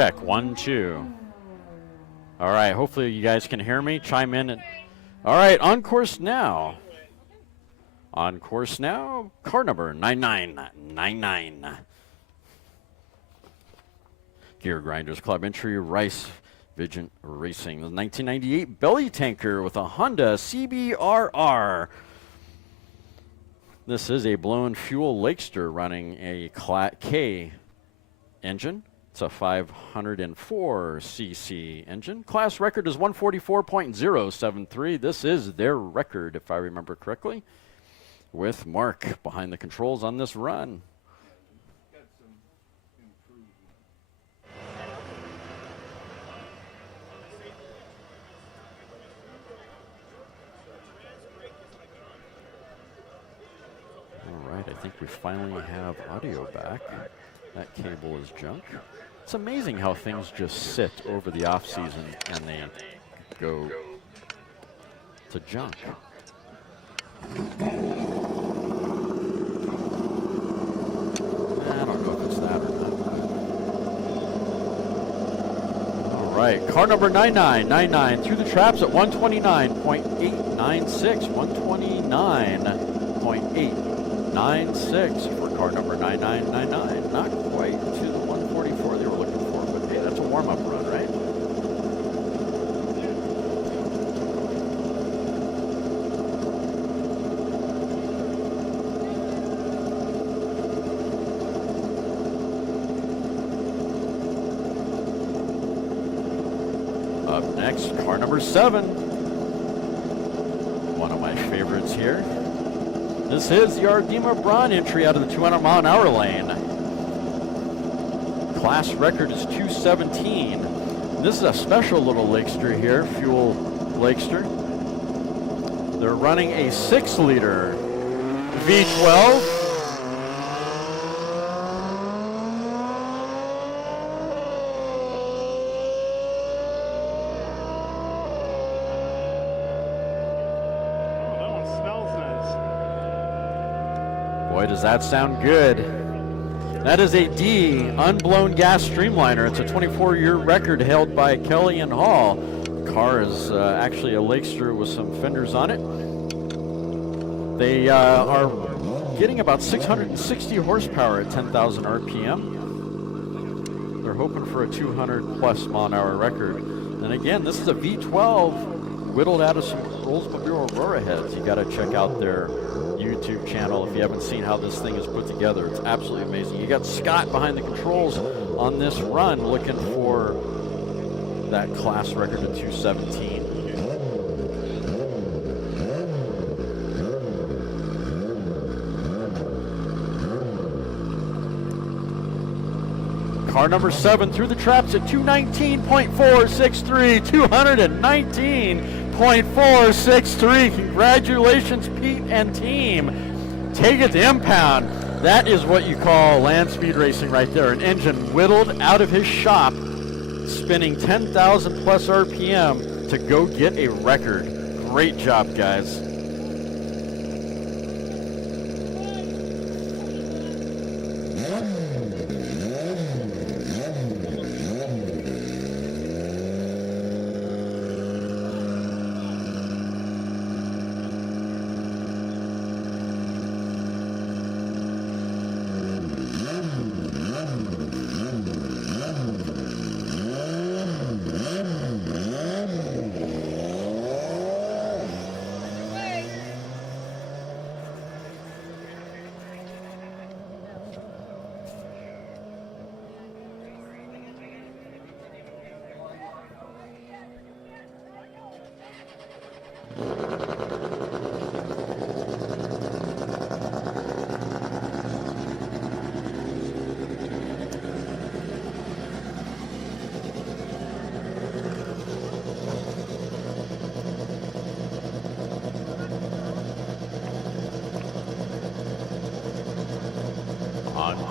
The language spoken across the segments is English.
check. 1, 2. All right, hopefully you guys can hear me. Chime in. All right, on course now. On course now, car number 9999. Gear Grinders Club entry, Rice Vigent Racing. The 1998 belly tanker with a Honda CBRR. This is a blown fuel Lakester running a K engine. It's a 504 cc engine. Class record is 144.073. This is their record, if I remember correctly, with Mark behind the controls on this run. All right, I think we finally have audio back. That cable is junk. It's amazing how things just sit over the off season and they go to junk. I don't know if it's that or not. All right, car number 9999 through the traps at 129.896. 129.896 for car number 9999. Not quite to the 144 they were looking for, but hey, that's a warm-up run, right? Up next, car number 7. One of my favorites here. This is the Ardema Braun entry out of the 200-mile-an-hour lane. Class record is 217. This is a special little Lakester here, fuel Lakester. They're running a 6-liter V12. Boy, does that sound good. That is a D unblown gas Streamliner. It's a 24-year record held by Kelly and Hall. The car is actually a Lakester with some fenders on it. They are getting about 660 horsepower at 10,000 RPM. They're hoping for a 200-plus mile-an-hour record. And again, this is a V12 whittled out of some Oldsmobile Aurora heads. You got to check out their YouTube channel if you haven't seen how this thing is put together. It's absolutely amazing. You got Scott behind the controls on this run looking for that class record of 217. Car number 7 through the traps at 219.463, 219.463. Congratulations, Pete and team. Take it to impound. That is what you call Landspeed racing right there. An engine whittled out of his shop, spinning 10,000 plus RPM to go get a record. Great job, guys.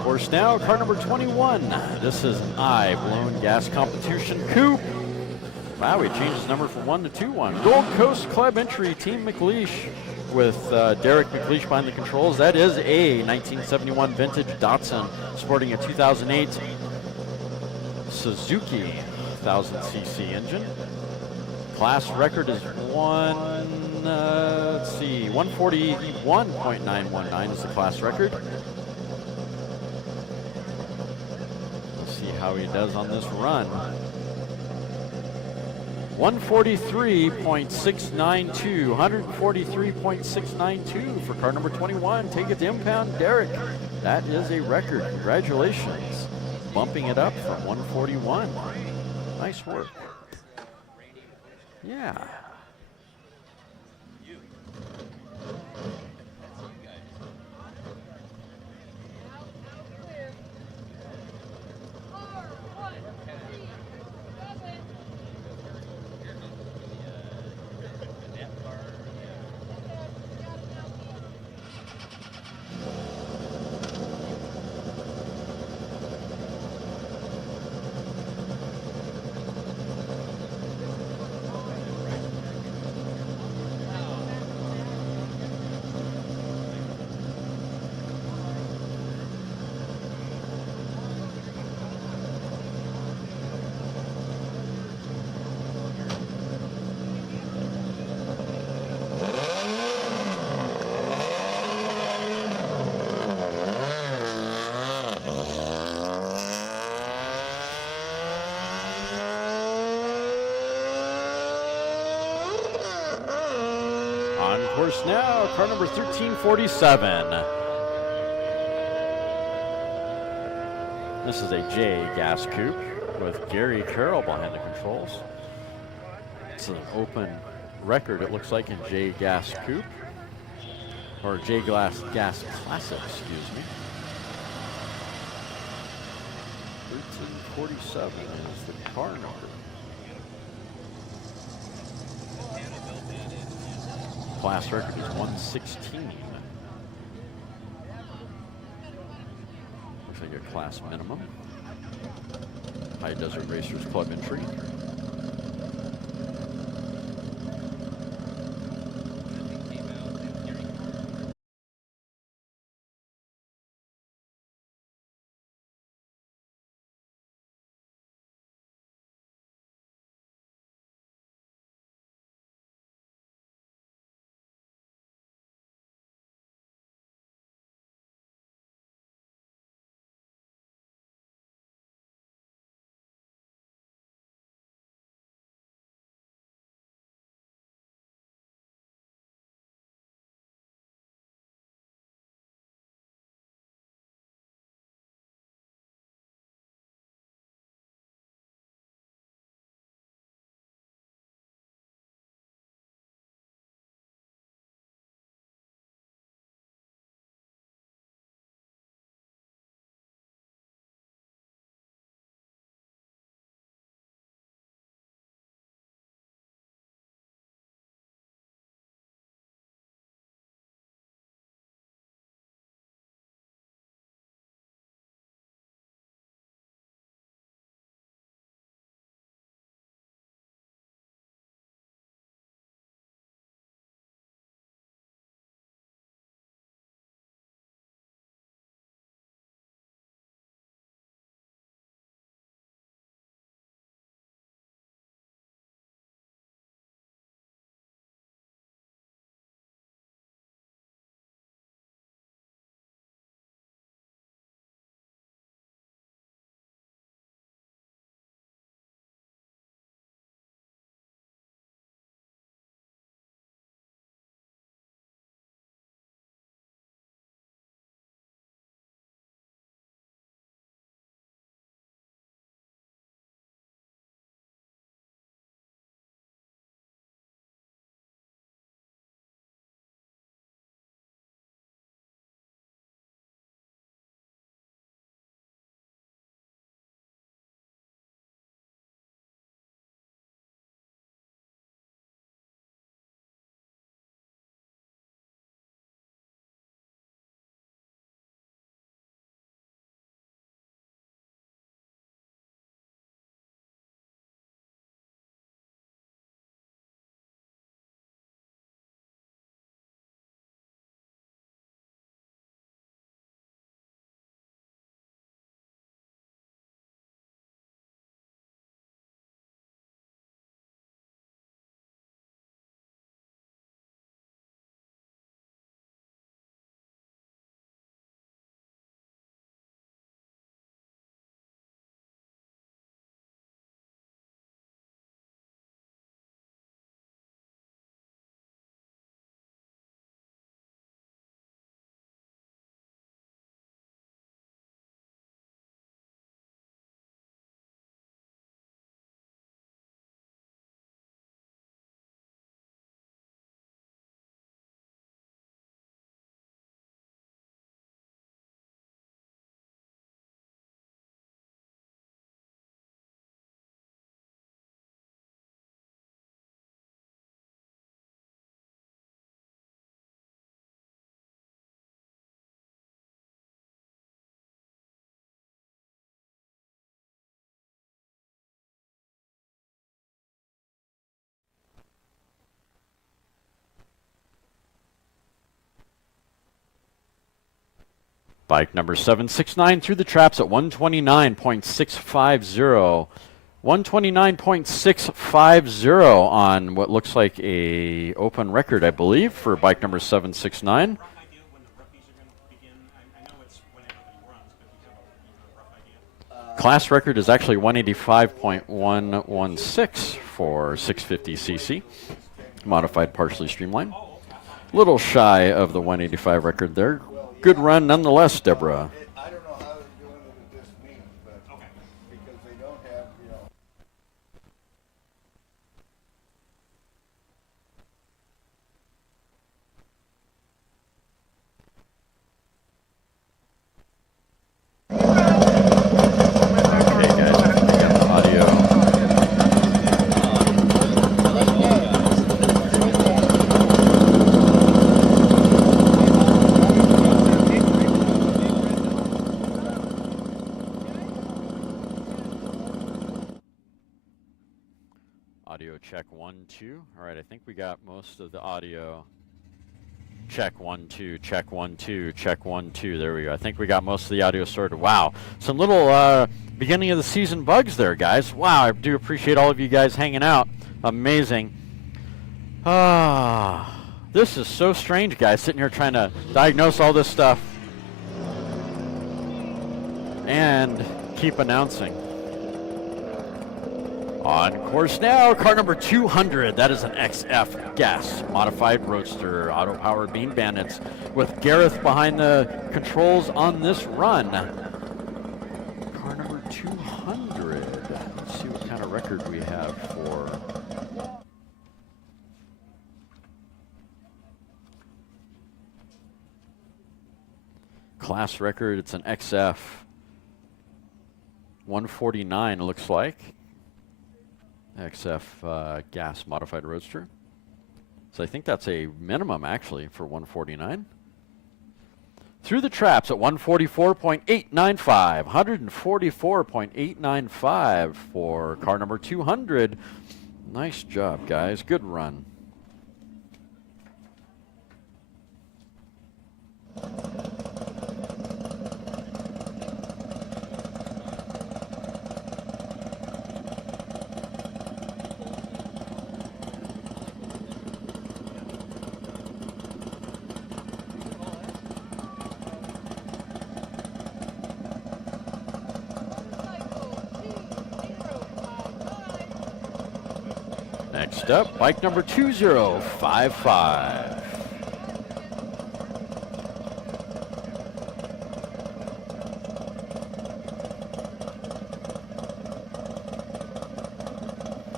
Course now, car number 21. This is an blown gas competition coupe. Wow, we changed his number from 1 to 2-1. Gold Coast Club entry, Team McLeish with Derek McLeish behind the controls. That is a 1971 vintage Datsun sporting a 2008 Suzuki 1000cc engine. Class record is let's see, 141.919 is the class record. Let's see how he does on this run. 143.692, 143.692 for car number 21. Take it to impound, Derek. That is a record. Congratulations. Bumping it up from 141. Nice work. Yeah. On course now, car number 1347. This is a J Gas Coupe with Gary Carroll behind the controls. It's an open record, it looks like, in J Gas Coupe, or J Gas Classic, excuse me. 1347 is the car number. Class record is 116. Looks like a class minimum. High Desert Racers Club entry. Bike number 769 through the traps at 129.650. 129.650 on what looks like a open record, I believe, for bike number 769. Class record is actually 185.116 for 650cc, modified partially streamlined. Little shy of the 185 record there. Good run nonetheless, Deborah. I don't know how they're doing it at this meet, but because they don't have, you know. Okay, guys, I think we got the audio. Audio check 1, 2. All right, I think we got most of the audio. Check 1, 2, check 1, 2, check 1, 2. There we go. I think we got most of the audio sorted. Wow, some little beginning of the season bugs there, guys. Wow, I do appreciate all of you guys hanging out. Amazing. This is so strange, guys, sitting here trying to diagnose all this stuff and keep announcing. On course now, car number 200. That is an XF gas modified Roadster, auto-powered Bean Bandits, with Gareth behind the controls on this run. Car number 200. Let's see what kind of record we have for. Class record, it's an XF 149, it looks like. XF gas modified Roadster. So I think that's a minimum actually for 149. Through the traps at 144.895. 144.895 for car number 200. Nice job, guys. Good run. Next up, bike number 2055.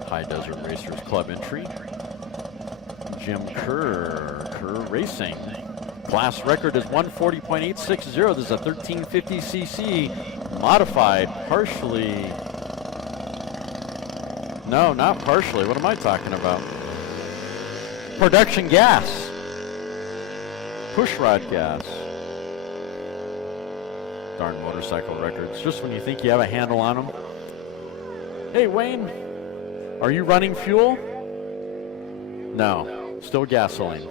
High Desert Racers Club entry. Jim Kerr Racing. Class record is 140.860. This is a 1350cc modified, partially. No, not partially. What am I talking about? Production gas. Pushrod gas. Darn motorcycle records. Just when you think you have a handle on them. Hey, Wayne. Are you running fuel? No. Still gasoline.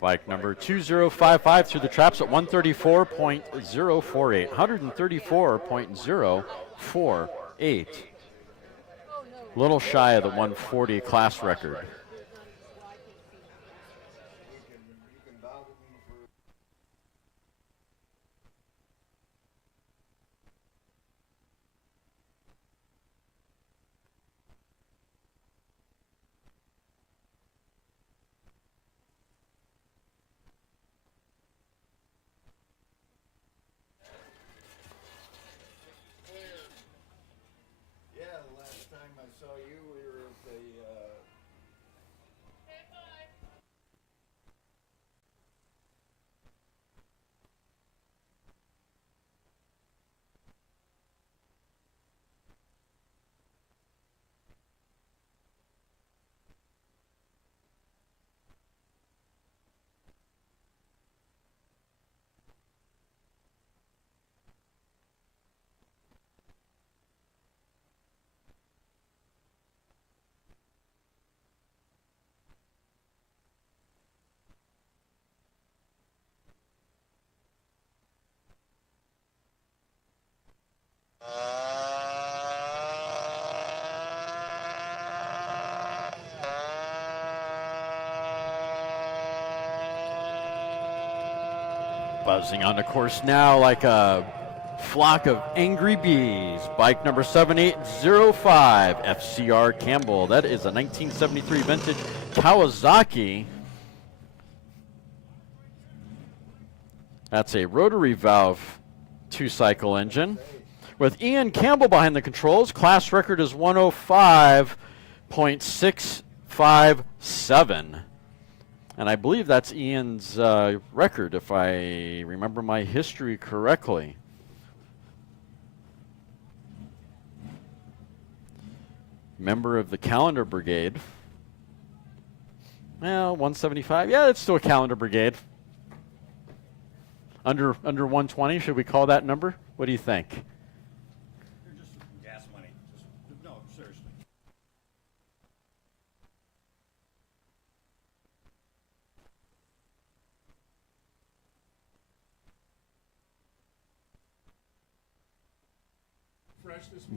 Bike number 2055 through the traps at 134.048. 134.048. Little shy of the 140 class record. Buzzing on the course now like a flock of angry bees. Bike number 7805, FCR Campbell. That is a 1973 vintage Kawasaki. That's a rotary valve 2-cycle engine. With Ian Campbell behind the controls, class record is 105.657. And I believe that's Ian's record, if I remember my history correctly. Member of the Calendar Brigade. Well, 175. Yeah, it's still a Calendar Brigade. Under 120, should we call that number? What do you think? You're just gas money. No, seriously.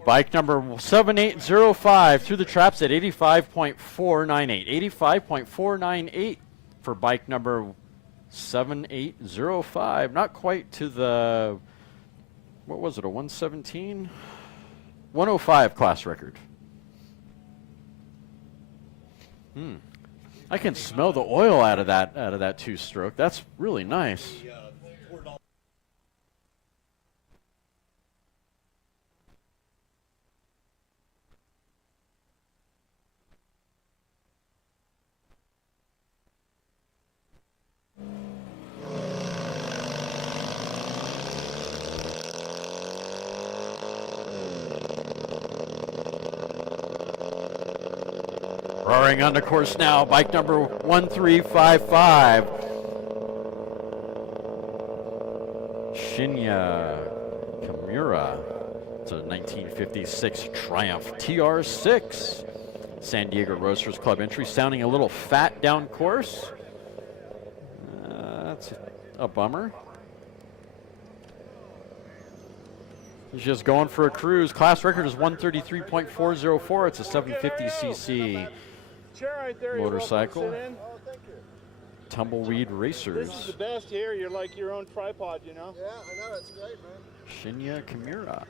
Bike number 7805 through the traps at 85.498. 85.498 for bike number 7805. Not quite to the, what was it, a 117? 105 class record. I can smell the oil out of that 2-stroke. That's really nice. Roaring on the course now, bike number 1355. Shinya Kimura. It's a 1956 Triumph TR6. San Diego Roasters Club entry, sounding a little fat down course. That's a bummer. He's just going for a cruise. Class record is 133.404. It's a 750cc motorcycle. Tumbleweed Racers. This is the best here. You're like your own tripod, you know? Yeah, I know. It's great, man. Shinya Kimura.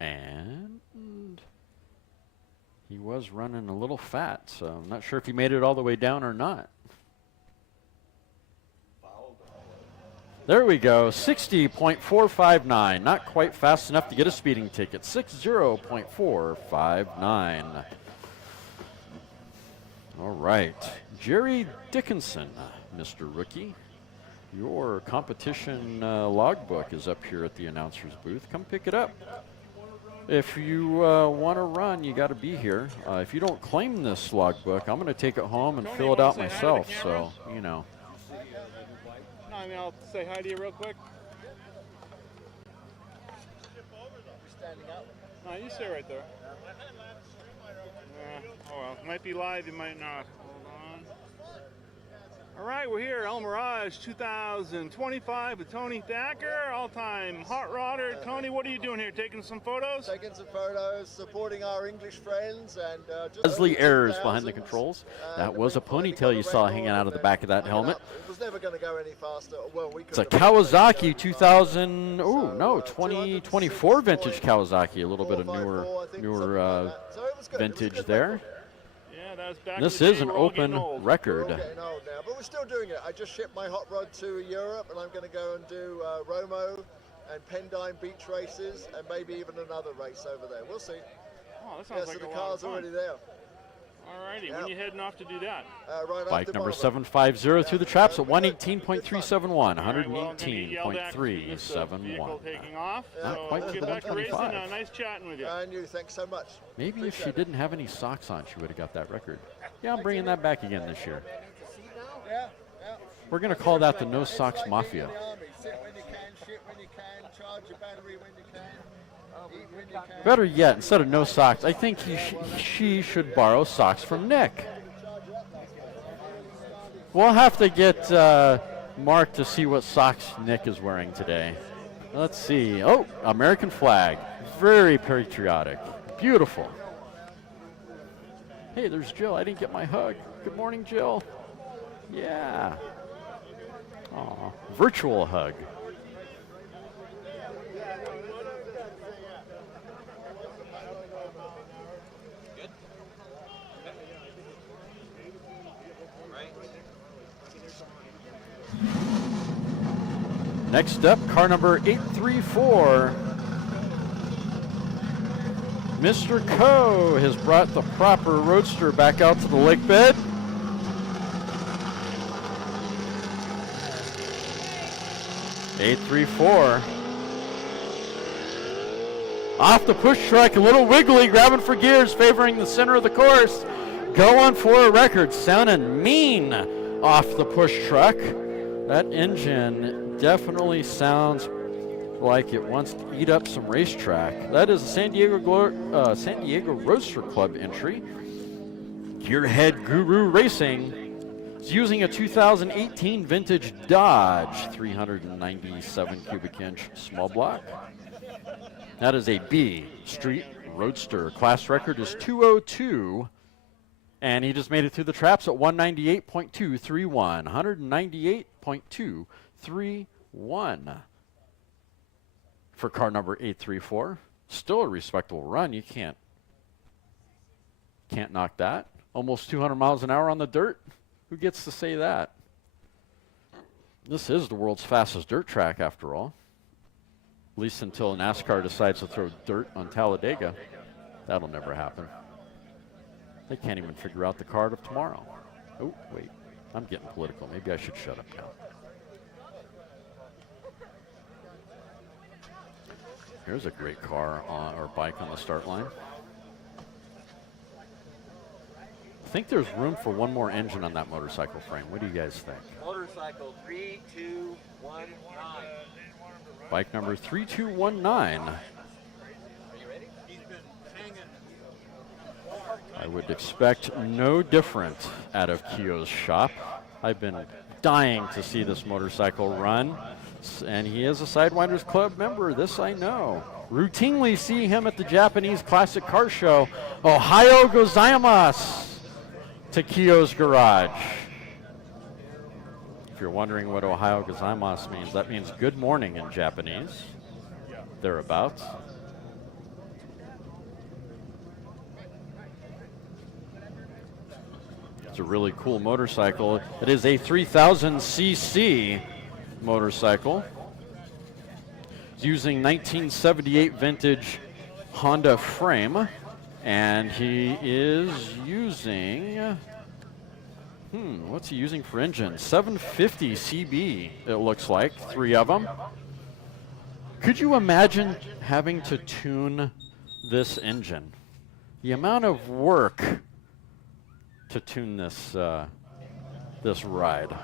And he was running a little fat, so I'm not sure if he made it all the way down or not. There we go, 60.459. Not quite fast enough to get a speeding ticket. 60.459. All right, Jerry Dickinson, Mr. Rookie. Your competition logbook is up here at the announcer's booth. Come pick it up. If you want to run, you got to be here. If you don't claim this logbook, I'm going to take it home and fill it out myself. So, you know. No, I mean, I'll say hi to you real quick. No, you stay right there. Oh well, it might be live, you might not. Hold on. All right, we're here, El Mirage 2025 with Tony Thacker, all-time hot rodder. Tony, what are you doing here? Taking some photos? Taking some photos, supporting our English friends, and just Leslie Ayers behind the controls. That was a ponytail you saw hanging out of the back of that helmet. It was never going to go any faster. Well, we It's a Kawasaki 2024 vintage Kawasaki. A little bit of newer vintage there. This is an open record. We're getting old now, but we're still doing it. I just shipped my hot rod to Europe, and I'm going to go and do Romo and Pendine beach races, and maybe even another race over there. We'll see. Oh, that sounds like so a the lot of car's fun. already there. All righty, when are you heading off to do that? Right Bike number 750 through the traps at 118.371. Well, can you yell that to this, vehicle 118.371. taking off? Not So quite to get the back to racing. 125. Nice chatting with you. And you, thanks so much. Maybe if she didn't have any socks on, she would have got that record. Yeah, I'm bringing that back again this year. Yeah, yeah. We're going to call that the No Socks Mafia. Sit when you can, shit when you can, charge your battery when you can, eat when you can. Better yet, instead of no socks, I think she should borrow socks from Nick. We'll have to get Mark to see what socks Nick is wearing today. Let's see. Oh, American flag. Very patriotic. Beautiful. Hey, there's Jill. I didn't get my hug. Good morning, Jill. Yeah. Aw, virtual hug. Next up, car number 834. Mr. Coe has brought the proper Roadster back out to the lake bed. (834) off the push truck, a little wiggly, grabbing for gears, favoring the center of the course. Going for a record, sounding mean off the push truck. That engine definitely sounds like it wants to eat up some racetrack. That is a San Diego Roadster Club entry. Gearhead Guru Racing is using a 2018 vintage Dodge 397 cubic inch small block. That is a B Street Roadster. Class record is 202, and he just made it through the traps at 198.231. 198.231 for car number 834. Still a respectable run. You can't knock that. Almost 200 miles an hour on the dirt. Who gets to say that? This is the world's fastest dirt track, after all. At least until NASCAR decides to throw dirt on Talladega. That'll never happen. They can't even figure out the card of tomorrow. Oh, wait. I'm getting political. Maybe I should shut up now. Here's a great car or bike on the start line. I think there's room for one more engine on that motorcycle frame. What do you guys think? Motorcycle 3219. Bike number 3219. I would expect no different out of Keogh's shop. I've been dying to see this motorcycle run, and he is a Sidewinders Club member. This I know. Routinely see him at the Japanese Classic Car Show. Ohio gozaimasu to Keogh's garage. If you're wondering what Ohio gozaimasu means, that means good morning in Japanese. Thereabouts. It's a really cool motorcycle. It is a 3000cc motorcycle. It's using 1978 vintage Honda frame, and he is using, what's he using for engine? 750 CB, it looks like, 3 of them. Could you imagine having to tune this engine? The amount of work to tune this this ride.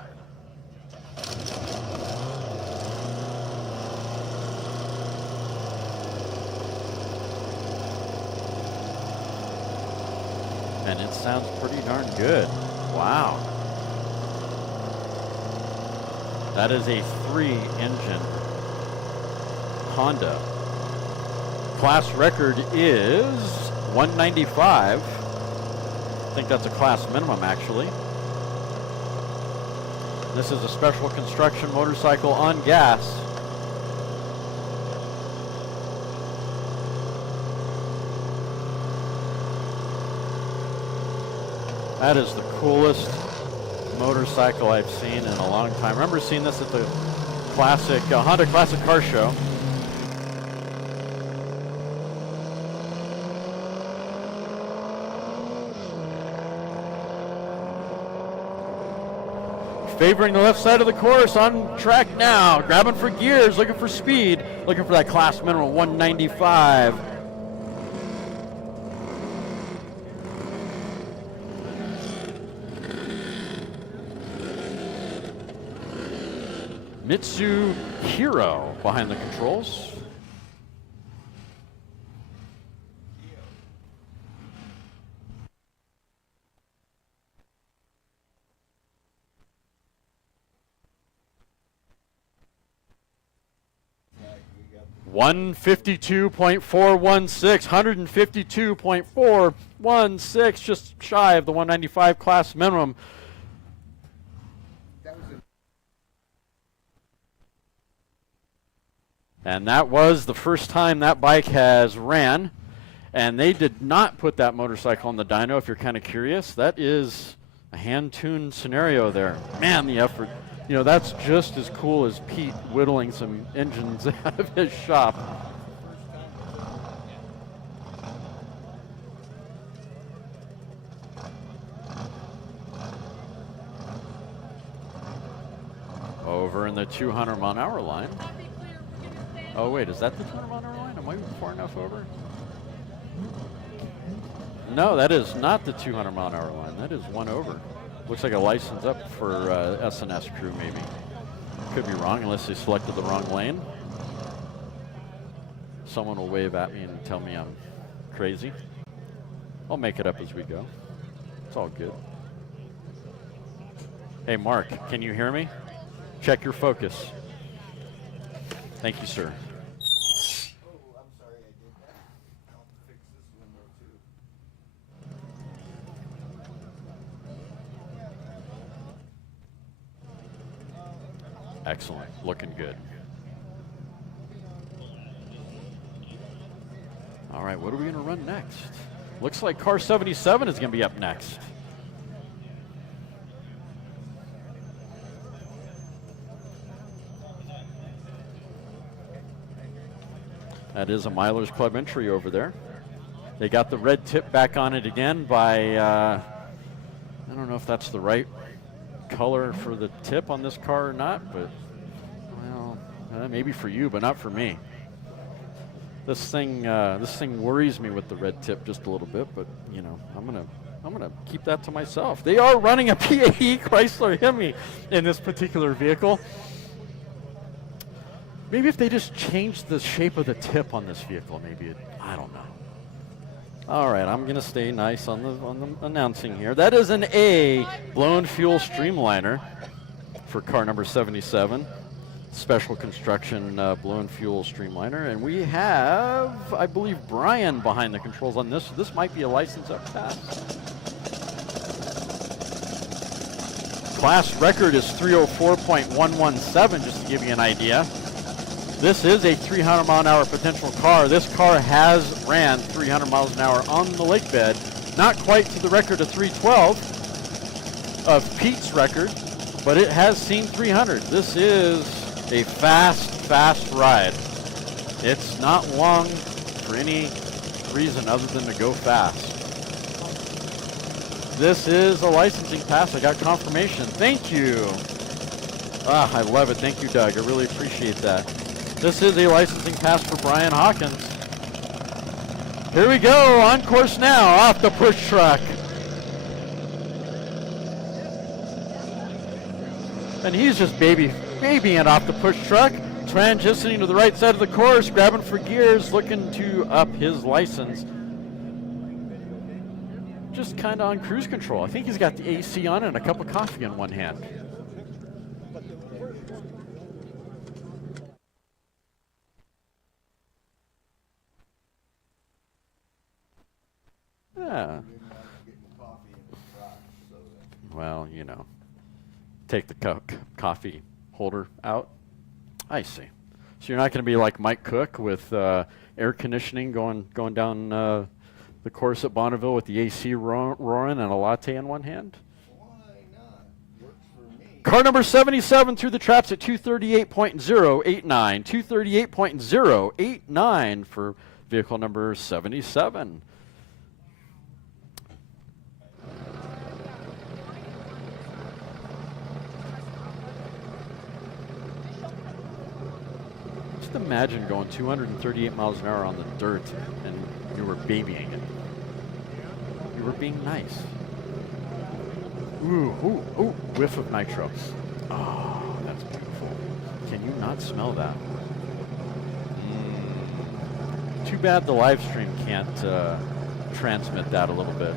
And it sounds pretty darn good. Wow. That is a 3-engine Honda. Class record is 195. I think that's a class minimum, actually. This is a special construction motorcycle on gas. That is the coolest motorcycle I've seen in a long time. I remember seeing this at the classic Honda Classic Car Show. Favoring the left side of the course, on track now, grabbing for gears, looking for speed, looking for that class minimum 195. Mitsu Hiro behind the controls. 152.416, 152.416, just shy of the 195 class minimum. And that was the first time that bike has ran. And they did not put that motorcycle on the dyno, if you're kind of curious. That is a hand-tuned scenario there. Man, the effort. You know, that's just as cool as Pete whittling some engines out of his shop. Over in the 200 mile an hour line. Oh wait, is that the 200 mile an hour line? Am I far enough over? No, that is not the 200 mile an hour line. That is one over. Looks like a license up for S&S crew maybe. Could be wrong unless they selected the wrong lane. Someone will wave at me and tell me I'm crazy. I'll make it up as we go. It's all good. Hey Mark, can you hear me? Check your focus. Thank you, sir. Excellent, looking good. All right, what are we gonna run next? Looks like car 77 is gonna be up next. That is a Milers Club entry over there. They got the red tip back on it again by, I don't know if that's the right color for the tip on this car or not, but well, maybe for you, but not for me. This thing worries me with the red tip just a little bit, but you know, I'm gonna keep that to myself. They are running a PAE Chrysler Hemi in this particular vehicle. Maybe if they just changed the shape of the tip on this vehicle, maybe I don't know. All right, I'm gonna stay nice on the announcing here. That is an A blown fuel Streamliner for car number 77. Special construction blown fuel Streamliner. And we have, I believe, Brian behind the controls on this. This might be a license up pass. Class record is 304.117, just to give you an idea. This is a 300 mile an hour potential car. This car has ran 300 miles an hour on the lake bed. Not quite to the record of 312 of Pete's record, but it has seen 300. This is a fast ride. It's not long for any reason other than to go fast. This is a licensing pass. I got confirmation. Thank you. Ah, I love it. Thank you, Doug. I really appreciate that. This is a licensing pass for Brian Hawkins. Here we go, on course now, off the push truck. And he's just babying off the push truck, transitioning to the right side of the course, grabbing for gears, looking to up his license. Just kind of on cruise control. I think he's got the AC on and a cup of coffee in one hand. Yeah. Well, you know, take the coffee holder out. I see. So you're not going to be like Mike Cook with air conditioning going down the course at Bonneville with the AC roaring and a latte in one hand? Why not? Works for me. Car number 77 through the traps at 238.089. 238.089 for vehicle number 77. Just imagine going 238 miles an hour on the dirt and you were babying it. You were being nice. Ooh, whiff of nitro. Oh, that's beautiful. Can you not smell that? Too bad the live stream can't transmit that a little bit.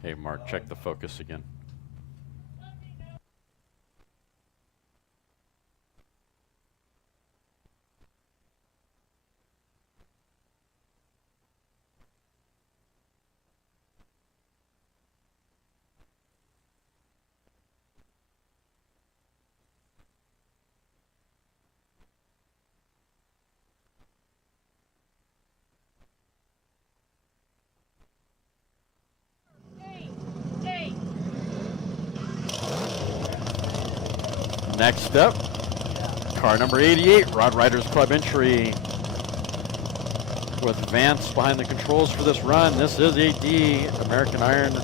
Hey, Mark, check the focus again. Next up, car number 88, Rod Riders Club entry with Vance behind the controls for this run. This is a D American Iron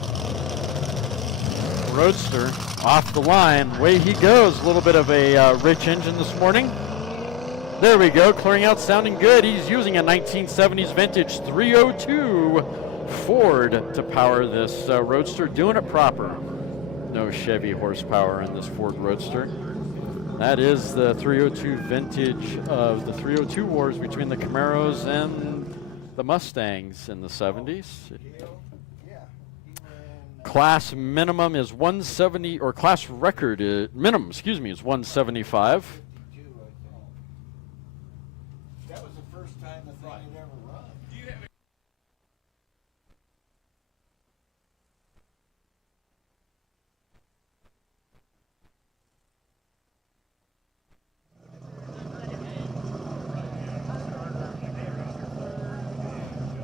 Roadster off the line. Away he goes. A little bit of a rich engine this morning. There we go, clearing out, sounding good. He's using a 1970s vintage 302 Ford to power this Roadster, doing it proper. No Chevy horsepower in this Ford Roadster. That is the 302 vintage of the 302 wars between the Camaros and the Mustangs in the 70s. Class minimum is 170, or class record minimum, excuse me, is 175. That was the first time the thing had ever run.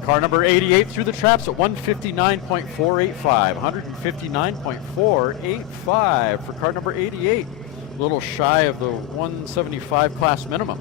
Car number 88 through the traps at 159.485. 159.485 for car number 88. A little shy of the 175 class minimum.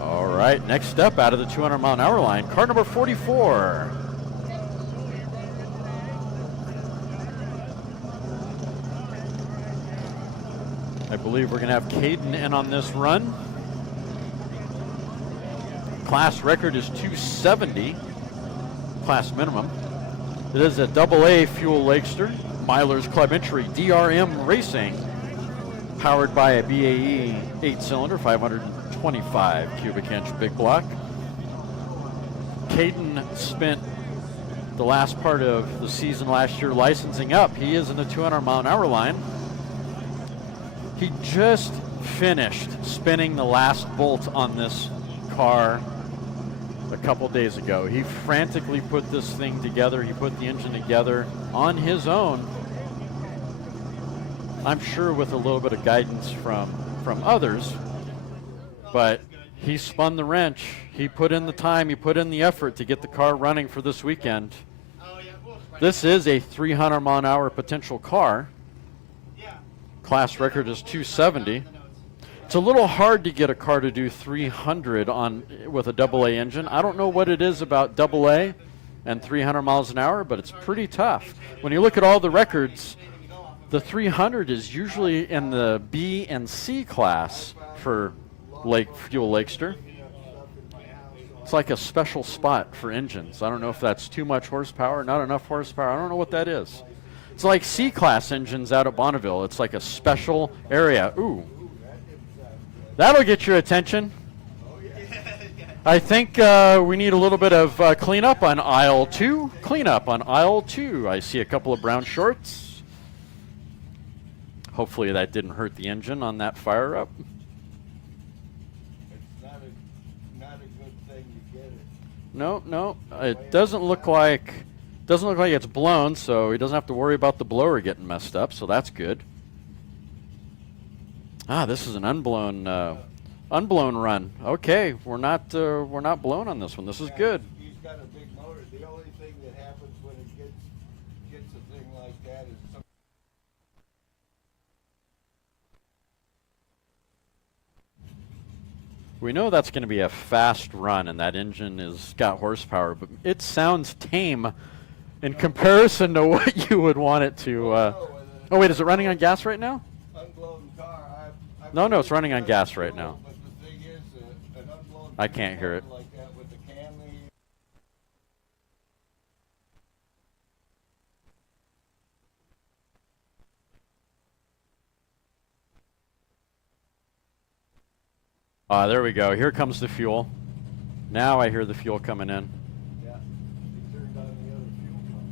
All right, next up out of the 200-mile-an-hour line, car number 44. I believe we're going to have Caden in on this run. Class record is 270, class minimum. It is a AA fuel Lakester, Milers Club entry, DRM Racing, powered by a BAE 8-cylinder, 525 cubic inch big block. Caden spent the last part of the season last year licensing up. He is in the 200-mile-an-hour line. He just finished spinning the last bolt on this car a couple days ago. He frantically put this thing together. He put the engine together on his own. I'm sure with a little bit of guidance from others, but he spun the wrench. He put in the time, he put in the effort to get the car running for this weekend. This is a 300-mile-an-hour potential car. Class record is 270. It's a little hard to get a car to do 300 with a AA engine. I don't know what it is about AA and 300 miles an hour, but it's pretty tough. When you look at all the records, the 300 is usually in the B and C class for fuel Lakester. It's like a special spot for engines. I don't know if that's too much horsepower, not enough horsepower. I don't know what that is. It's like C-class engines out at Bonneville. It's like a special area. Ooh, that'll get your attention. I think we need a little bit of cleanup on aisle 2. Cleanup on aisle 2. I see a couple of brown shorts. Hopefully that didn't hurt the engine on that fire up. It's not a good thing to get it. No, it doesn't look like it's blown, so he doesn't have to worry about the blower getting messed up, so that's good. Ah, this is an unblown run. Okay, we're not blown on this one. This is good. He's got a big motor. The only thing that happens when it gets a thing like that is we know that's going to be a fast run, and that engine is got horsepower, but it sounds tame in comparison to what you would want it to. Oh wait, is it running on gas right now? unblown car. No, it's running on gas right now. But the thing is, an unblown I can't hear it. like that with the cam lead. There we go. Here comes the fuel. Now I hear the fuel coming in. Yeah, he turned on the other fuel pump.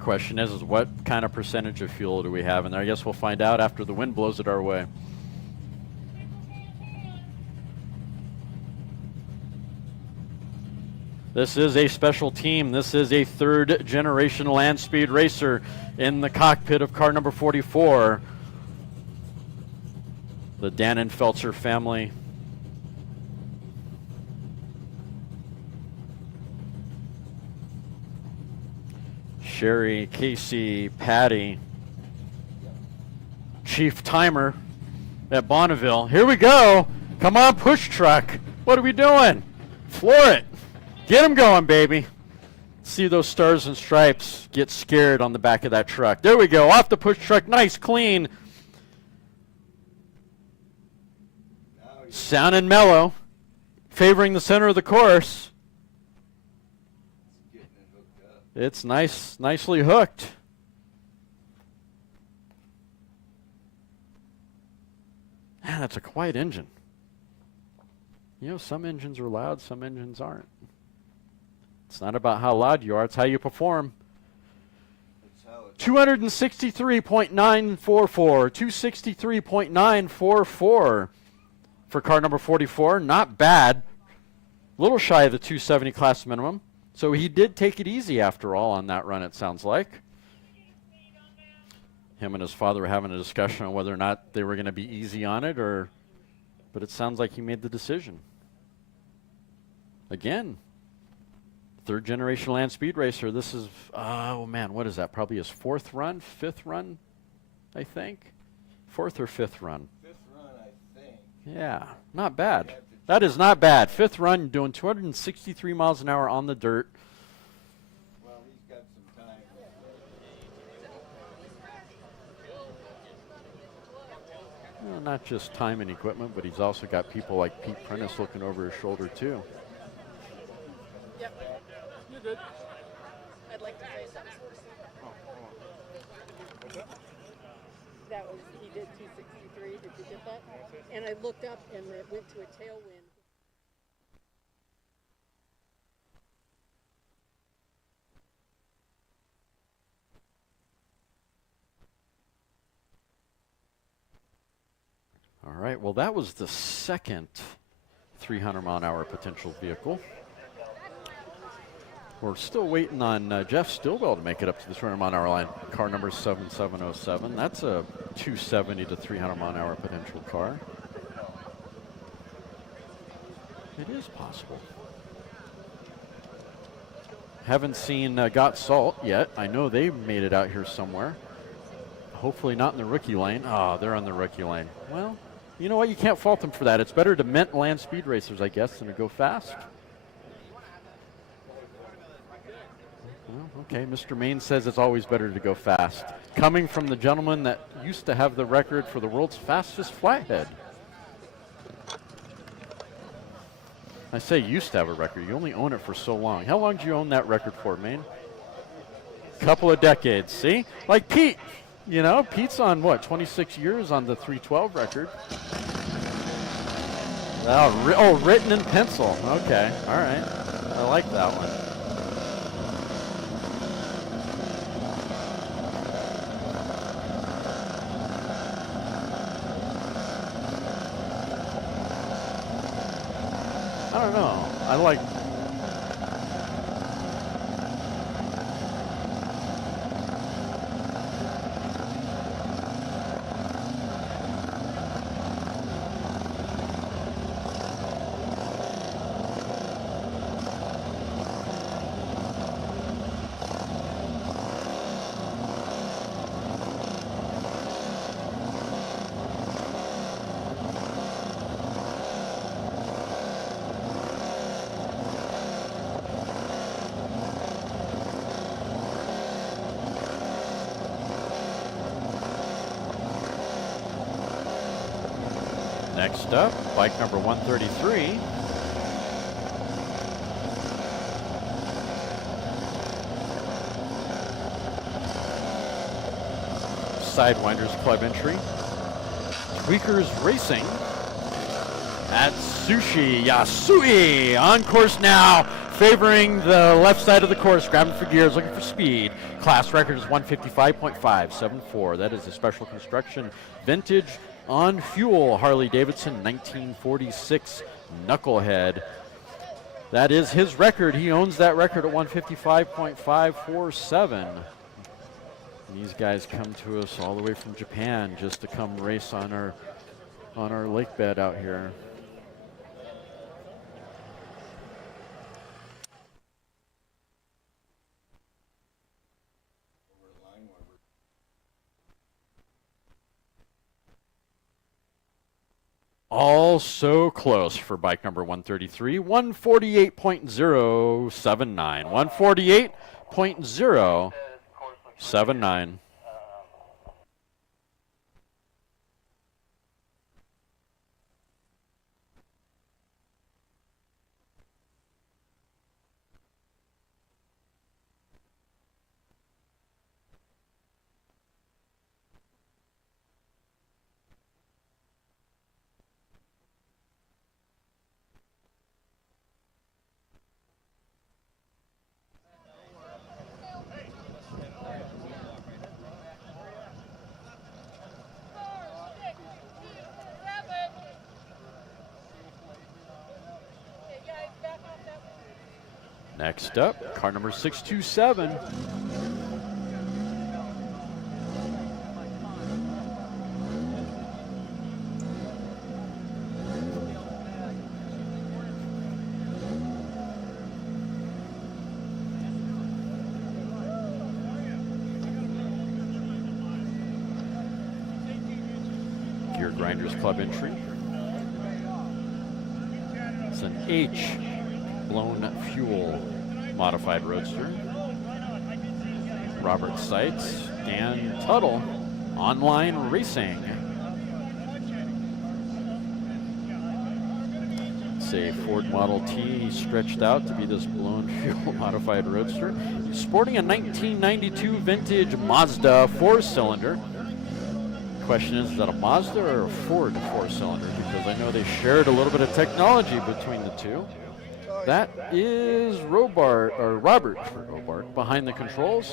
Question is what kind of percentage of fuel do we have in there? I guess we'll find out after the wind blows it our way. This is a special team. This is a third generation Landspeed racer in the cockpit of car number 44. The Dannenfelser family. Sherry, Casey, Patty, Chief Timer at Bonneville. Here we go. Come on, push truck. What are we doing? Floor it. Get them going, baby. See those stars and stripes get scared on the back of that truck. There we go. Off the push truck. Nice, clean. Sound and mellow. Favoring the center of the course. It's nice, nicely hooked. Man, that's a quiet engine. You know, some engines are loud, some engines aren't. It's not about how loud you are, it's how you perform. 263.944, 263.944 for car number 44. Not bad. A little shy of the 270 class minimum. So he did take it easy after all on that run, it sounds like. Him and his father were having a discussion on whether or not they were going to be easy on it, but it sounds like he made the decision. Again, third generation Landspeed racer. This is, oh man, what is that? Probably his fifth run, I think. Fourth or fifth run. Fifth run, I think. Yeah, not bad. That is not bad. Fifth run, doing 263 miles an hour on the dirt. Well, he's got some time. Well, not just time and equipment, but he's also got people like Pete Prentice looking over his shoulder too. Yep. You're good. I'd like to say something. That was, he did 263. Did you get that? And I looked up and it went to a tailwind. All right, well, that was the second 300-mile-an-hour potential vehicle. We're still waiting on Jeff Stillwell to make it up to the 200-mile-an-hour line. Car number 7707. That's a 270 to 300-mile-an-hour potential car. It is possible. Haven't seen Got Salt yet. I know they made it out here somewhere. Hopefully not in the rookie lane. Oh, they're on the rookie lane. Well, you know what? You can't fault them for that. It's better to mint Landspeed racers, I guess, than to go fast. Well, okay, Mr. Main says it's always better to go fast. Coming from the gentleman that used to have the record for the world's fastest flathead. I say used to have a record. You only own it for so long. How long did you own that record for, Main? Couple of decades, see? Like Pete. You know, Pete's on, what, 26 years on the 312 record. Oh, written in pencil. Okay, all right. I like that one. I don't know. I like... Next up, bike number 133. Sidewinders Club entry. Tweakers Racing at Sushi Yasui on course now, favoring the left side of the course, grabbing for gears, looking for speed. Class record is 155.574. That is a special construction vintage on fuel Harley Davidson 1946 Knucklehead. That is his record. He owns that record at 155.547. These guys come to us all the way from Japan just to come race on our lake bed out here. All so close for bike number 133, 148.079, 148.079. Next up, car number 627. Gear Grinders Club entry. It's an H blown fuel modified Roadster. Robert Seitz, Dan Tuttle, Online Racing. It's a Ford Model T stretched out to be this blown fuel modified Roadster. He's sporting a 1992 vintage Mazda 4-cylinder. Question is that a Mazda or a Ford 4-cylinder? Because I know they shared a little bit of technology between the two. That is Robert behind the controls.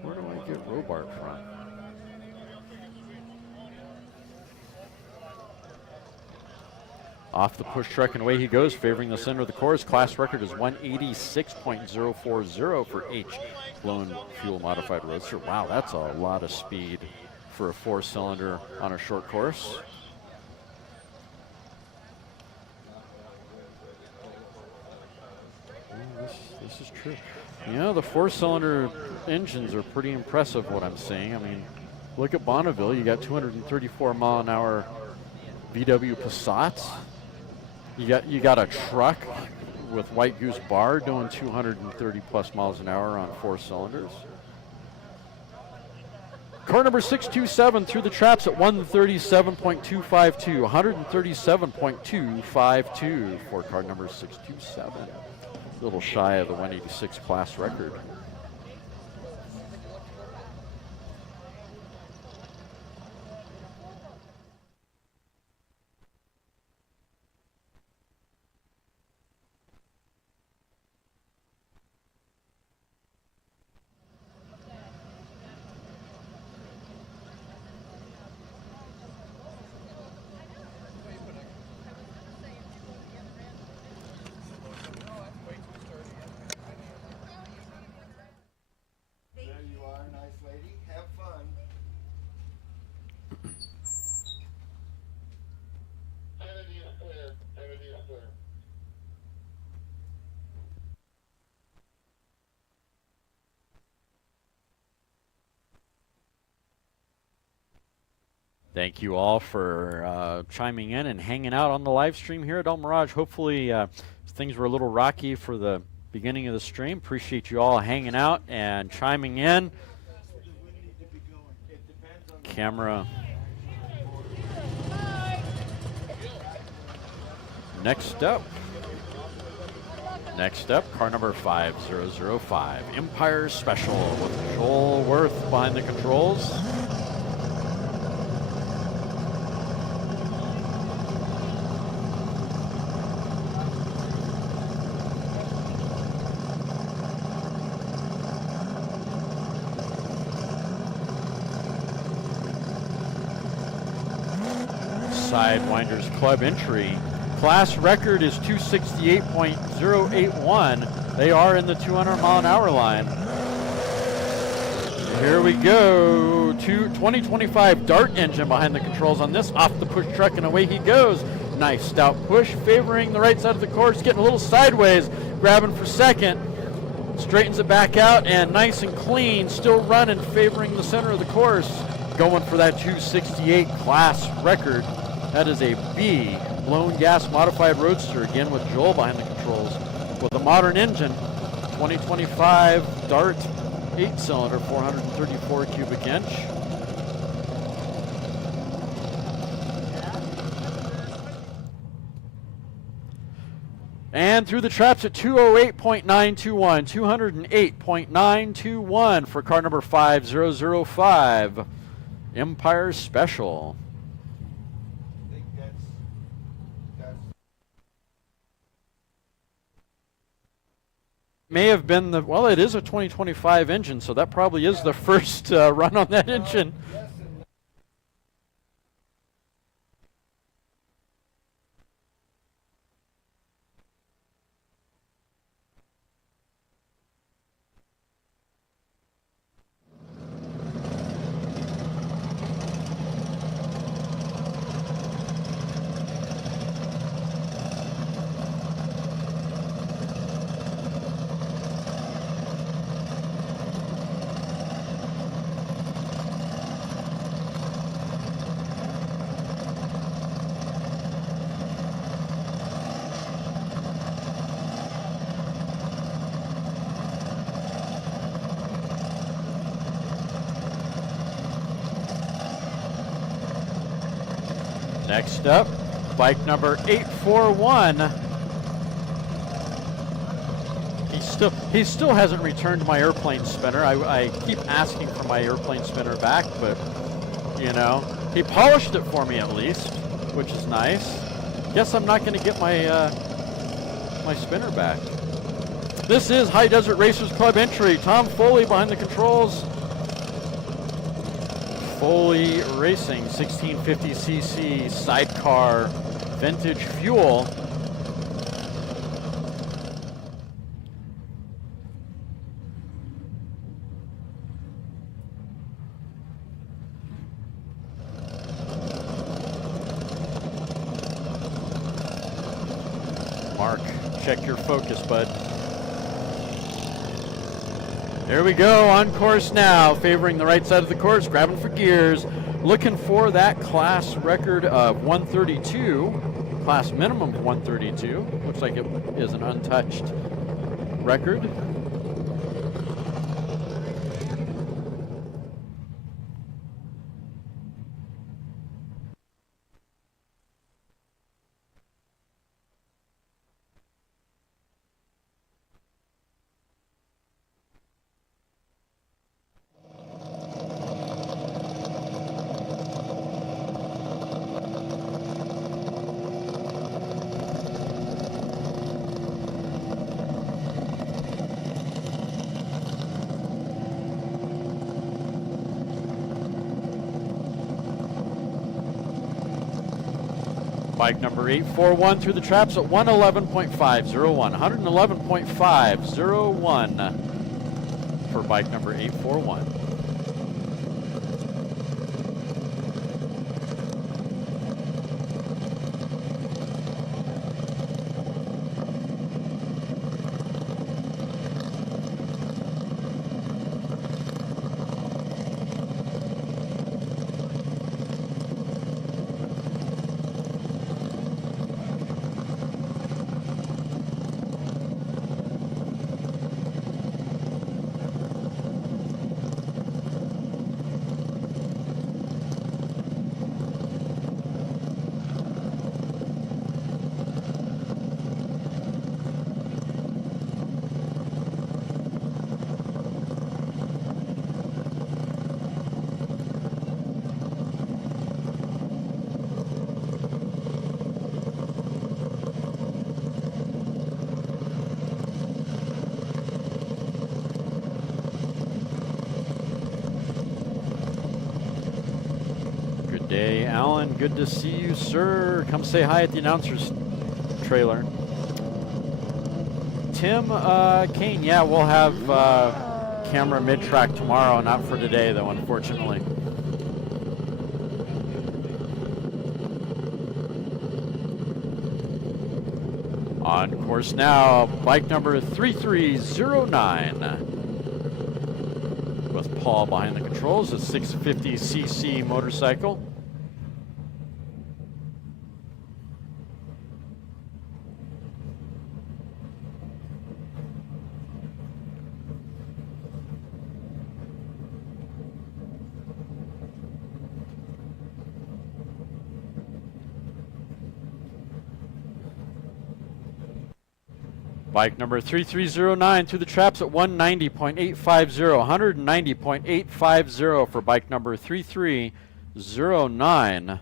Where do I get Robart from? Off the push truck and away he goes, favoring the center of the course. Class record is 186.040 for H blown fuel modified Roadster. Wow, that's a lot of speed for a 4-cylinder on a short course. This is true. You know, the 4-cylinder engines are pretty impressive, what I'm seeing. I mean, look at Bonneville. You got 234 mile an hour VW Passats. You got a truck with White Goose bar doing 230 plus miles an hour on 4 cylinders. Car number 627 through the traps at 137.252, 137.252 for car number 627. A little shy of the 186 class record. Thank you all for chiming in and hanging out on the live stream here at El Mirage. Hopefully things were a little rocky for the beginning of the stream. Appreciate you all hanging out and chiming in. Camera Next up, car number 5005, Empire Special with Joel Worth behind the controls. Sidewinders Club entry. Class record is 268.081. They are in the 200-mile-an-hour line. Here we go. 2025 Dart engine behind the controls on this. Off the push truck and away he goes. Nice stout push, favoring the right side of the course, getting a little sideways, grabbing for second. Straightens it back out, and nice and clean, still running, favoring the center of the course. Going for that 268 class record. That is a B, blown gas modified Roadster, again with Joel behind the controls. With a modern engine, 2025 Dart 8-cylinder, 434 cubic inch. And through the traps at 208.921, 208.921 for car number 5005, Empire Special. May have been the, well, it is a 2025 engine, so that probably is the first run on that engine. Next up, bike number 841. He still hasn't returned my airplane spinner. I keep asking for my airplane spinner back, but you know, he polished it for me at least, which is nice. Guess I'm not going to get my my spinner back. This is High Desert Racers Club entry. Tom Foley behind the controls. Foley Racing, 1650cc sidecar, vintage fuel. Mark, check your focus, bud. There we go, on course now, favoring the right side of the course, grabbing for gears, looking for that class record of 132, class minimum of 132. Looks like it is an untouched record. Bike number 841 through the traps at 111.501. 111.501 for bike number 841. day. Alan, good to see you, sir. Come say hi at the announcer's trailer. Tim Kane, yeah, we'll have camera mid-track tomorrow, not for today, though, unfortunately. On course now, bike number 3309. With Paul behind the controls, a 650cc motorcycle. Bike number 3309 through the traps at 190.850, 190.850 for bike number 3309.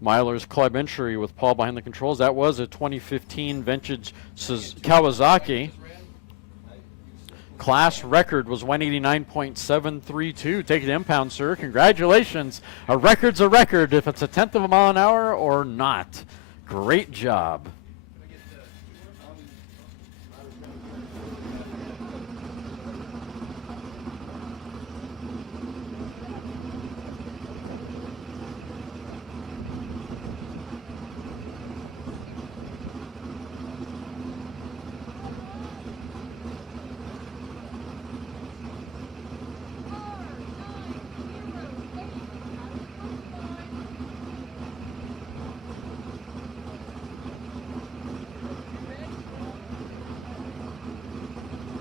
Myler's club entry with Paul behind the controls. That was a 2015 vintage Kawasaki. Class record was 189.732. Take it impound, sir. Congratulations. A record's a record if it's a 1/10 of a mile an hour or not. Great job.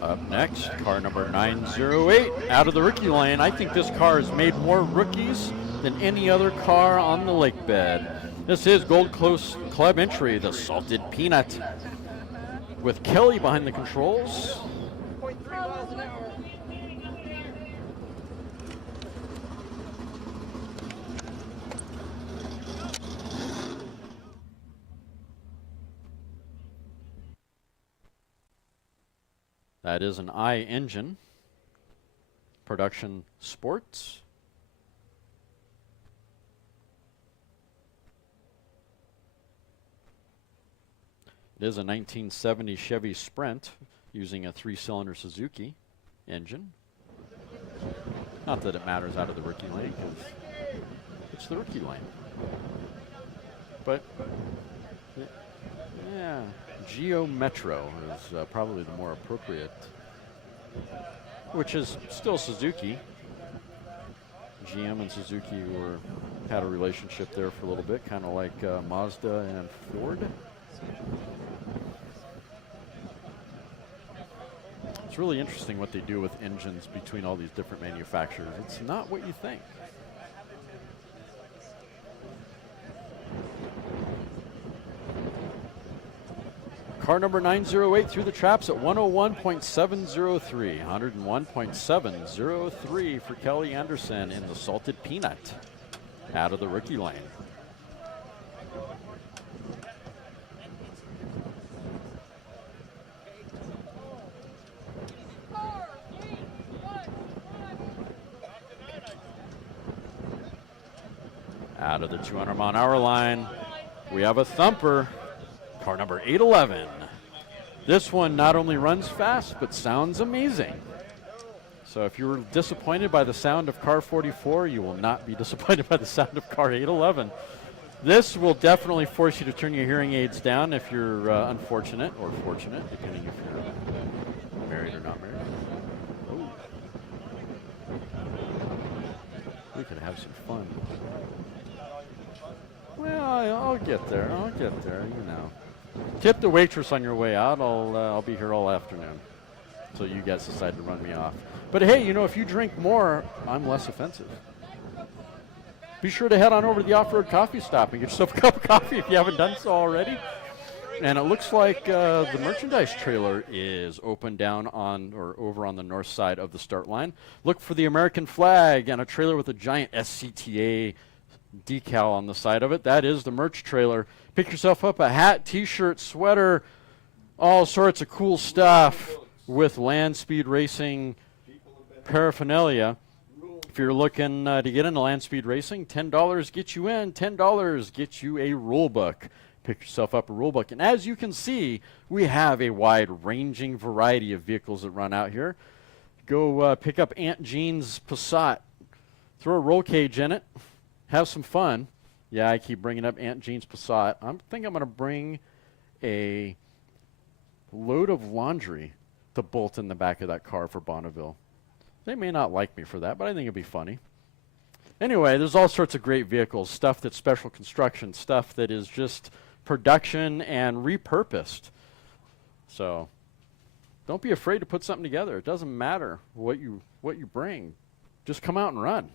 Up next, car number 908 out of the rookie lane. I think this car has made more rookies than any other car on the lake bed. This is Gold Coast Club entry, the Salted Peanut, with Kelly behind the controls. 0.3 miles an hour. That is an I engine. Production Sports. It is a 1970 Chevy Sprint using a 3-cylinder Suzuki engine. Not that it matters out of the rookie lane, because it's the rookie lane. But, yeah. Geo Metro is probably the more appropriate, which is still Suzuki. GM and Suzuki had a relationship there for a little bit, kind of like Mazda and Ford. It's really interesting what they do with engines between all these different manufacturers. It's not what you think. Car number 908 through the traps at 101.703. 101.703 for Kelly Anderson in the Salted Peanut out of the rookie lane. Out of the 200 mile an hour line, we have a thumper. Car number 811. This one not only runs fast, but sounds amazing. So if you were disappointed by the sound of car 44, you will not be disappointed by the sound of car 811. This will definitely force you to turn your hearing aids down if you're unfortunate or fortunate, depending if you're married or not married. Ooh. We could have some fun. Well, I'll get there. I'll get there, you know. Tip the waitress on your way out. I'll be here all afternoon until you guys decide to run me off. But hey, you know, if you drink more, I'm less offensive. Be sure to head on over to the Off-Road Coffee Stop and get yourself a cup of coffee if you haven't done so already. And it looks like the merchandise trailer is open down on or over on the north side of the start line. Look for the American flag and a trailer with a giant SCTA decal on the side of it. That is the merch trailer. Pick yourself up a hat, t-shirt, sweater, all sorts of cool stuff with Landspeed Racing paraphernalia If you're looking to get into Landspeed racing, $10 gets you in, $10 gets you a rule book. Pick yourself up a rule book. And as you can see, we have a wide-ranging variety of vehicles that run out here. Go pick up Aunt Jean's Passat. Throw a roll cage in it. Have some fun. Yeah, I keep bringing up Aunt Jean's Passat. I think I'm going to bring a load of laundry to bolt in the back of that car for Bonneville. They may not like me for that, but I think it'd be funny. Anyway, there's all sorts of great vehicles, stuff that's special construction, stuff that is just production and repurposed. So don't be afraid to put something together. It doesn't matter what you bring. Just come out and run.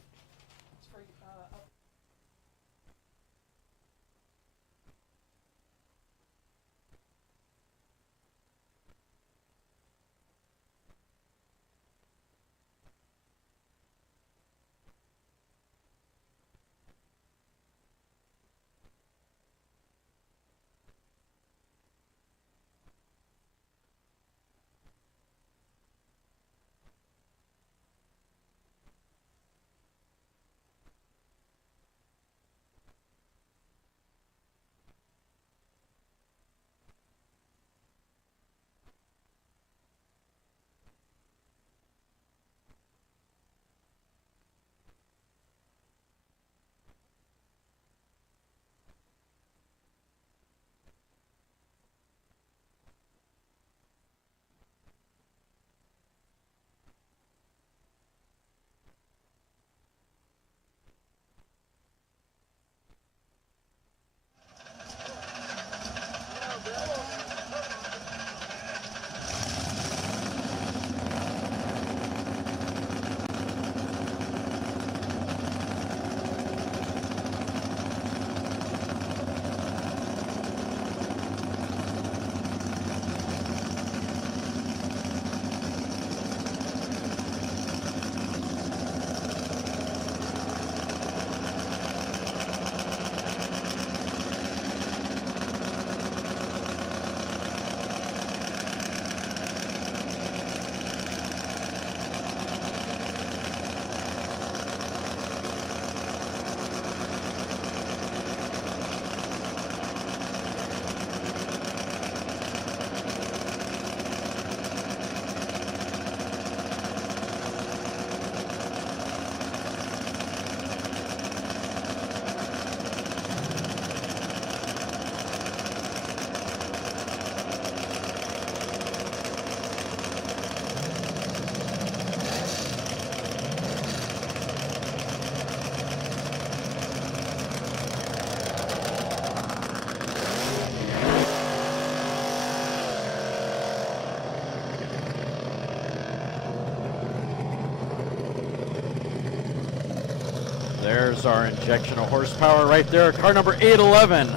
There's our injection of horsepower right there. Car number 811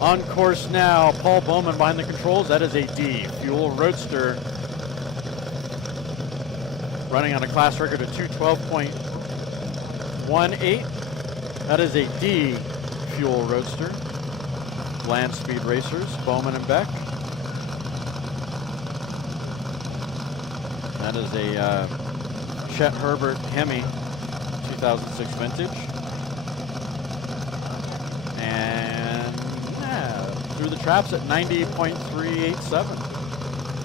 on course now. Paul Bowman behind the controls. That is a D fuel Roadster running on a class record of 212.18. That is a D fuel Roadster. Landspeed racers, Bowman and Beck. That is a Chet Herbert Hemi 2006 vintage. And through the traps at 90.387.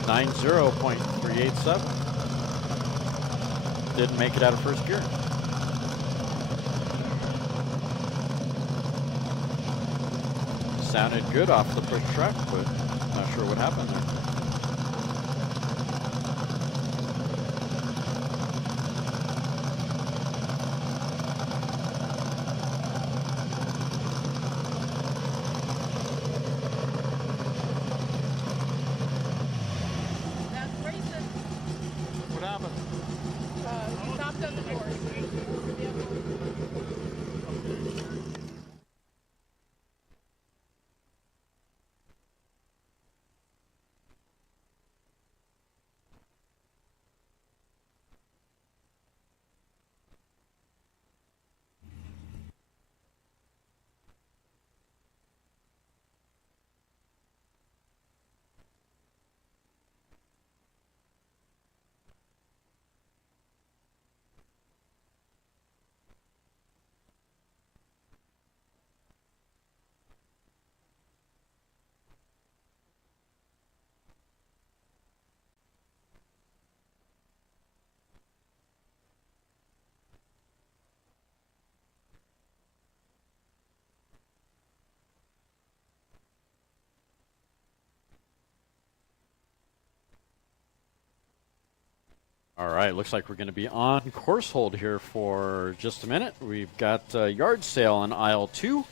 90.387. Didn't make it out of first gear. Sounded good off the push track, but not sure what happened there. All right, looks like we're going to be on course hold here for just a minute. We've got yard sale in aisle 2.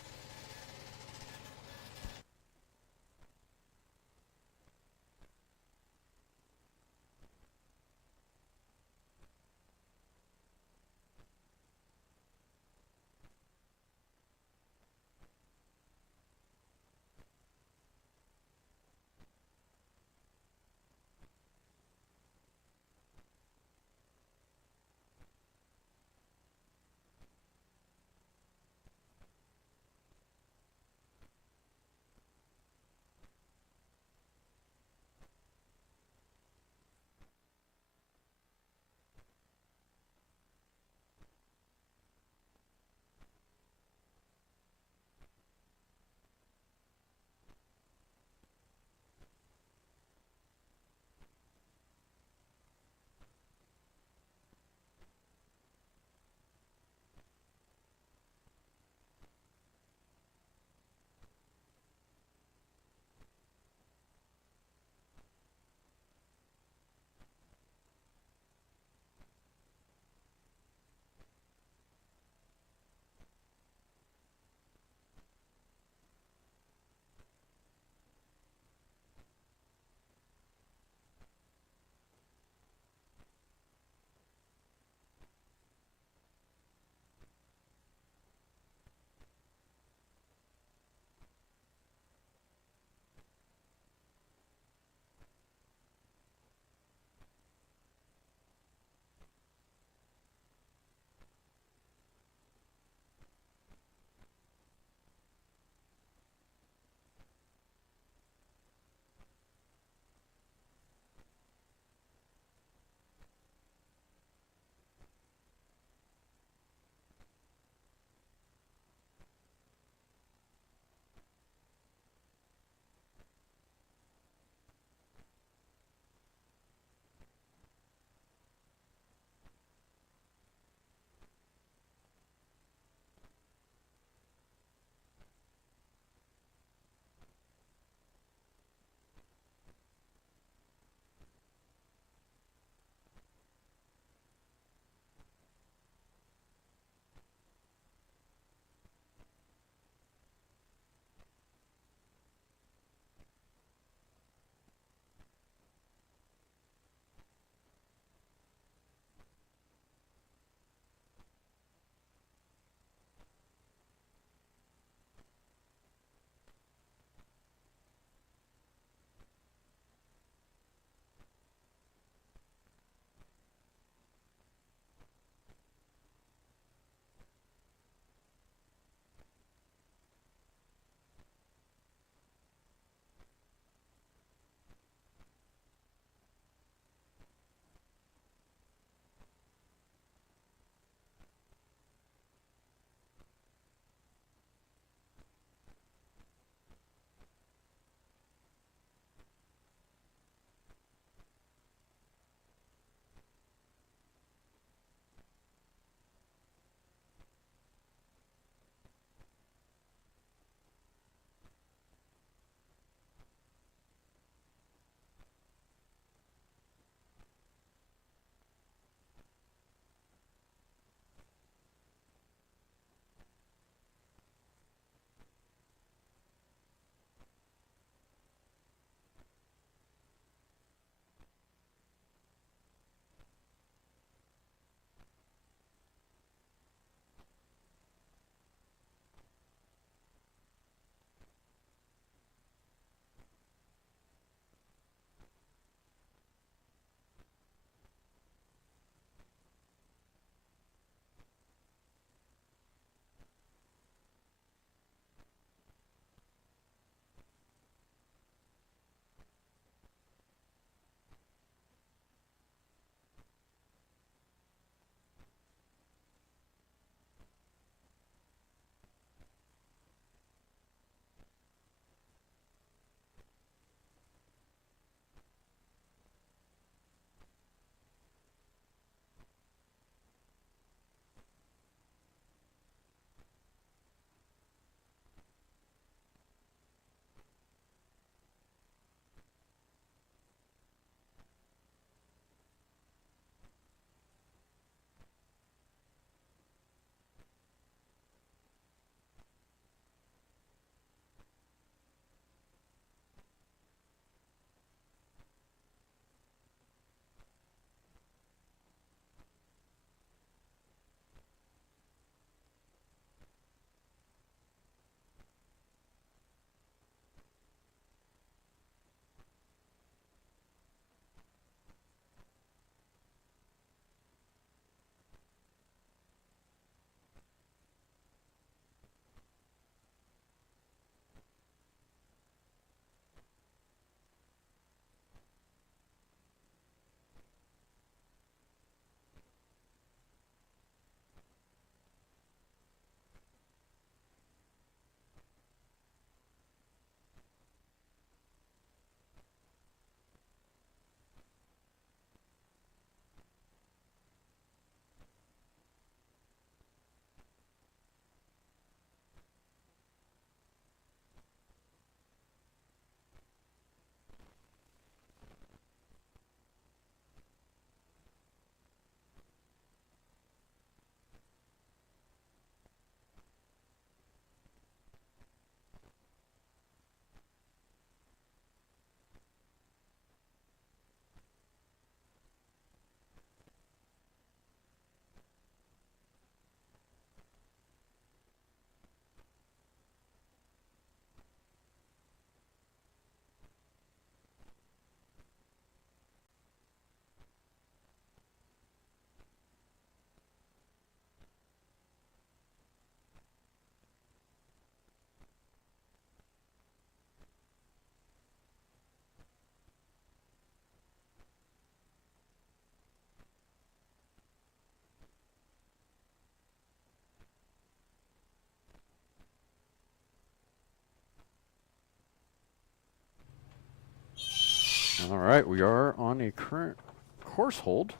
All right, we are on a current course hold,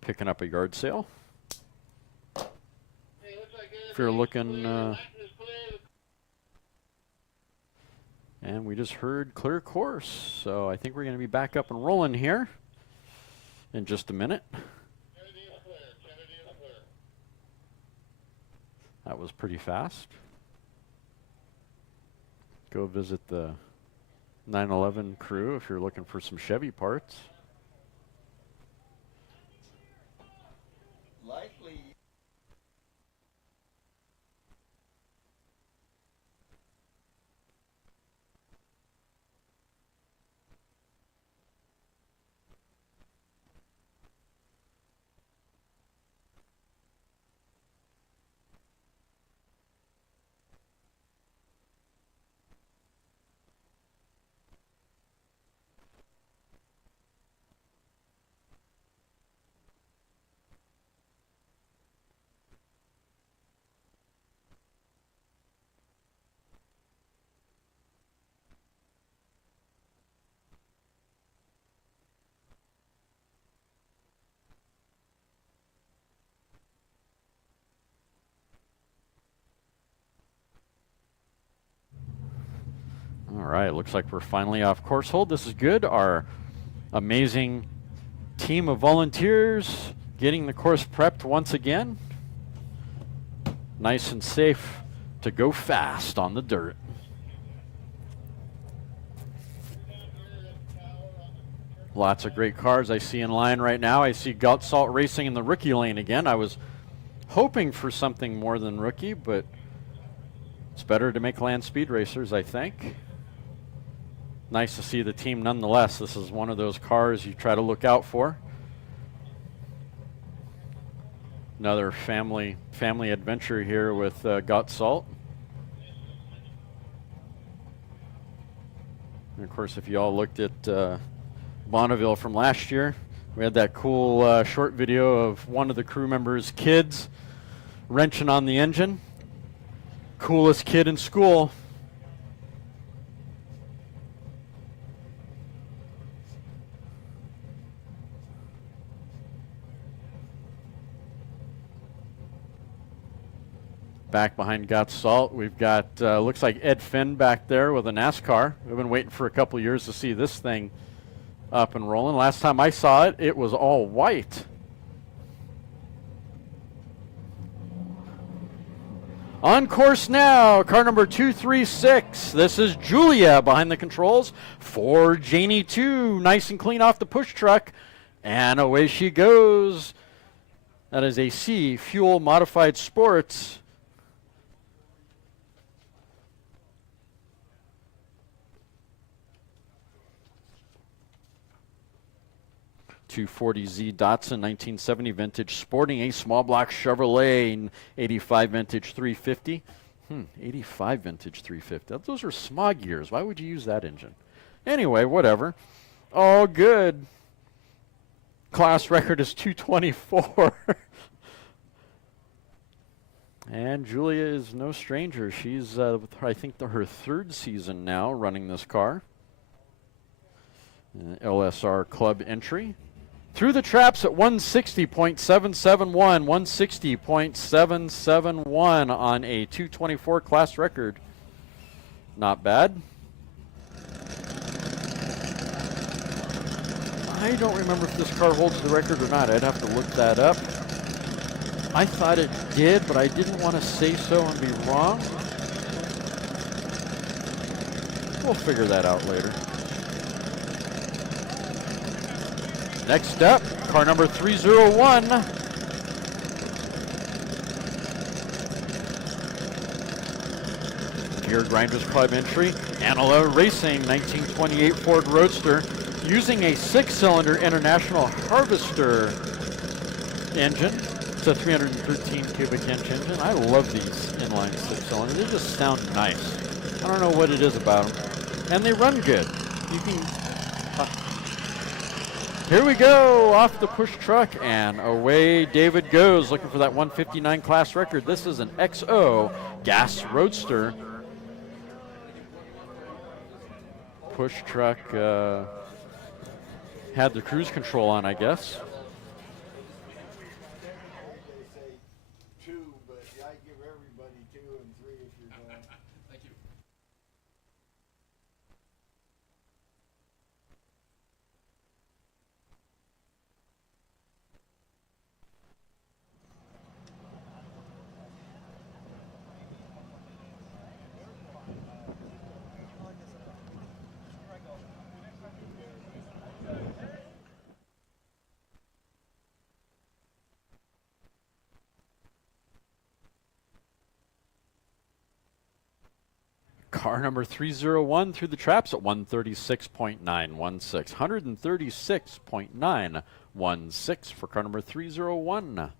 picking up a yard sale. If you're looking, and we just heard clear course, so I think we're going to be back up and rolling here in just a minute. That was pretty fast. Go visit the 911 crew if you're looking for some Chevy parts. Likely. All right, looks like we're finally off course hold. This is good. Our amazing team of volunteers getting the course prepped once again. Nice and safe to go fast on the dirt. Lots of great cars I see in line right now. I see Salt Racing in the rookie lane again. I was hoping for something more than rookie, but it's better to make Landspeed racers, I think. Nice to see the team nonetheless. This is one of those cars you try to look out for. Another family adventure here with Salt. And of course, if you all looked at Bonneville from last year, we had that cool short video of one of the crew members' kids wrenching on the engine. Coolest kid in school. Back behind Salt, we've got, looks like Ed Finn back there with a NASCAR. We've been waiting for a couple years to see this thing up and rolling. Last time I saw it, it was all white. On course now, car number 236. This is Julia behind the controls for Janie 2. Nice and clean off the push truck. And away she goes. That is a C Fuel Modified Sports. .240Z Datsun 1970 vintage, sporting a small block Chevrolet 85 vintage 350. 85 vintage 350. Those are smog years. Why would you use that engine? Anyway, whatever. All good. Class record is 224. And Julia is no stranger. She's, I think, her third season now running this car. LSR club entry. Through the traps at 160.771, 160.771 on a 224 class record. Not bad. I don't remember if this car holds the record or not. I'd have to look that up. I thought it did, but I didn't want to say so and be wrong. We'll figure that out later. Next up, car number 301. Gear Grinders Club entry, Anila Racing 1928 Ford Roadster, using a 6-cylinder International Harvester engine. It's a 313 cubic inch engine. I love these inline 6-cylinders. They just sound nice. I don't know what it is about them. And they run good. You can... Here we go, off the push truck, and away David goes, looking for that 159 class record. This is an XO gas Roadster. Push truck had the cruise control on, I guess. They say 2, but I give everybody 2 and 3 if you're going. Thank you. Car number 301 through the traps at 136.916. 136.916 for car number 301.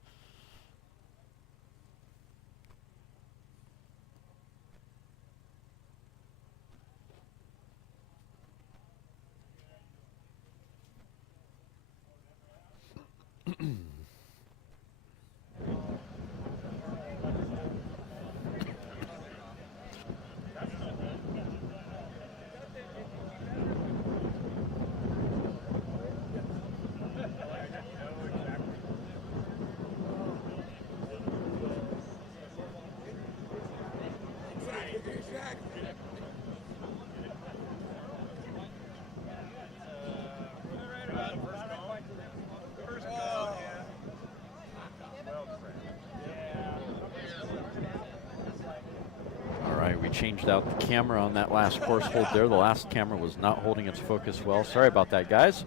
We changed out the camera on that last course hold there. The last camera was not holding its focus well. Sorry about that, guys.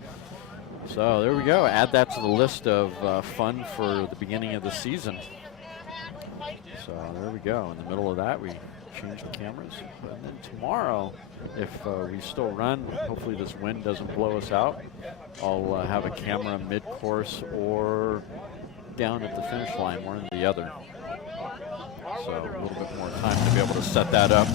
So there we go. Add that to the list of fun for the beginning of the season. So there we go. In the middle of that, we changed the cameras. And then tomorrow, if we still run, hopefully this wind doesn't blow us out, I'll have a camera mid-course or down at the finish line, one or the other. So a little bit more time to be able to set that up.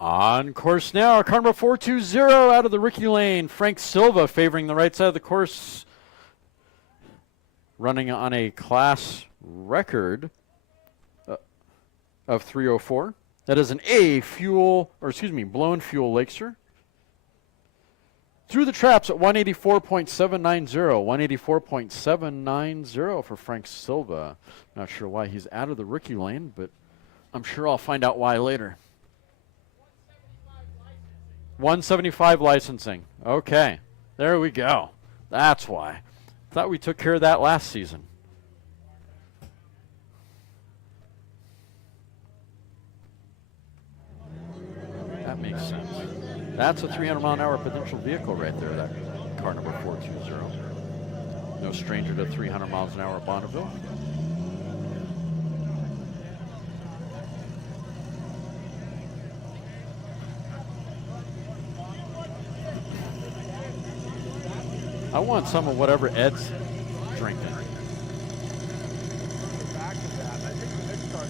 On course now, car number 420 out of the rookie lane. Frank Silva favoring the right side of the course, running on a class record of 304. That is an blown fuel Lakester. Through the traps at 184.790. 184.790 for Frank Silva. Not sure why he's out of the rookie lane, but I'm sure I'll find out why later. 175 licensing. Okay, there we go. That's why. Thought we took care of that last season. That makes sense. That's a 300-mile-an-hour potential vehicle right there, that car number 420. No stranger to 300 miles an hour at Bonneville. I want some of whatever Ed's drinking. Back to that. I think the next car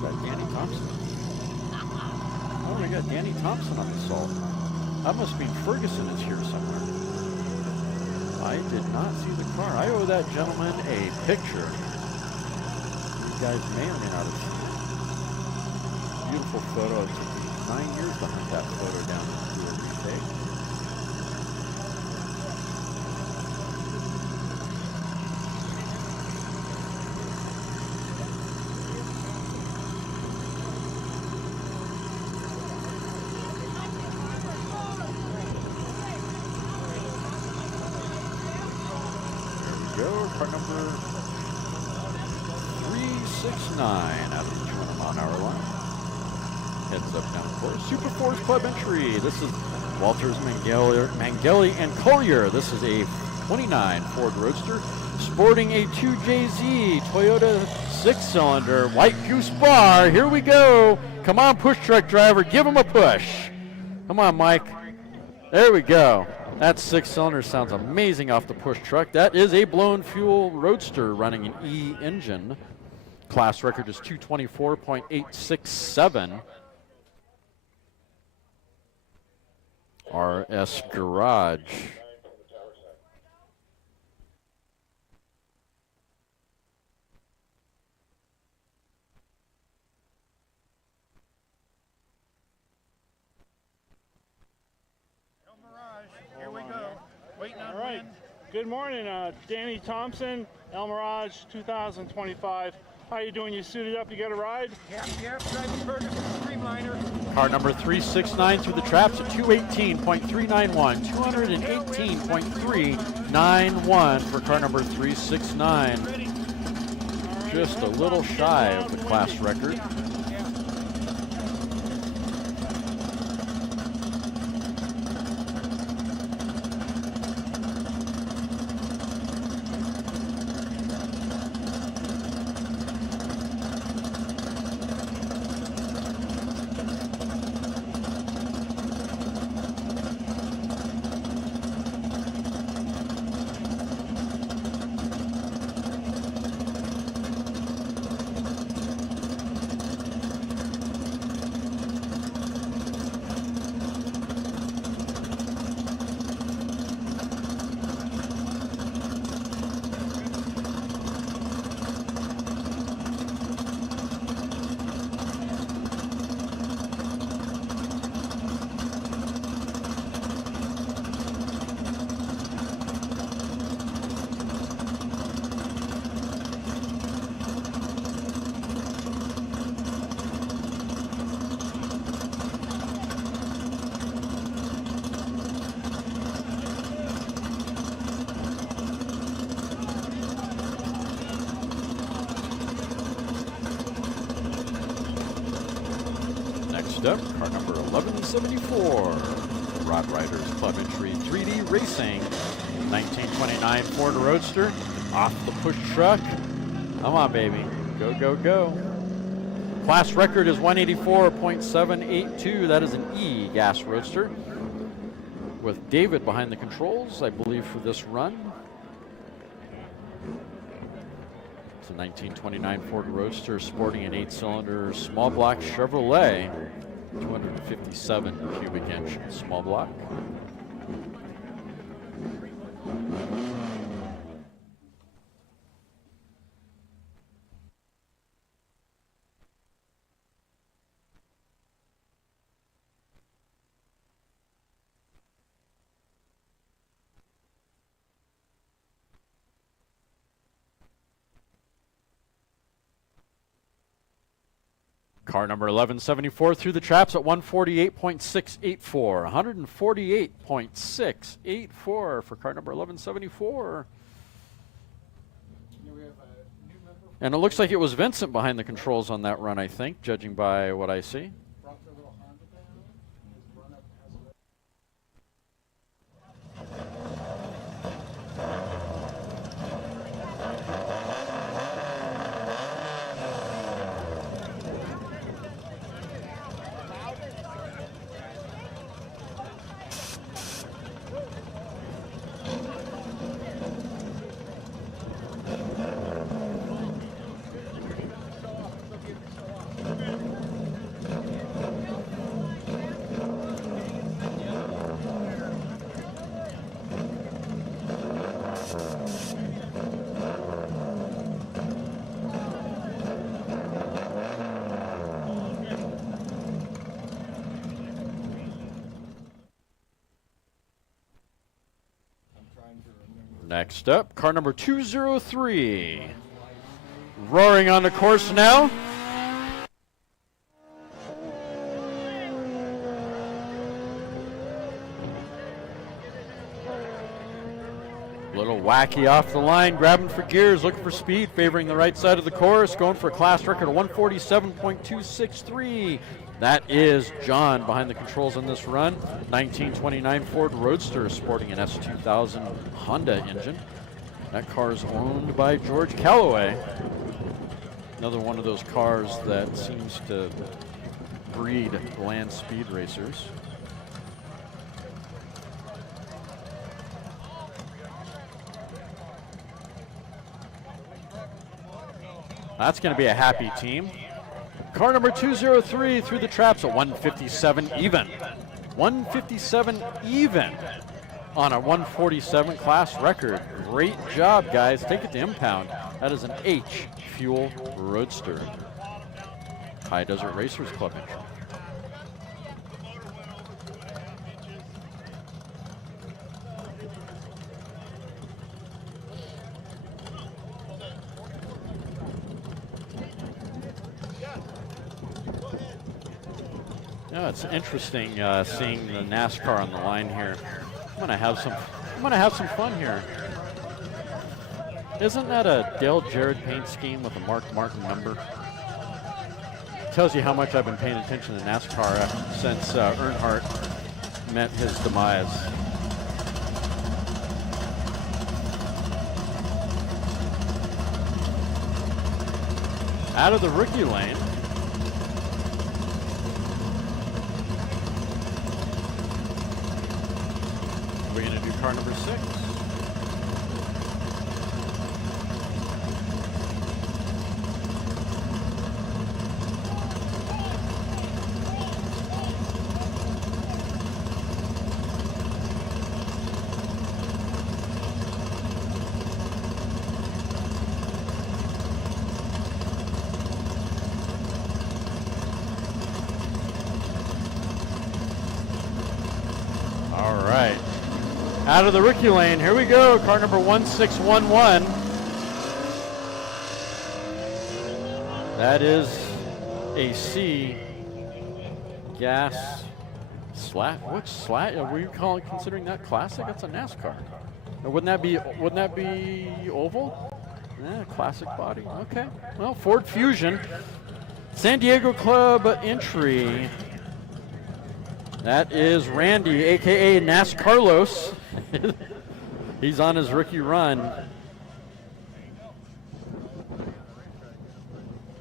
Got Danny Thompson. Oh, we got Danny Thompson on the salt. That must mean Ferguson is here somewhere. I did not see the car. I owe that gentleman a picture. You guys may or may not have seen it. Beautiful photo. It took me 9 years to hunt that photo down and do a retake. Car number 369 out of the 200-mile-an-hour line. Heads up down course. Super Force Club entry. This is Walters, Mangeli, and Collier. This is a 29 Ford Roadster sporting a 2JZ Toyota 6-cylinder white goose bar. Here we go. Come on, push truck driver. Give him a push. Come on, Mike. There we go. That 6-cylinder sounds amazing off the push truck. That is a blown fuel Roadster running an E engine. Class record is 224.867. RS Garage. Here we go. Waiting on All right. Good morning, Danny Thompson, El Mirage 2025. How you doing? You suited up? You got a ride? Yep, driving Ferguson Streamliner. Car number 369 through the traps at 218.391, 218.391 for car number 369. Just a little shy of the class record. Up, car number 1174, Rod Riders Club entry 3D Racing, 1929 Ford Roadster, off the push truck. Come on, baby. Go, go, go. Class record is 184.782. That is an E gas Roadster. With David behind the controls, I believe, for this run. It's a 1929 Ford Roadster sporting an 8-cylinder small block Chevrolet. 257 cubic inch small block. Car number 1174 through the traps at 148.684. 148.684 for car number 1174. And it looks like it was Vincent behind the controls on that run, I think, judging by what I see. Next up, car number 203. Roaring on the course now. Little wacky off the line, grabbing for gears, looking for speed, favoring the right side of the course, going for a class record of 147.263. That is John behind the controls on this run. 1929 Ford Roadster sporting an S2000 Honda engine. That car is owned by George Calloway. Another one of those cars that seems to breed Landspeed racers. That's going to be a happy team. Car number 203 through the traps at 157 even. 157 even on a 147 class record. Great job, guys. Take it to impound. That is an H Fuel Roadster. High Desert Racers Club entry. Yeah, it's interesting seeing the NASCAR on the line here. I'm gonna have some fun here. Isn't that a Dale Jarrett paint scheme with a Mark Martin number? Tells you how much I've been paying attention to NASCAR since Earnhardt met his demise. Out of the rookie lane. We're going to do car number 6. All right. Out of the rookie lane, here we go, car number 1611. That is a C gas slat. Which slat are we considering that classic? That's a NASCAR. Or wouldn't that be oval? Yeah, classic body. Okay. Well, Ford Fusion, San Diego Club entry. That is Randy, aka NASCARlos. He's on his rookie run.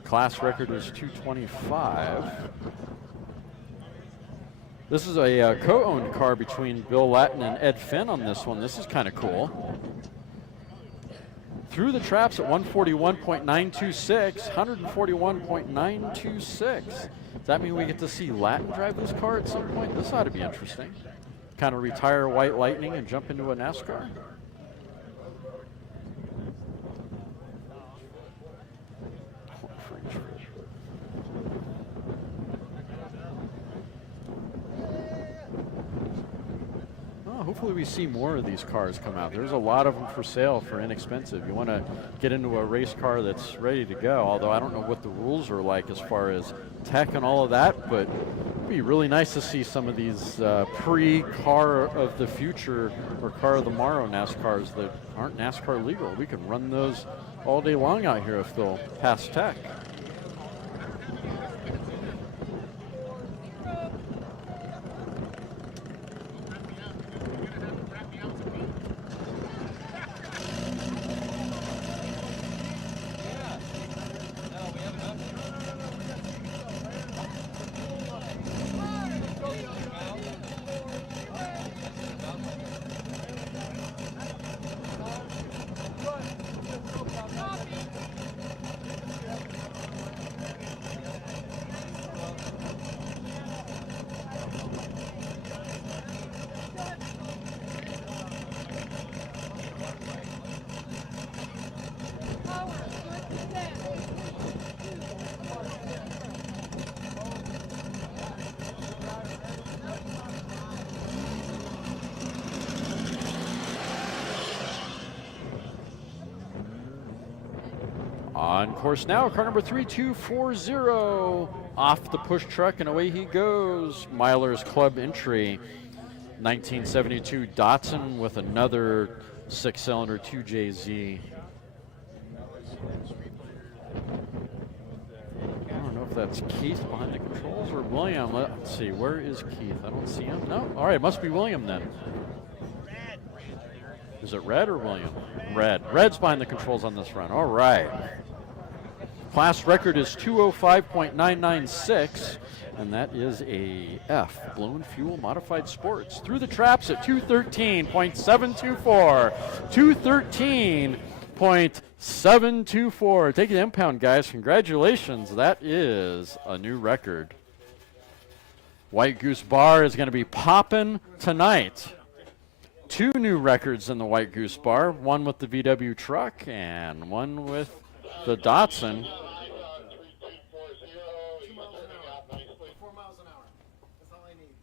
Class record is 225. This is a co-owned car between Bill Lattin and Ed Finn on this one. This is kind of cool. Through the traps at 141.926, 141.926. Does that mean we get to see Lattin drive this car at some point? This ought to be interesting. Kind of retire White Lightning and jump into a NASCAR. Oh, hopefully we see more of these cars come out. There's a lot of them for sale for inexpensive. You want to get into a race car that's ready to go, although I don't know what the rules are like as far as tech and all of that, but it'd be really nice to see some of these pre-car of the future or car of the tomorrow NASCARs that aren't NASCAR legal. We can run those all day long out here if they'll pass tech. On course now, car number 3240, off the push truck and away he goes. Myler's club entry, 1972 Datsun with another 6-cylinder 2JZ. I don't know if that's Keith behind the controls or William. Let's see, where is Keith? I don't see him. No, all right, it must be William then. Is it Red or William? Red. Red's behind the controls on this run. All right. Class record is 205.996, and that is a F, blown fuel modified sports. Through the traps at 213.724. 213.724. Take the impound, guys. Congratulations. That is a new record. White Goose Bar is going to be popping tonight. 2 new records in the White Goose Bar, one with the VW truck and one with the Datsun. 4 miles an hour. That's all I need.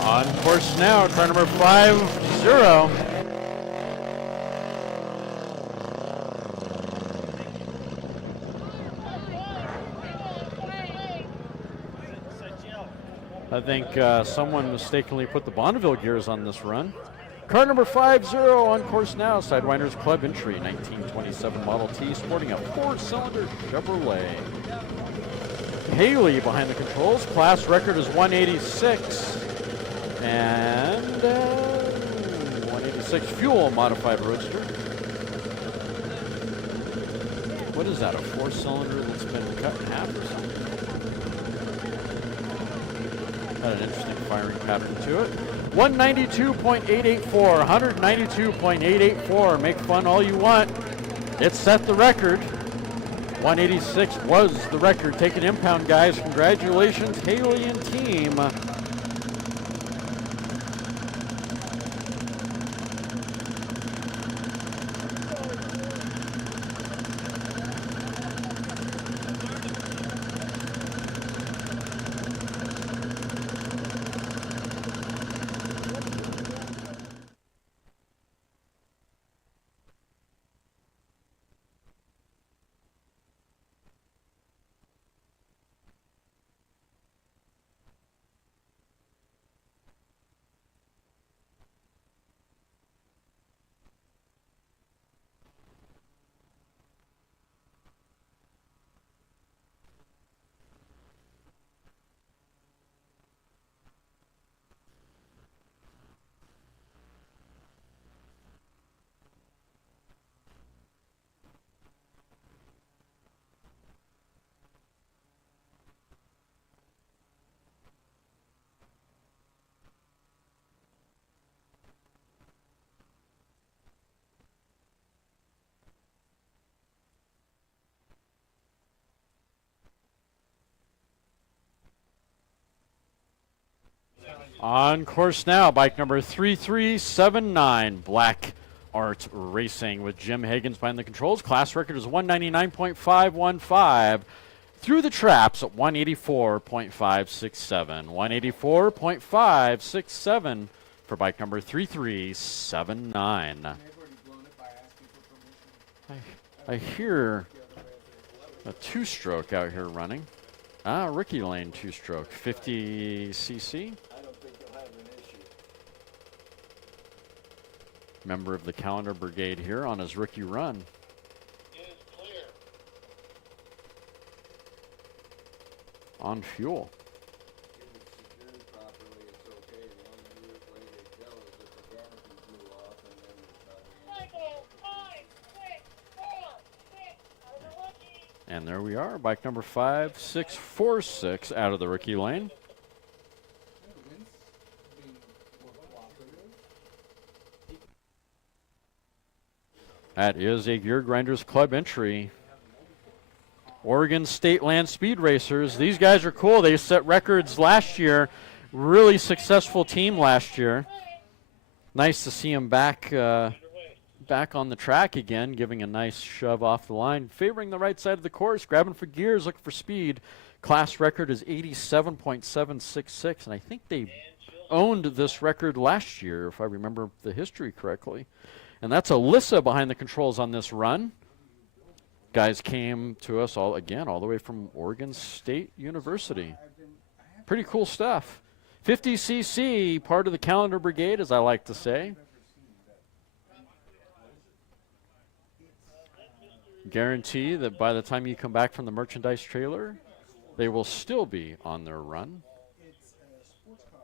On course now, car number 50. I think someone mistakenly put the Bonneville gears on this run. Car number 50 on course now, Sidewinders Club entry, 1927 Model T, sporting a 4-cylinder Chevrolet. Haley behind the controls. Class record is 186. And 186 fuel modified Roadster. What is that, a 4-cylinder that's been cut in half or something? Got an interesting firing pattern to it. 192.884, 192.884. Make fun all you want. It set the record. 186 was the record. Take an impound, guys. Congratulations, Haley and team. On course now, bike number 3379, Black Art Racing with Jim Higgins behind the controls. Class record is 199.515. Through the traps at 184.567. 184.567 for bike number 3379. I hear a two-stroke out here running. Ricky Lane two-stroke, 50cc. Member of the Calendar Brigade here on his rookie run. On fuel. And there we are, bike number 5646 out of the rookie lane. That is a Gear Grinders Club entry. Oregon State Landspeed Racers. These guys are cool. They set records last year. Really successful team last year. Nice to see them back on the track again, giving a nice shove off the line. Favoring the right side of the course, grabbing for gears, looking for speed. Class record is 87.766, and I think they owned this record last year, if I remember the history correctly. And that's Alyssa behind the controls on this run. Guys came to us all the way from Oregon State University. Pretty cool stuff. 50cc, part of the Calendar Brigade, as I like to say. Guarantee that by the time you come back from the merchandise trailer, they will still be on their run. It's a sports car.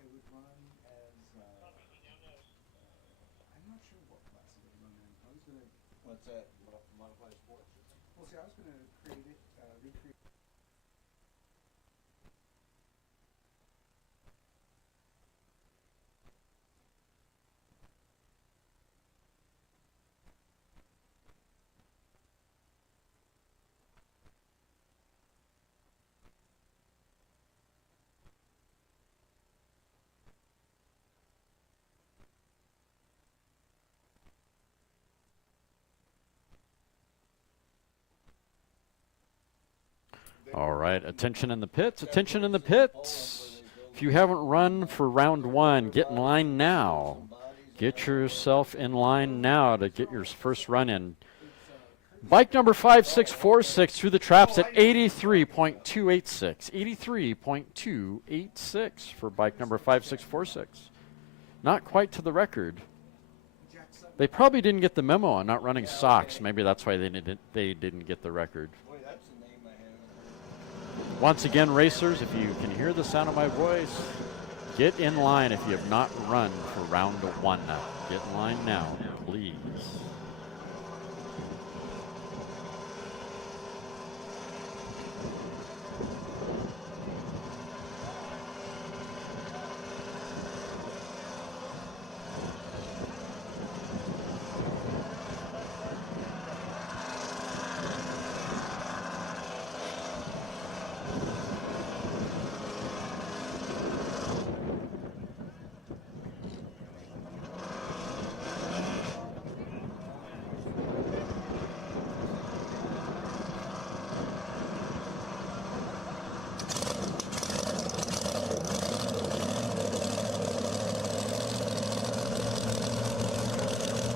It would run as, I'm not sure what class it would run in. I was going to... What's that? Modified sports? Well, see, I was going to create it, recreate. All right, attention in the pits, attention in the pits. If you haven't run for round 1, get in line now. Get yourself in line now to get your first run in. Bike number 5646 through the traps at 83.286. 83.286 for bike number 5646. Not quite to the record. They probably didn't get the memo on not running socks. Maybe that's why they didn't get the record. Once again, racers, if you can hear the sound of my voice, get in line if you have not run for round 1. Get in line now, please.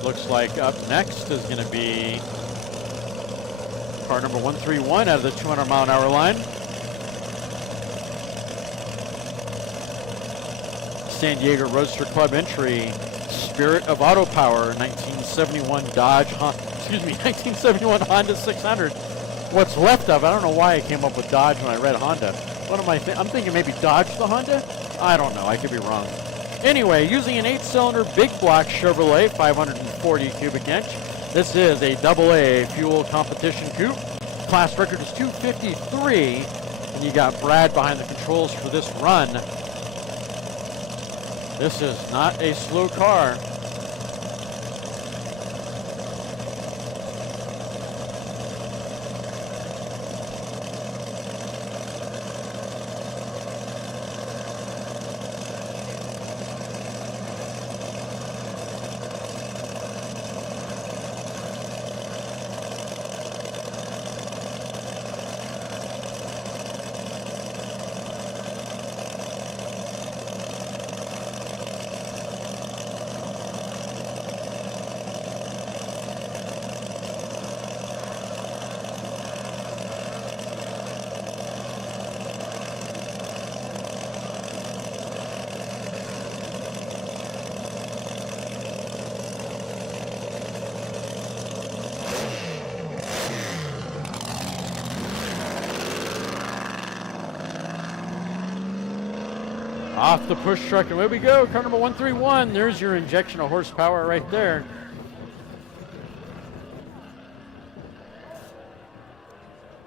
Looks like up next is going to be car number 131 out of the 200-mile-an-hour line. San Diego Roadster Club entry, Spirit of Auto Power, 1971 1971 Honda 600. What's left of, I don't know why I came up with Dodge when I read Honda. What am I I'm thinking maybe Dodge the Honda? I don't know, I could be wrong. Anyway, using an 8-cylinder big block Chevrolet 540 cubic inch. This is a AA fuel competition coupe. Class record is 253, and you got Brad behind the controls for this run. This is not a slow car. Off the push truck, and away we go. Car number 131. There's your injection of horsepower right there.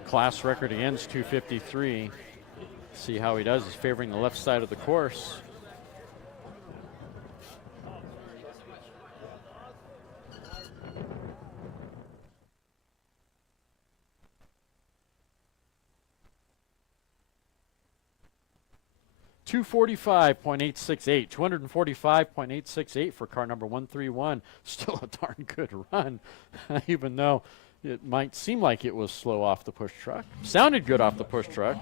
Class record again is 253. See how he does. He's favoring the left side of the course. $245.868, $245.868 for car number 131. Still a darn good run, even though it might seem like it was slow off the push truck. Sounded good off the push truck.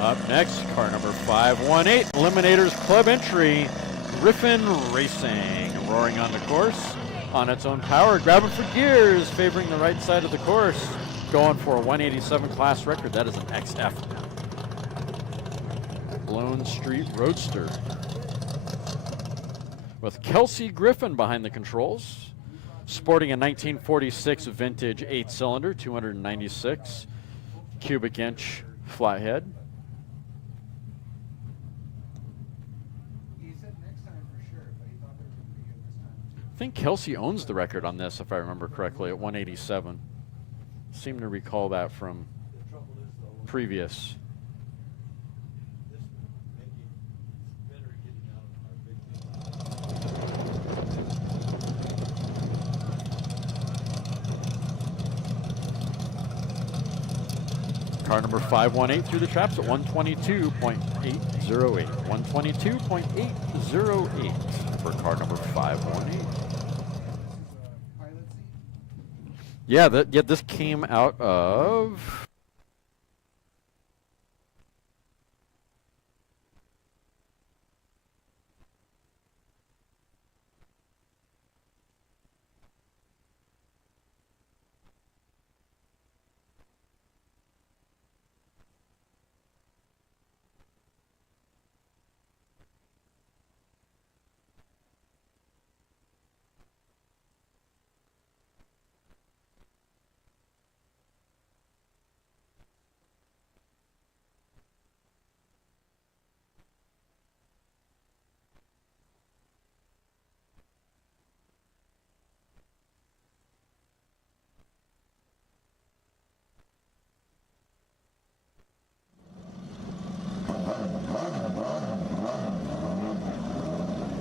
Up next, car number 518, Eliminators Club entry, Griffin Racing, roaring on the course, on its own power, grabbing for gears, favoring the right side of the course, going for a 187 class record. That is an XF. Lone Street Roadster. With Kelsey Griffin behind the controls, sporting a 1946 vintage 8-cylinder, 296 cubic inch flathead. He said next time for sure, but he thought they were going to be good this time. I think Kelsey owns the record on this, if I remember correctly, at 187. Seem to recall that from previous. Car number 518 through the traps at 122.808. 122.808 for car number 518. This is a pilot seat. Yeah, this came out of.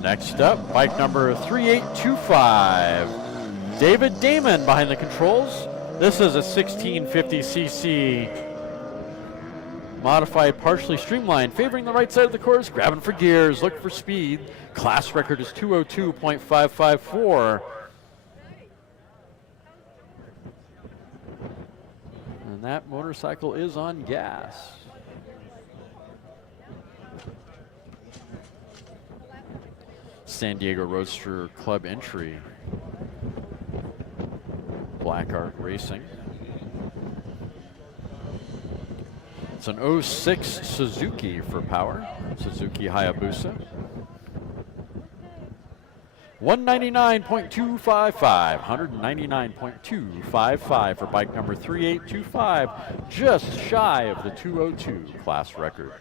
Next up, bike number 3825. David Damon behind the controls. This is a 1650cc modified, partially streamlined, favoring the right side of the course, grabbing for gears, looking for speed. Class record is 202.554. And that motorcycle is on gas. San Diego Roadster Club entry. Black Art Racing. It's an 06 Suzuki for power. Suzuki Hayabusa. 199.255. 199.255 for bike number 3825. Just shy of the 202 class record.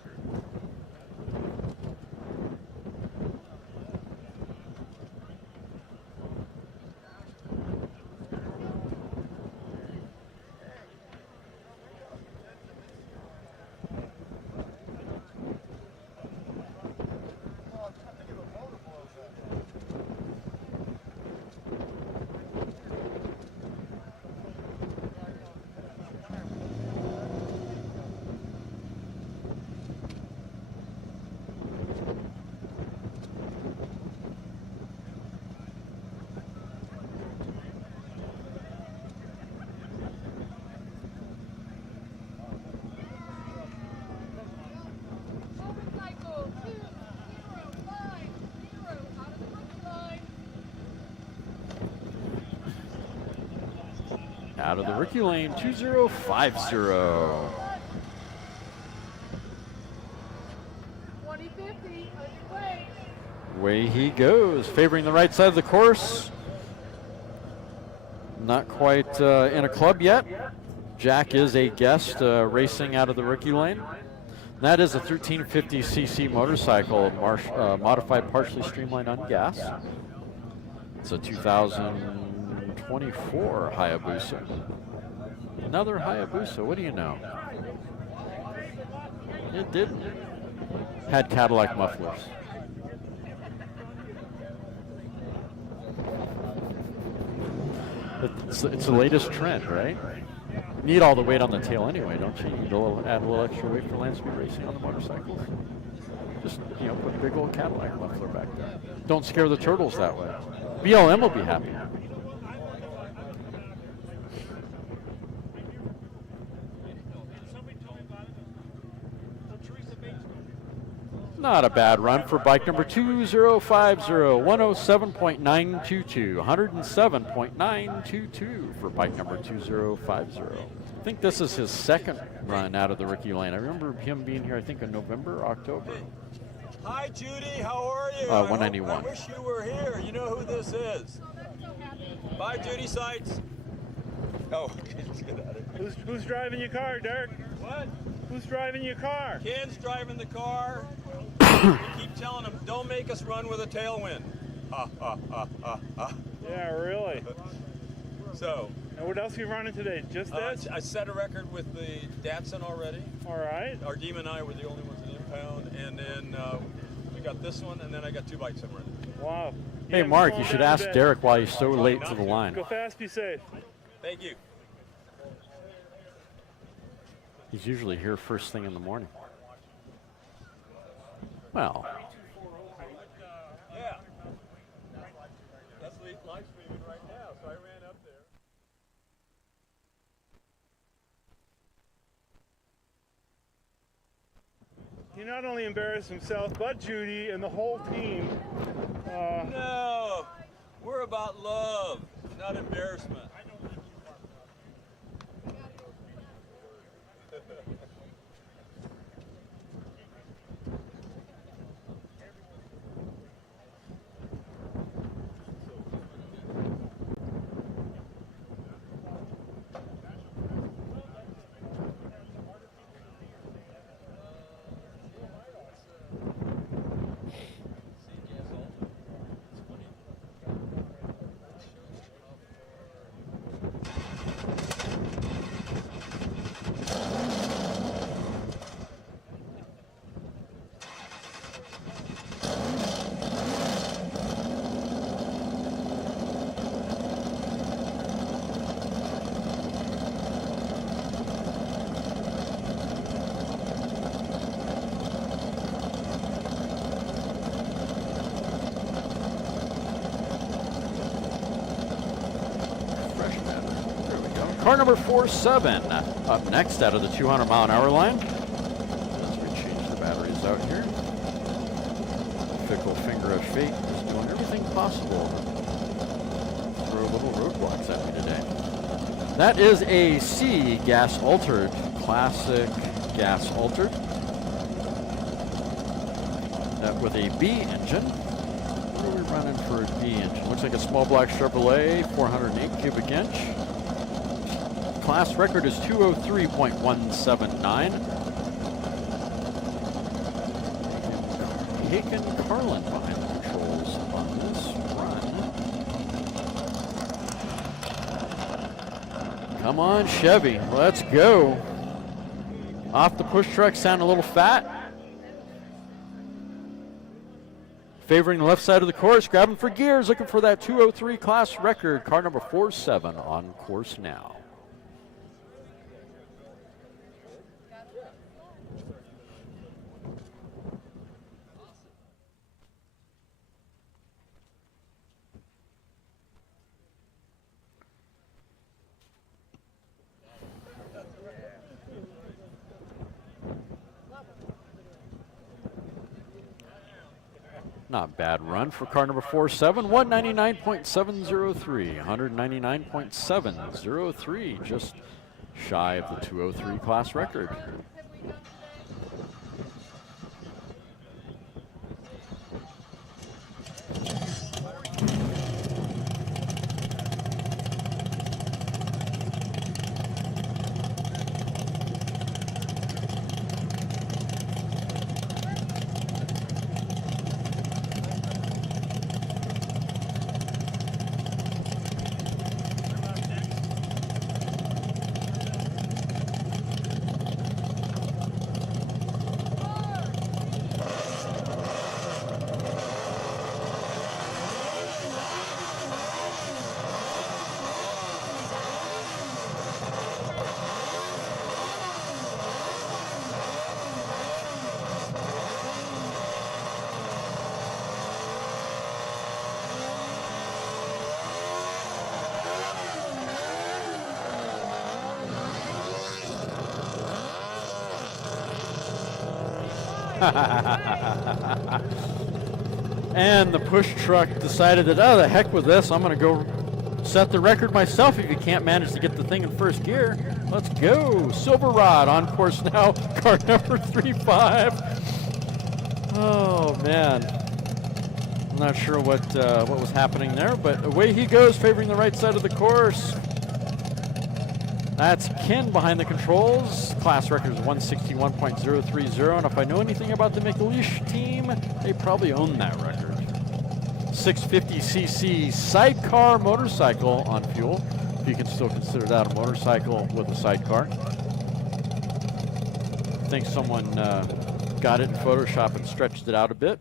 Out of the rookie lane, 2050. 2050, on your way. Away he goes, favoring the right side of the course. Not quite in a club yet. Jack is a guest racing out of the rookie lane. That is a 1350cc motorcycle, modified, partially streamlined on gas. It's a 2024 Hayabusa. Another Hayabusa, what do you know? It didn't. Had Cadillac mufflers. It's the latest trend, right? Need all the weight on the tail anyway, don't you? Need add a little extra weight for Landspeed racing on the motorcycles. Just, put a big old Cadillac muffler back there. Don't scare the turtles that way. BLM will be happy. Not a bad run for bike number 2050, 107.922, 107.922 for bike number 2050. I think this is his second run out of the rookie lane. I remember him being here, I think, in November, October. Hi, Judy. How are you? 191. I wish you were here. You know who this is. Bye, Judy Sights. Oh, get out of here. Who's driving your car, Dirk? What? Who's driving your car? Ken's driving the car. We keep telling him, don't make us run with a tailwind. Yeah, really. So. And what else are you running today? Just this? I set a record with the Datsun already. All right. Our Demon and I were the only ones in impound, and then we got this one, and then I got 2 bikes I'm running. Wow. Hey, Mark, you should ask Derek why he's so late to the line. Go fast, be safe. Thank you. He's usually here first thing in the morning. Well. Yeah. That's live streaming right now, so I ran up there. He not only embarrassed himself, but Judy and the whole team. No, we're about love, not embarrassment. Car number 47 up next out of the 200-mile-an-hour line. As we change the batteries out here. Fickle finger of fate is doing everything possible to throw little roadblocks at me today. That is a C gas altered, classic gas altered. That with a B engine. What are we running for a B engine? Looks like a small block Chevrolet, 408 cubic inch. Class record is 203.179. Haken Carlin behind the controls on this run. Come on, Chevy, let's go. Off the push truck, sound a little fat. Favoring the left side of the course, grabbing for gears, looking for that 203 class record. Car number 47 on course now. Not bad run for car number 47, 199.703, 199.703, just shy of the 203 class record. And the push truck decided that, oh, the heck with this. I'm going to go set the record myself if you can't manage to get the thing in first gear. Let's go. Silver Rod on course now. Car number 35. Oh, man. I'm not sure what was happening there, but away he goes, favoring the right side of the course. That's Ken behind the controls. Class record is 161.030, and if I know anything about the McLeish team, they probably own that record. 650cc sidecar motorcycle on fuel, if you can still consider that a motorcycle with a sidecar. I think someone got it in Photoshop and stretched it out a bit.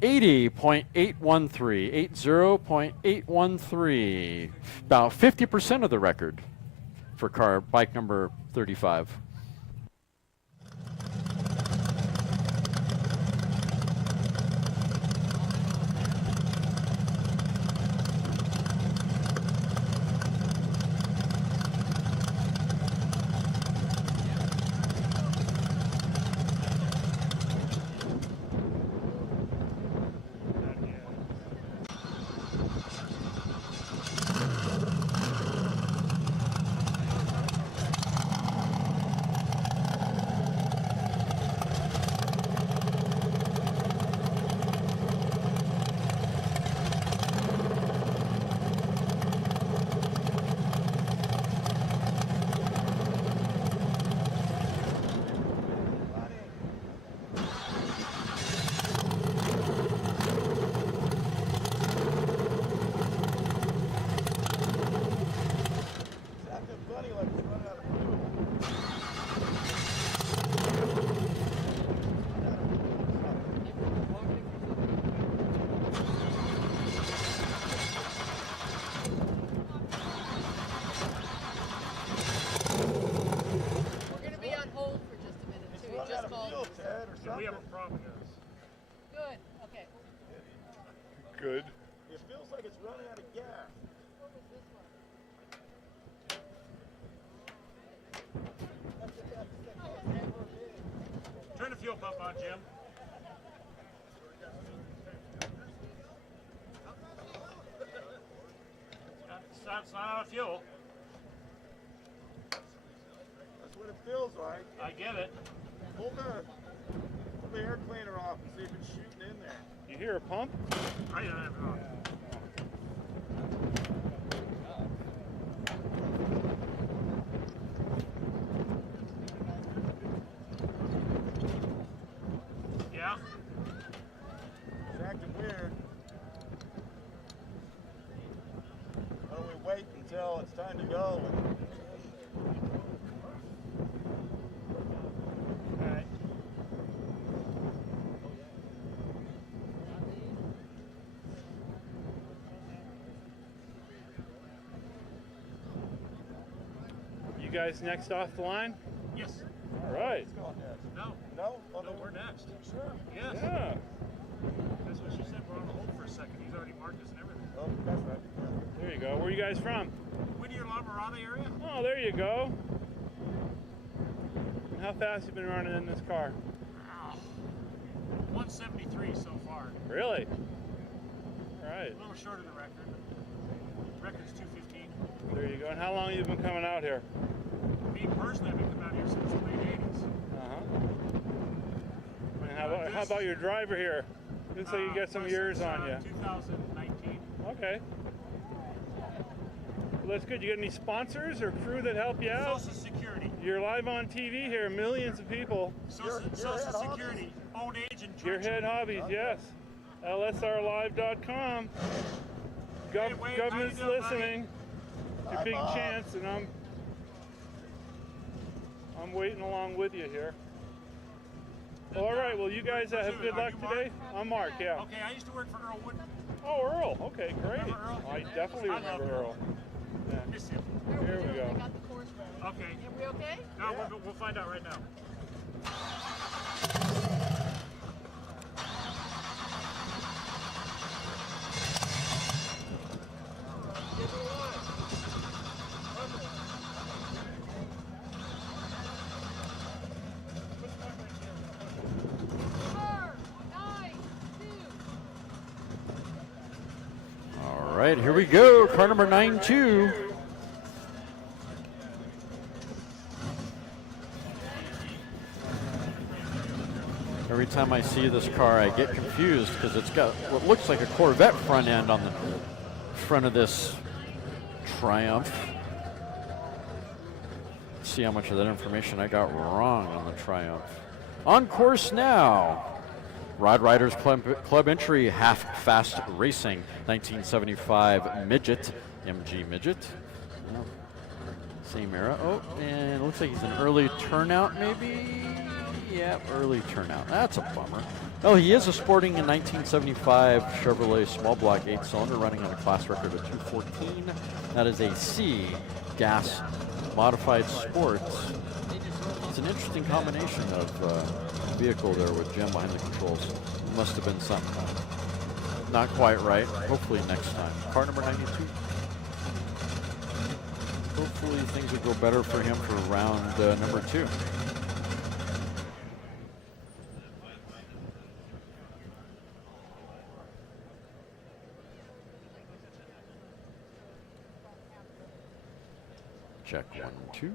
80.813, 80.813, about 50% of the record for bike number 35. We have a problem, guys. Good. Okay. Good. It feels like it's running out of gas. Turn the fuel pump on, Jim. It's not out of fuel. That's what it feels like. I get it. Pull the air cleaner off and see if it's shooting in there. You hear a pump? I don't have it on. Yeah? It's acting weird. Why don't we wait until it's time to go? Alright. You guys next off the line? Yes. All right. Let's go next. No. No? Oh, No, we're next. Sure. Yes. Yeah. That's what she said. We're on hold for a second. He's already marked us and everything. Oh, that's right. There you go. Where are you guys from? Whittier, La Mirada area? Oh, there you go. And how fast you been running in this car? 173 so far. Really? All right. A little short of the record. Record's 215. There you go. And how long have you been coming out here? Me personally, I've been coming out here since the late 80s. And how about your driver here? Looks like you got some years on you. 2019. Okay. Well, that's good. You got any sponsors or crew that help you out? Social Security. You're live on TV here, millions of people. Social Security. Old age and Your head hobbies, yes. LSRlive.com. Hey, Wade, Government's how you doing, listening. It's your big chance, and I'm waiting along with you here. Well, all right. Well, you guys have good luck today. I'm Mark. Yeah. Okay, I used to work for Earl Wood. Oh, Earl. Okay, great. Remember Earl? I definitely I remember love Earl. Yeah. Miss him. Here we go. We got the course ready. Okay. Are we okay? No, we'll find out right now. right, here we go. Car number 9-2. Every time I see this car, I get confused because it's got what looks like a Corvette front end on the front of this Triumph. Let's see how much of that information I got wrong on the Triumph. On course now. Rod Riders Club entry, Half Fast Racing, 1975 Midget, MG Midget. Well, same era. Oh, and it looks like he's an early turnout, maybe? Yep, early turnout. That's a bummer. Oh, he is sporting a 1975 Chevrolet small block 8-cylinder running on a class record of 214. That is a C gas modified sports. It's an interesting combination of vehicle there with Jim behind the controls. Must have been something not quite right. Hopefully next time. Car number 92. Hopefully things will go better for him for round number 2. Check 1, 2.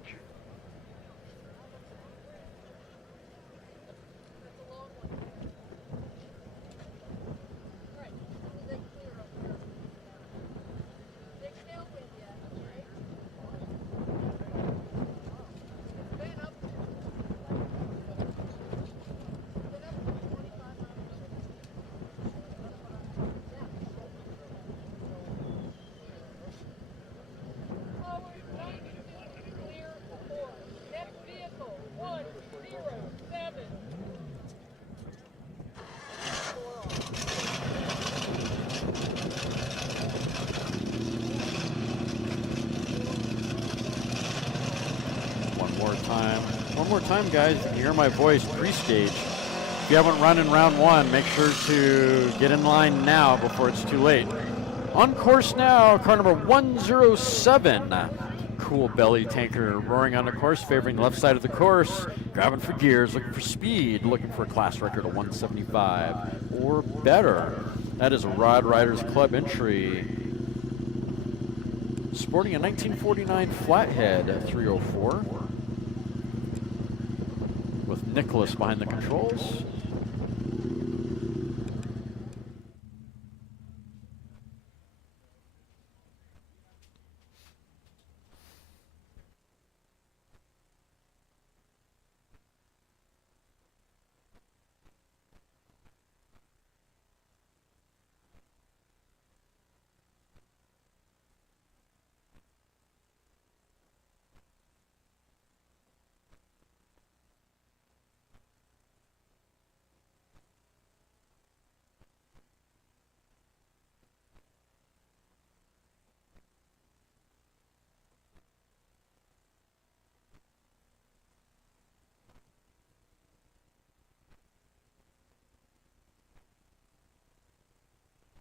One more time, guys. You hear my voice pre-stage. If you haven't run in round 1, make sure to get in line now before it's too late. On course now, car number 107. Cool belly tanker roaring on the course, favoring the left side of the course, grabbing for gears, looking for speed, looking for a class record of 175 or better. That is a Rod Riders Club entry. Sporting a 1949 Flathead 304. With Nicholas behind the controls.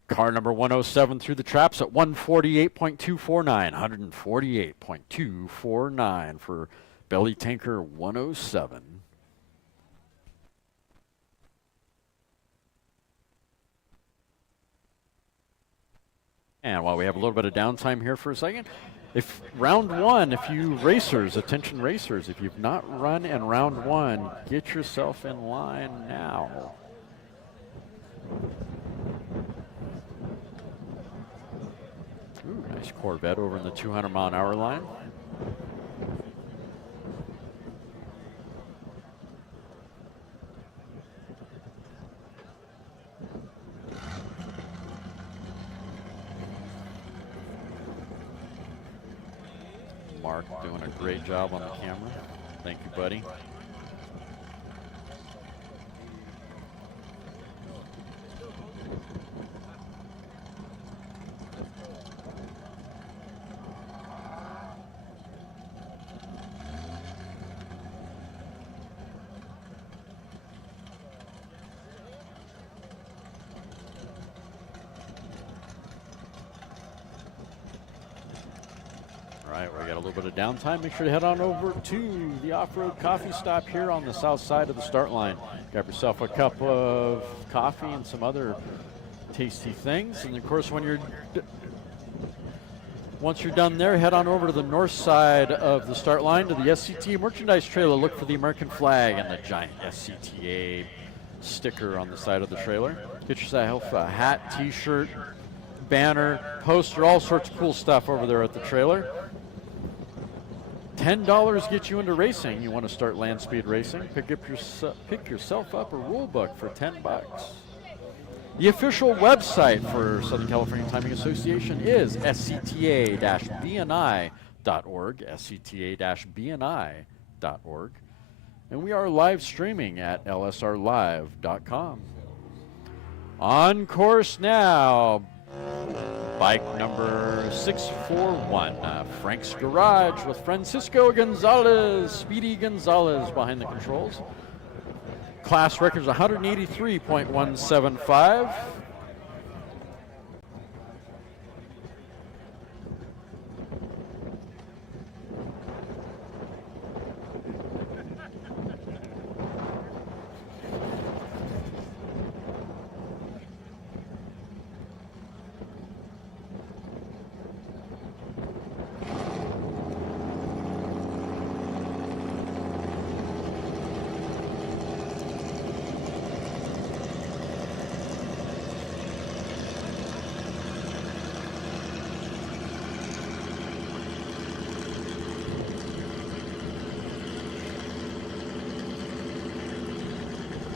Car number 107 through the traps at 148.249. 148.249 for belly tanker 107. And while we have a little bit of downtime here for a second, if round 1, if you racers, attention racers, if you've not run in round 1, get yourself in line now. Ooh, nice Corvette over in the 200-mile-an-hour line. Mark doing a great job on the camera. Thank you, buddy. We got a little bit of downtime. Make sure to head on over to the off-road coffee stop here on the south side of the start line. Grab yourself a cup of coffee and some other tasty things. And of course, when you're Once you're done there, head on over to the north side of the start line to the SCTA merchandise trailer. Look for the American flag and the giant SCTA sticker on the side of the trailer. Get yourself a hat, t-shirt, banner, poster, all sorts of cool stuff over there at the trailer. $10 gets you into racing. You want to start Landspeed racing? Pick yourself up a rule book for $10. The official website for Southern California Timing Association is scta-bni.org, scta-bni.org. And we are live streaming at lsrlive.com. On course now, bike number 641, Frank's Garage with Francisco Gonzalez, Speedy Gonzalez behind the controls. Class record's 183.175.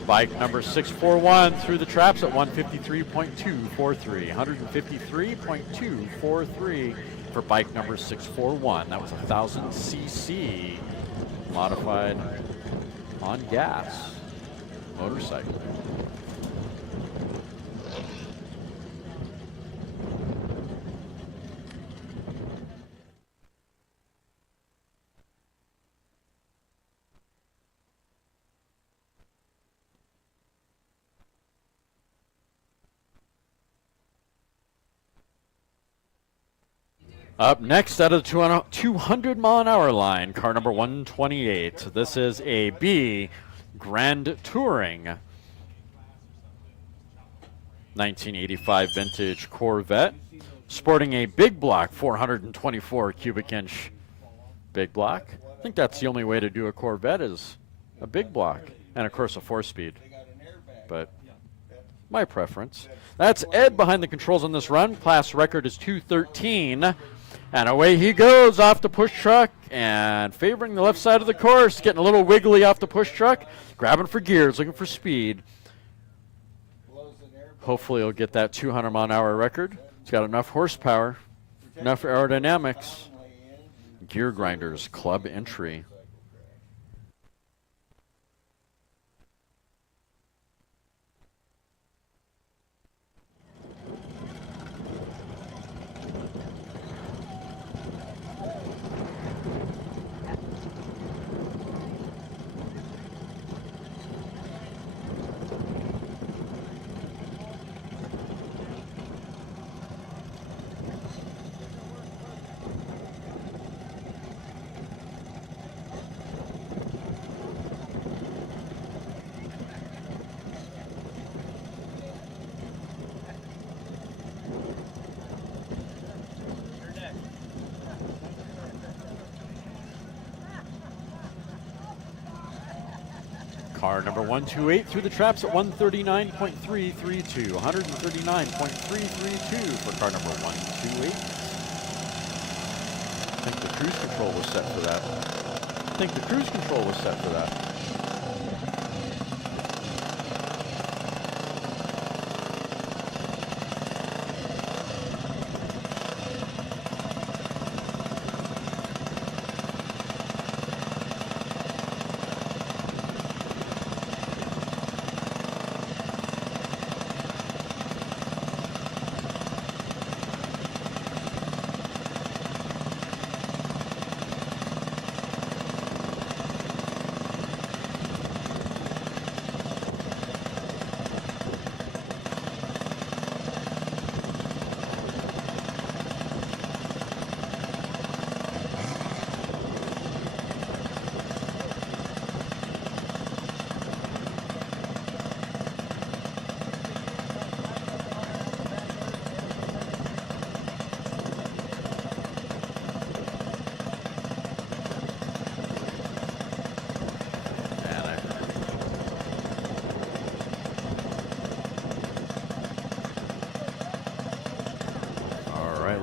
Bike number 641 through the traps at 153.243. 153.243 for bike number 641. That was 1,000 cc modified on gas motorcycle. Up next out of the 200-mile-an-hour line, car number 128. This is a B Grand Touring 1985 vintage Corvette, sporting a big block 424 cubic inch big block. I think that's the only way to do a Corvette is a big block, and of course a 4-speed. But my preference. That's Ed behind the controls on this run. Class record is 213. And away he goes off the push truck and favoring the left side of the course, getting a little wiggly off the push truck, grabbing for gears, looking for speed. Hopefully he'll get that 200-mile-an-hour record. He's got enough horsepower, enough aerodynamics. Gear Grinders Club entry. Car number 128 through the traps at 139.332. 139.332 for car number 128. I think the cruise control was set for that.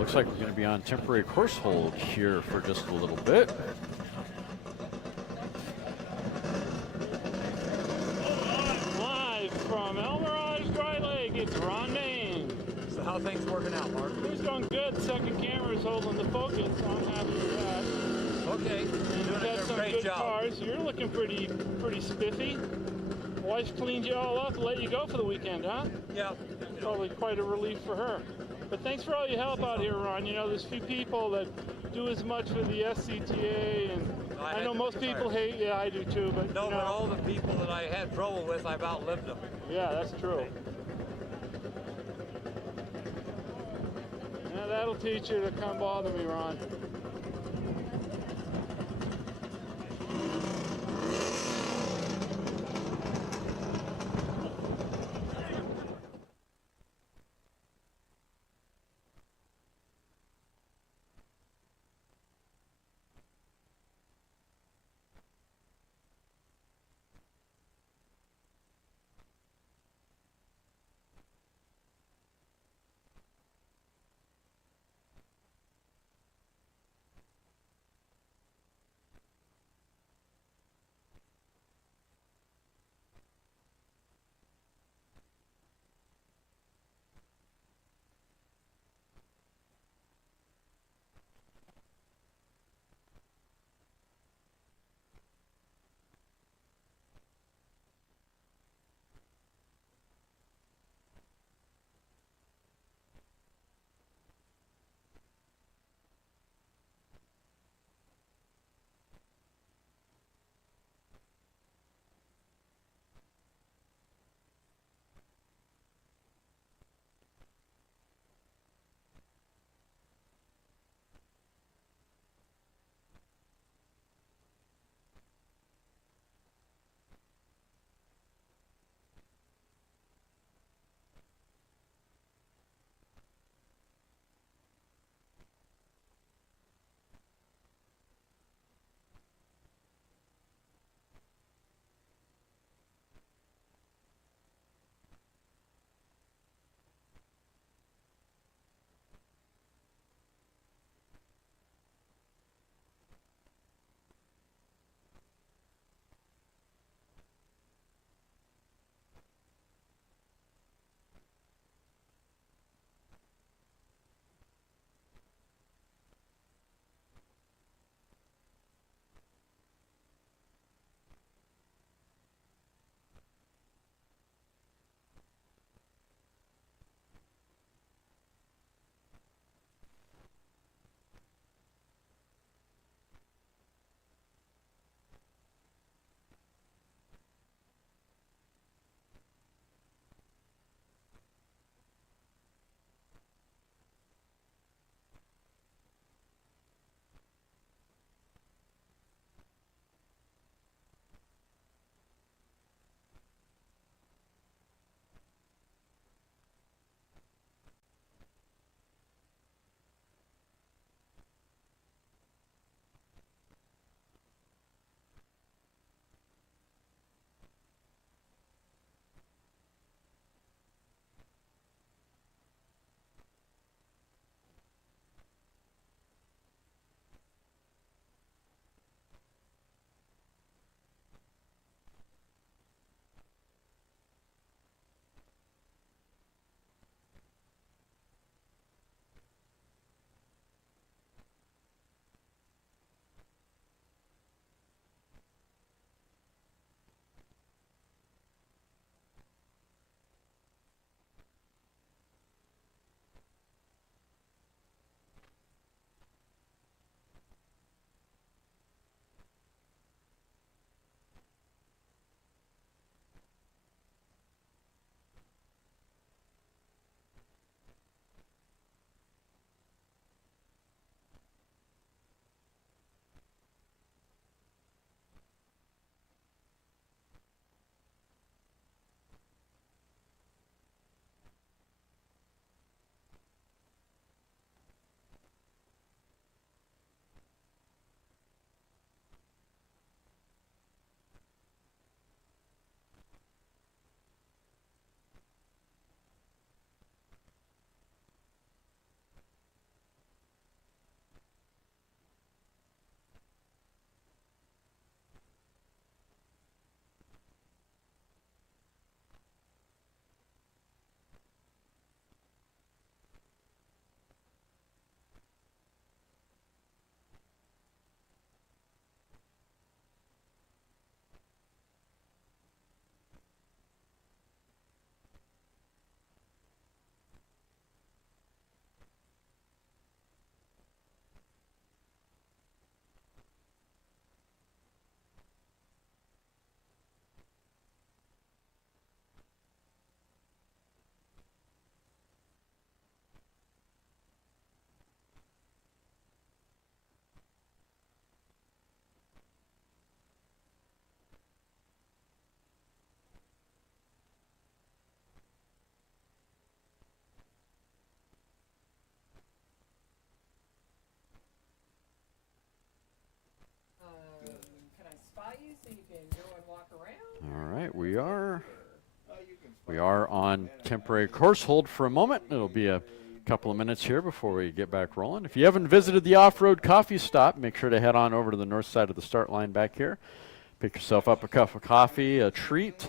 looks like we're going to be on temporary course hold here for just a little bit. Live from El Mirage Dry Lake, it's Ron Main. So how things working out, Mark? Who's doing good? Second camera is holding the focus, so I'm happy with that. Okay, And doing we've got a some great good job. cars. You're looking pretty spiffy. Wife cleaned you all up and let you go for the weekend, huh? Yeah. Probably quite a relief for her. But thanks for all your help out here, Ron. You know, there's few people that do as much for the SCTA, and I know most people hate. Yeah, I do too. But No, you know, but all the people that I had trouble with, I've outlived them. yeah, that's true. Yeah, that'll teach you to come bother me, Ron. you so you can go and walk around. All right, we are on temporary course hold for a moment. It'll be a couple of minutes here before we get back rolling. If you haven't visited the off-road coffee stop, make sure to head on over to the north side of the start line back here. Pick yourself up a cup of coffee, a treat.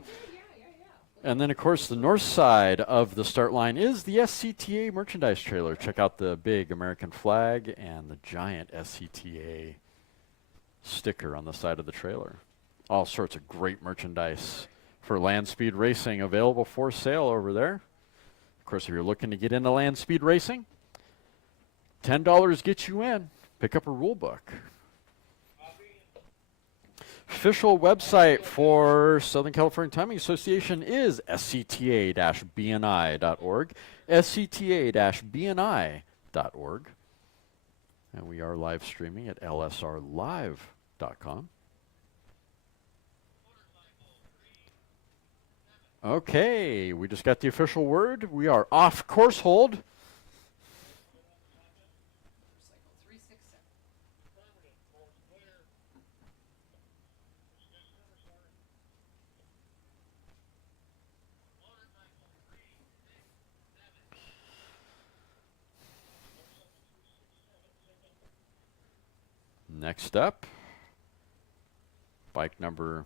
And then, of course, the north side of the start line is the SCTA merchandise trailer. Check out the big American flag and the giant SCTA sticker on the side of the trailer. All sorts of great merchandise for Landspeed racing available for sale over there. Of course, if you're looking to get into Landspeed racing, $10 gets you in. Pick up a rule book. Official website for Southern California Timing Association is scta-bni.org, scta-bni.org. And we are live streaming at lsrlive.com. Okay, we just got the official word. We are off course hold. Next up, bike number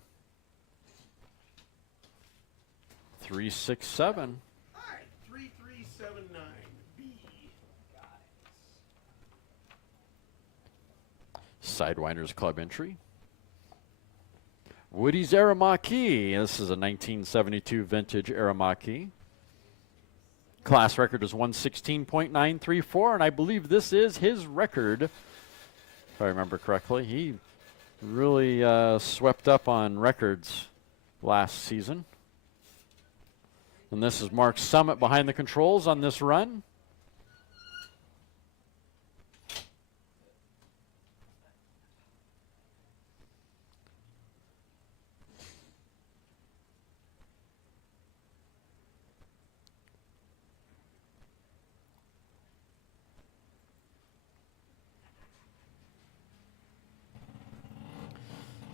367. All right, 3379B. Sidewinders Club entry. Woody's Aramaki. This is a 1972 vintage Aramaki. Class record is 116.934, and I believe this is his record. If I remember correctly, he really swept up on records last season. And this is Mark Summit behind the controls on this run.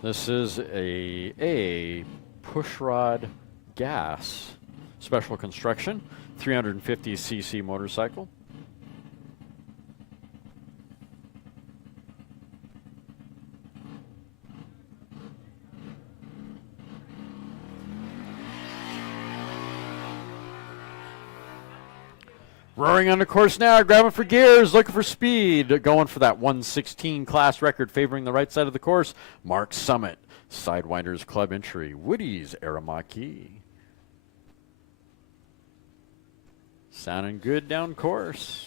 This is a pushrod gas special construction 350cc motorcycle. Roaring on the course now, grabbing for gears, looking for speed, going for that 116 class record, favoring the right side of the course. Mark Summit, Sidewinders Club entry, Woody's Aramaki. Sounding good down course.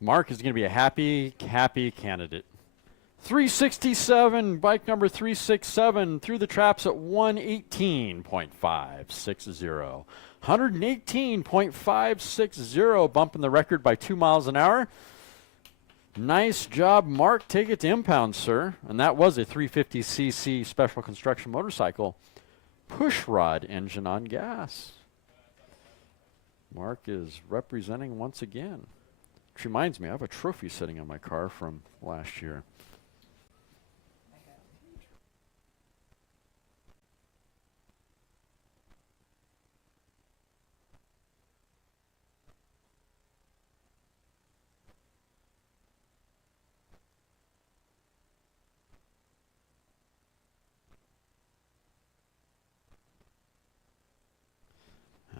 Mark is going to be a happy candidate. 367, bike number 367, through the traps at 118.560. 118.560, bumping the record by 2 miles an hour. Nice job, Mark. Take it to impound, sir. And that was a 350cc special construction motorcycle. Pushrod engine on gas. Mark is representing once again. Which reminds me, I have a trophy sitting on my car from last year.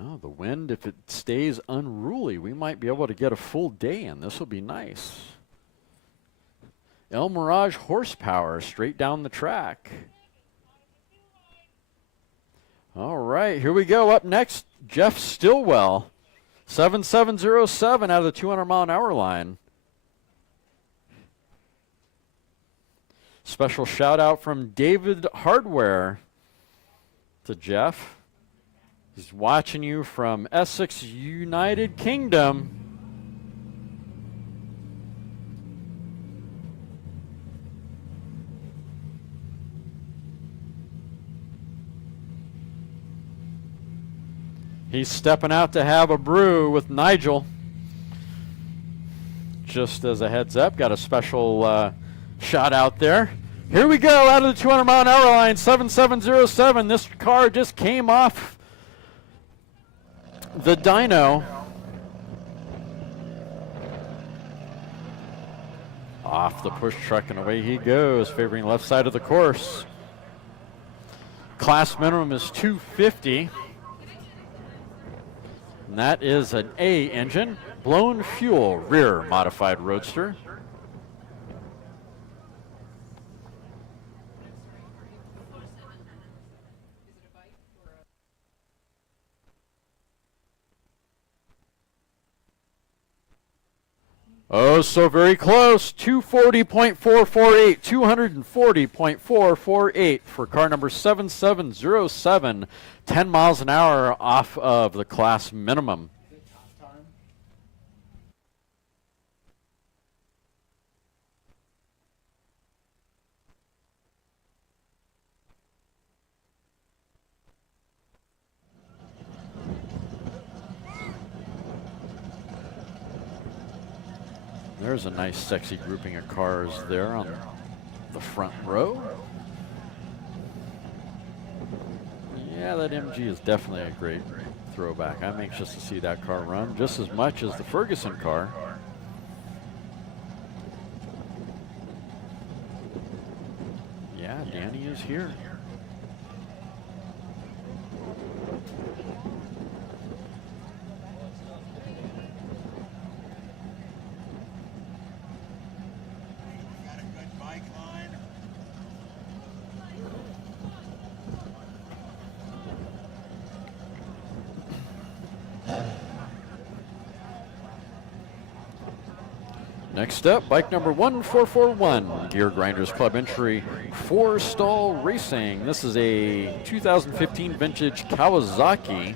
Oh, the wind, if it stays unruly, we might be able to get a full day in. This will be nice. El Mirage horsepower straight down the track. All right, here we go. Up next, Jeff Stillwell. 7707 out of the 200-mile-an-hour line. Special shout out from David Hardware to Jeff. He's watching you from Essex, United Kingdom. He's stepping out to have a brew with Nigel. Just as a heads up, got a special shot out there. Here we go, out of the 200-mile-an-hour line, 7707. This car just came off the dyno. Off the push truck, and away he goes, favoring left side of the course. Class minimum is 250. And that is an A engine, blown fuel, rear modified Roadster. Oh, so very close. 240.448, 240.448 for car number 7707. 10 miles an hour off of the class minimum. There's a nice sexy grouping of cars there on the front row. Yeah, that MG is definitely a great throwback. I'm anxious to see that car run just as much as the Ferguson car. Yeah, Danny is here. Next up, bike number 1441, Gear Grinders Club entry, 4-stall racing. This is a 2015 vintage Kawasaki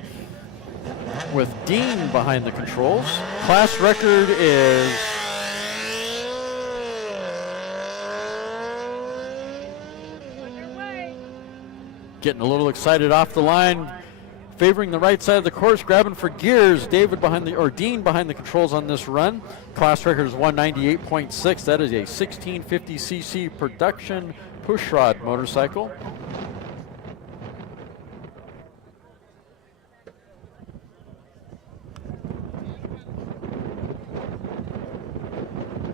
with Dean behind the controls. Class record is getting a little excited off the line. Favoring the right side of the course, grabbing for gears. Dean behind the controls on this run. Class record is 198.6. That is a 1650cc production pushrod motorcycle.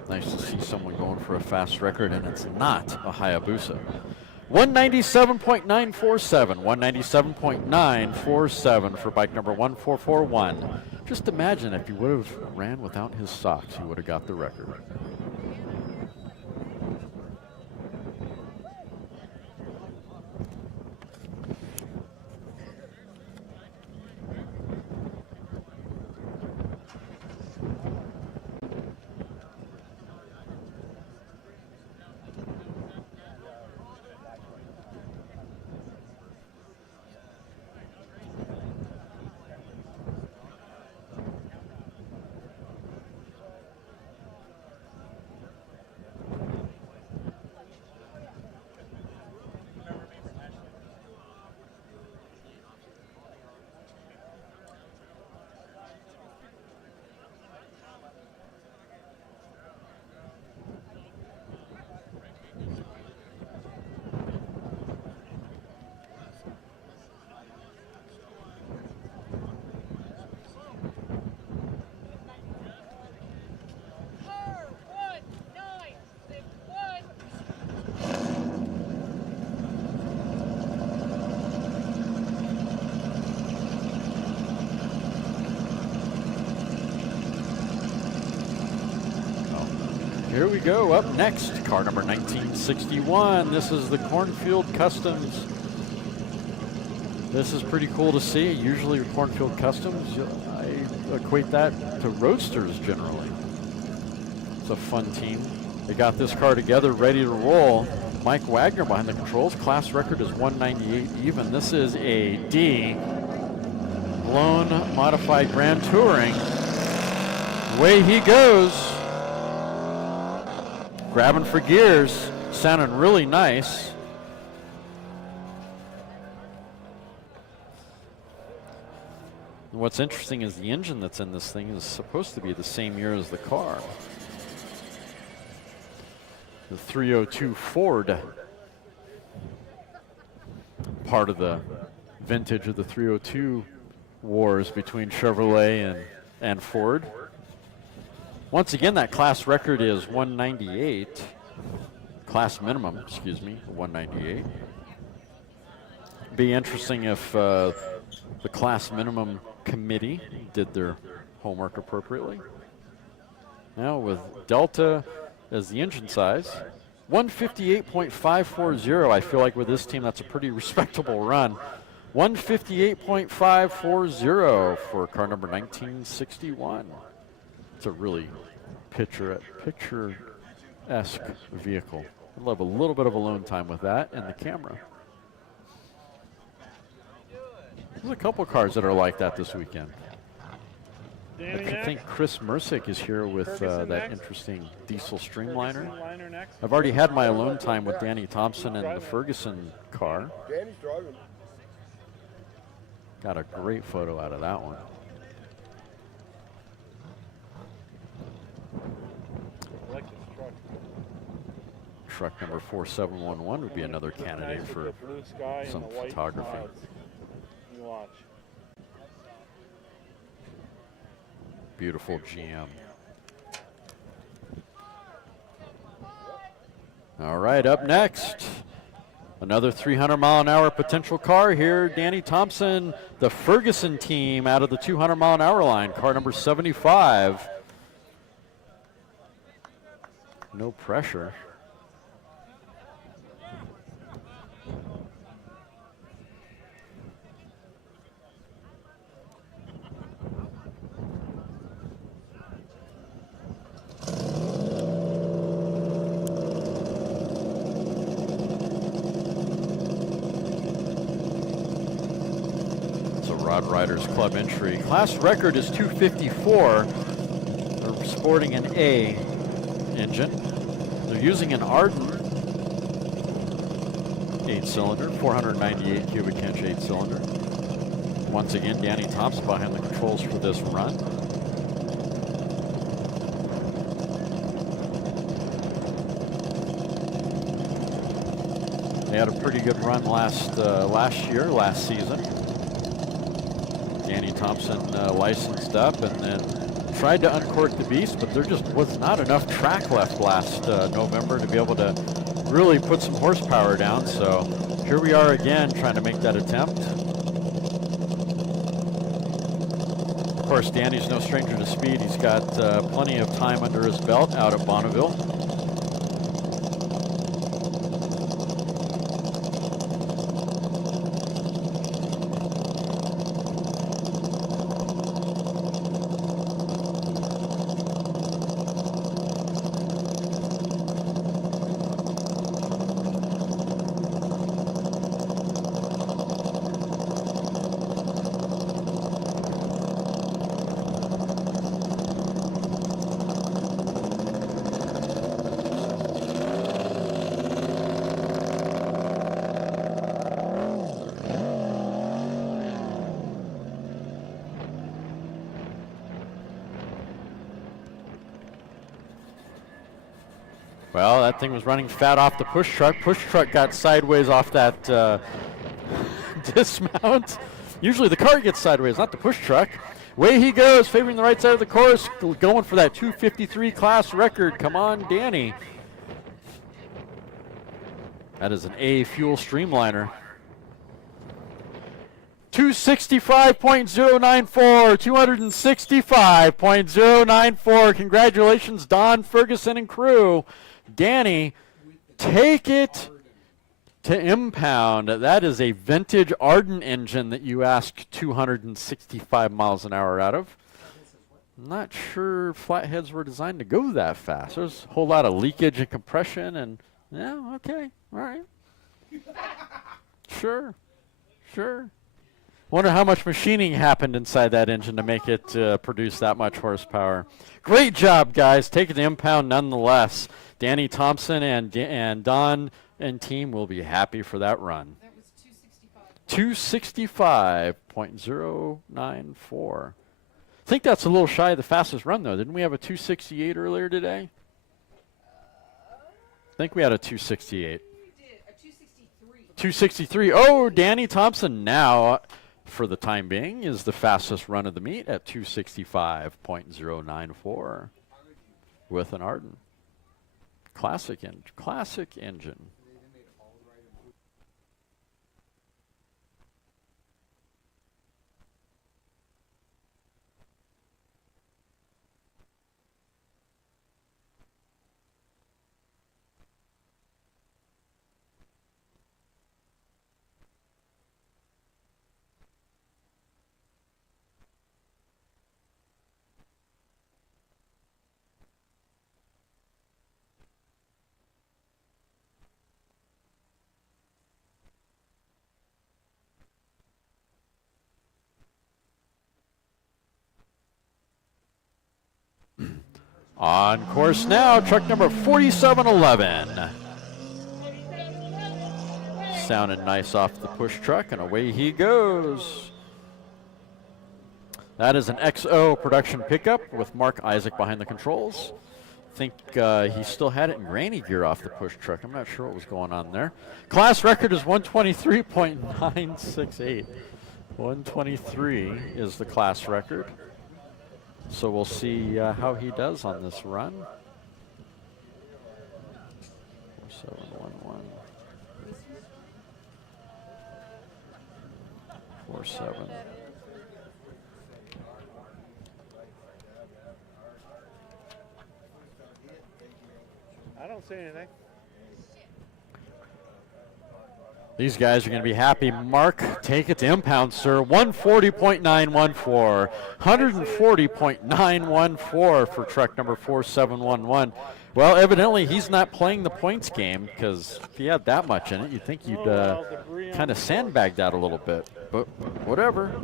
Nice to see someone going for a fast record, and it's not a Hayabusa. 197.947, 197.947 for bike number 1441. Just imagine if he would have ran without his socks, he would have got the record. Here we go, up next, car number 1961. This is the Cornfield Customs. This is pretty cool to see. Usually Cornfield Customs, I equate that to Roadsters generally. It's a fun team. They got this car together, ready to roll. Mike Wagner behind the controls. Class record is 198 even. This is a D. Lone Modified Grand Touring. Away he goes. Grabbing for gears. Sounding really nice. And what's interesting is the engine that's in this thing is supposed to be the same year as the car. The 302 Ford. Part of the vintage of the 302 wars between Chevrolet and Ford. Once again, that class record is 198. Class minimum, excuse me, 198. Be interesting if the class minimum committee did their homework appropriately. Now with Delta as the engine size, 158.540. I feel like with this team, that's a pretty respectable run. 158.540 for car number 1961. It's a really picturesque vehicle. I'd love a little bit of alone time with that and the camera. There's a couple cars that are like that this weekend. I think Chris Mersick is here with that interesting diesel Streamliner. I've already had my alone time with Danny Thompson and the Ferguson car. Danny's driving. Got a great photo out of that one. I like this truck. Truck number 4711 would be another candidate for blue sky some and the white photography. clouds. You watch. Beautiful GM. All right, up next, another 300-mile-an-hour potential car here. Danny Thompson, the Ferguson team out of the 200-mile-an-hour line, car number 75. No pressure. Rod Riders Club entry. Class record is 254. They're sporting an A engine. They're using an Arden 8-cylinder, 498 cubic inch 8-cylinder. Once again, Danny Thompson behind the controls for this run. They had a pretty good run last season. Danny Thompson licensed up and then tried to uncork the beast, but there just was not enough track left last November to be able to really put some horsepower down. So here we are again trying to make that attempt. Of course, Danny's no stranger to speed. He's got plenty of time under his belt out at Bonneville. Well, that thing was running fat off the push truck. Push truck got sideways off that dismount. Usually the car gets sideways, not the push truck. Way he goes, favoring the right side of the course, going for that 253 class record. Come on, Danny. That is an A fuel Streamliner. 265.094, 265.094. Congratulations, Don Ferguson and crew. Danny, take it to impound. That is a vintage Arden engine that you asked 265 miles an hour out of. I'm not sure flatheads were designed to go that fast. There's a whole lot of leakage and compression, and yeah, okay, all right. Sure. Wonder how much machining happened inside that engine to make it produce that much horsepower. Great job, guys. Take it to impound nonetheless. Danny Thompson and Don and team will be happy for that run. That was 265. 265.094. I think that's a little shy of the fastest run, though. Didn't we have a 268 earlier today? I think we had a 268. We did a 263. 263. Oh, Danny Thompson now, for the time being, is the fastest run of the meet at 265.094 with an Arden. Classic engine. On course now, truck number 4711. Sounded nice off the push truck, and away he goes. That is an XO production pickup with Mark Isaac behind the controls. I think he still had it in granny gear off the push truck. I'm not sure what was going on there. Class record is 123.968. 123 is the class record. So we'll see how he does on this run. 4711. 47. I don't see anything. These guys are going to be happy. Mark, take it to impound, sir. 140.914. 140.914 for truck number 4711. Well, evidently he's not playing the points game, because if he had that much in it, you'd think you'd kind of sandbag that a little bit. But whatever.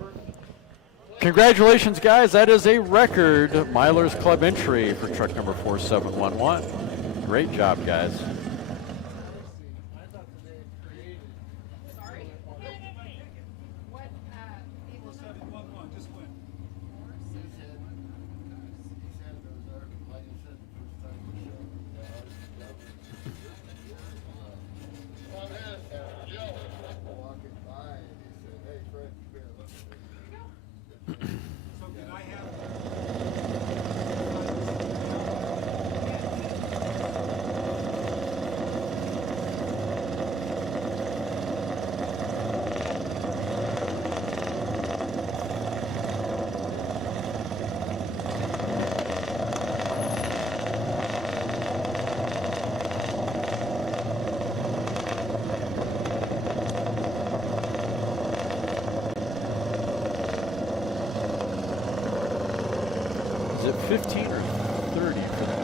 Congratulations, guys. That is a record Milers Club entry for truck number 4711. Great job, guys. Is it 15 or 30 for that?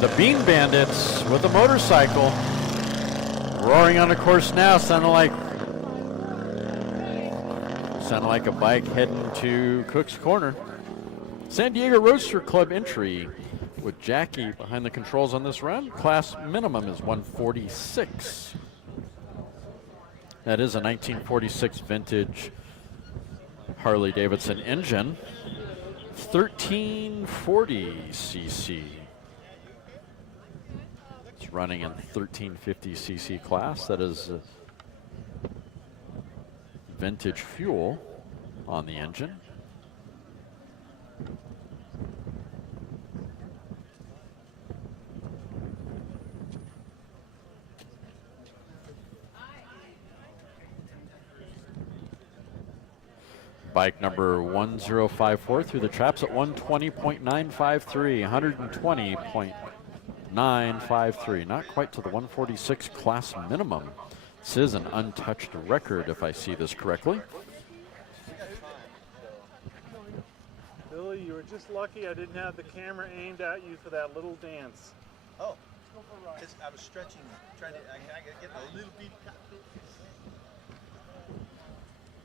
The Bean Bandits with a motorcycle. Roaring on the course now, sounding like a bike heading to Cook's Corner. San Diego Roadster Club entry with Jackie behind the controls on this run. Class minimum is 146. That is a 1946 vintage Harley Davidson engine. 1340 cc. It's running in 1350 cc class. That is vintage fuel on the engine. Bike number 1054 through the traps at 120.953, 120.953. Not quite to the 146 class minimum. This is an untouched record, if I see this correctly. Billy, you were just lucky I didn't have the camera aimed at you for that little dance. Oh, I was stretching, trying to get a little bit.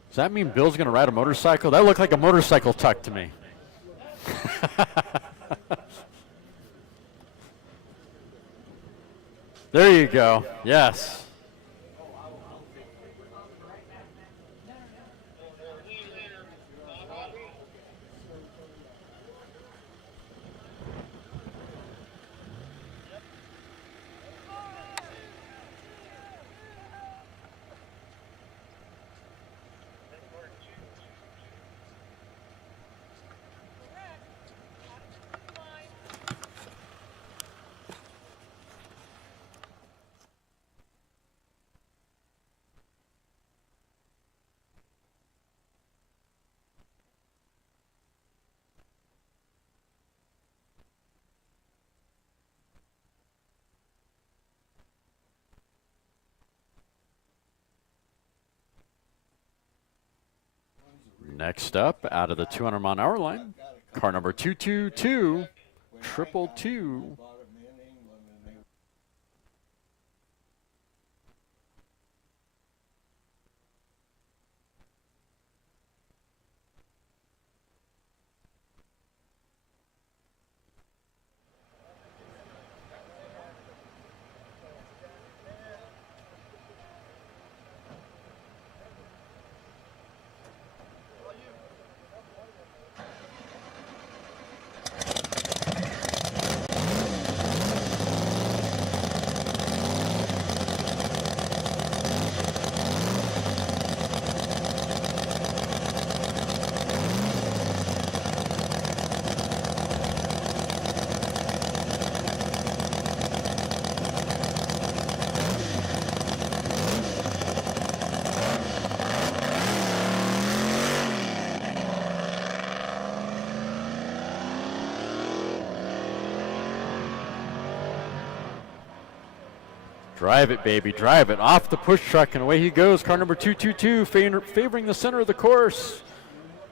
Does that mean Bill's going to ride a motorcycle? That looked like a motorcycle tuck to me. There you go. Yes. Next up, out of the 200-mile-an-hour line, car number 222, 222. Drive it, baby, drive it. Off the push truck, and away he goes. Car number 222, favoring the center of the course.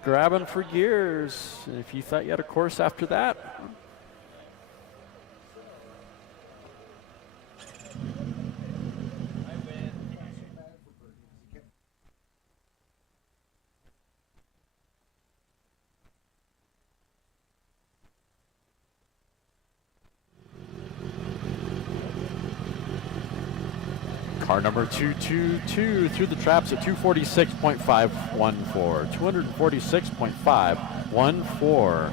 Grabbing for gears. And if you thought you had a course after that, car number 222 through the traps at 246.514. 246.514.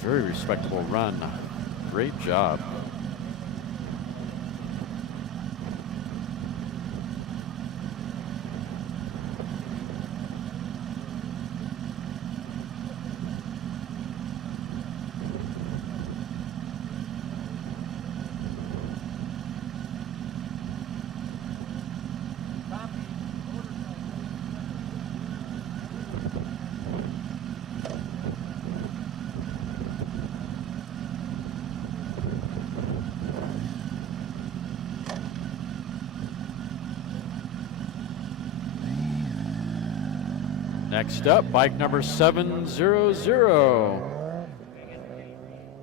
Very respectable run. Great job. Next up, bike number 700.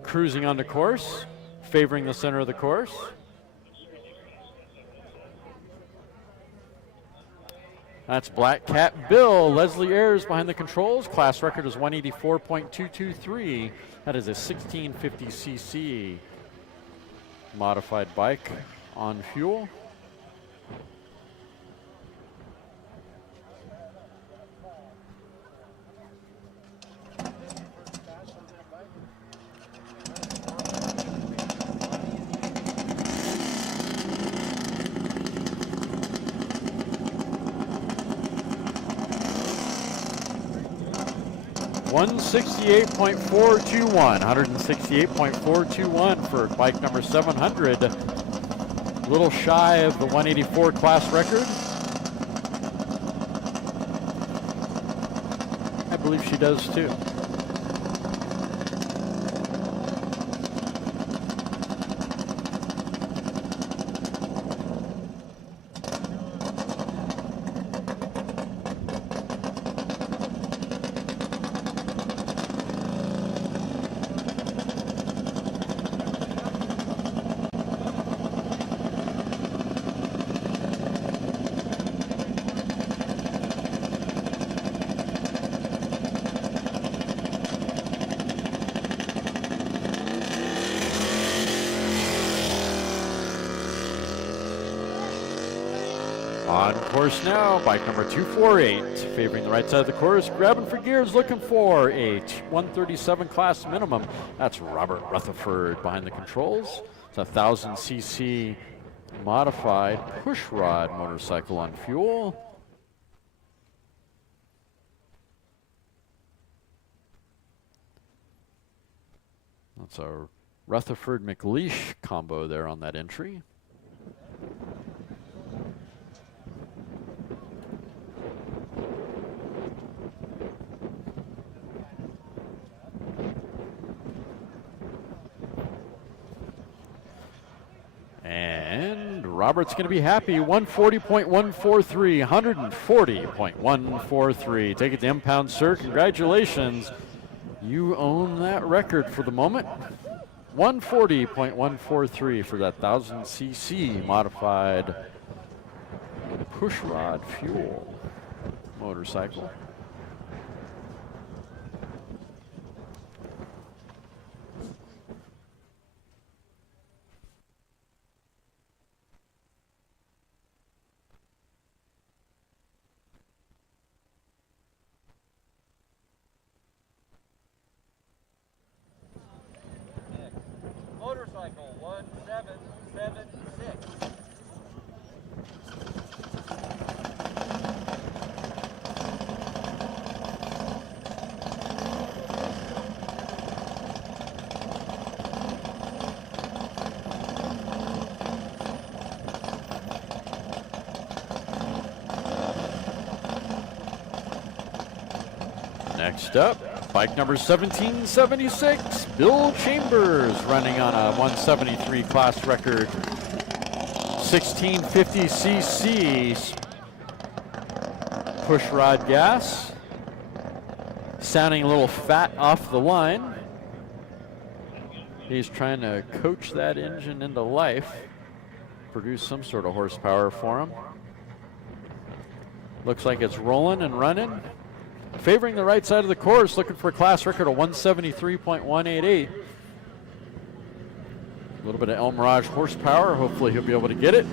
Cruising on the course, favoring the center of the course. That's Black Cat Bill. Leslie Ayers behind the controls. Class record is 184.223. That is a 1650cc modified bike on fuel. $168.421 for bike number 700. A little shy of the 184 class record. I believe she does too. On course now, bike number 248, favoring the right side of the course, grabbing for gears, looking for a 137 class minimum. That's Robert Rutherford behind the controls. It's a 1000cc modified pushrod motorcycle on fuel. That's a Rutherford-McLeish combo there on that entry. And Robert's going to be happy. 140.143, 140.143. Take it to impound, sir. Congratulations. You own that record for the moment. 140.143 for that 1000cc modified pushrod fuel motorcycle. Motorcycle 1776. Next up, bike number 1776, Bill Chambers, running on a 173 class record, 1650cc pushrod gas, sounding a little fat off the line. He's trying to coach that engine into life, produce some sort of horsepower for him. Looks like it's rolling and running. Favoring the right side of the course, looking for a class record of 173.188. A little bit of El Mirage horsepower. Hopefully he'll be able to get it.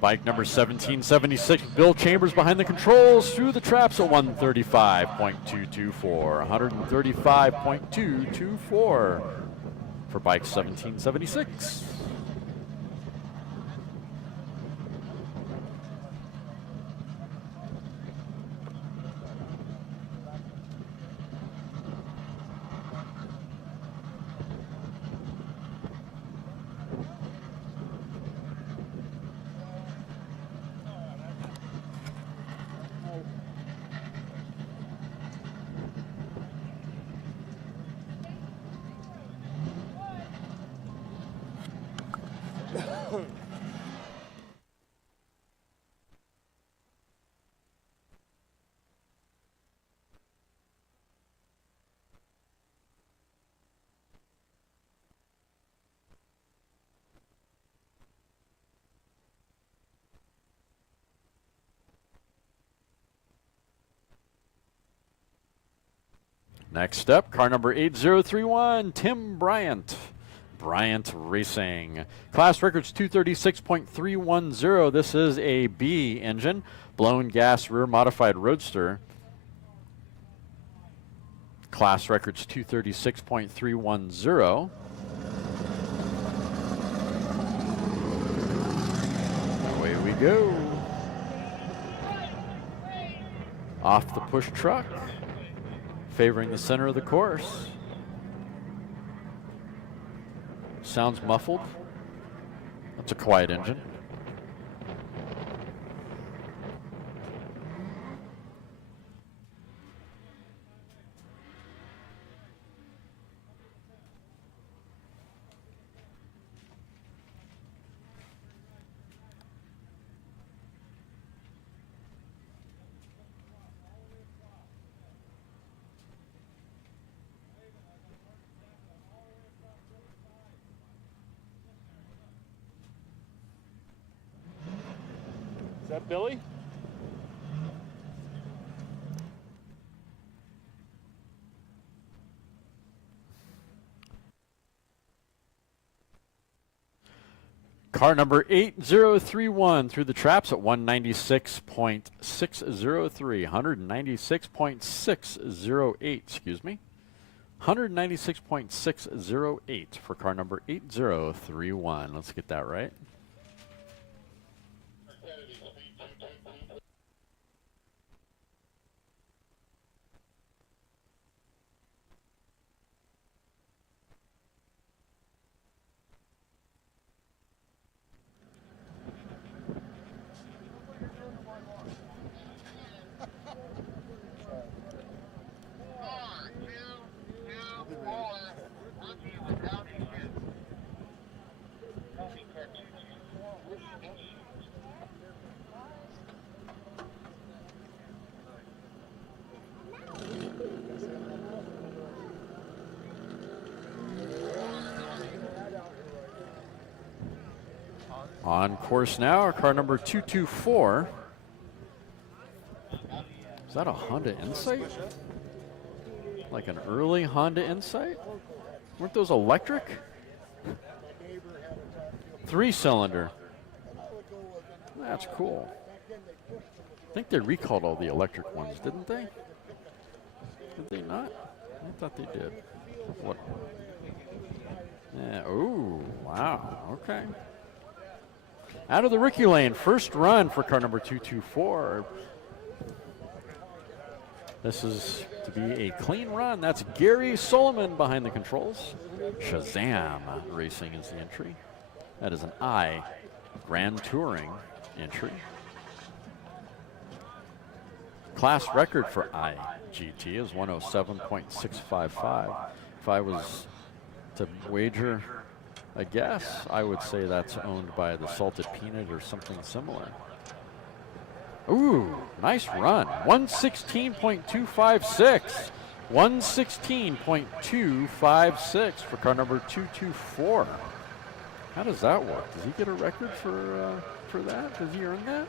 Bike number 1776, Bill Chambers behind the controls through the traps at 135.224. 135.224 for bike 1776. Next up, car number 8031, Tim Bryant. Bryant Racing. Class records 236.310. This is a B engine, blown gas rear modified Roadster. Class records 236.310. Away we go. Off the push truck, favoring the center of the course. Sounds muffled. That's a quiet engine. Is that Billy? Car number 8031 through the traps at 196.603, 196.608, excuse me. 196.608 for car number 8031. Let's get that right. On course now, car number 224. Is that a Honda Insight? Like an early Honda Insight? Weren't those electric? 3-cylinder. That's cool. I think they recalled all the electric ones, didn't they? Did they not? I thought they did. What? Yeah, oh, wow, okay. Out of the rookie lane, first run for car number 224. This is to be a clean run. That's Gary Solomon behind the controls. Shazam Racing is the entry. That is an I Grand Touring entry. Class record for IGT is 107.655. If I was to wager a guess, I would say that's owned by the Salted Peanut or something similar. Ooh, nice run. 116.256. 116.256 for car number 224. How does that work? Does he get a record for that? Does he earn that?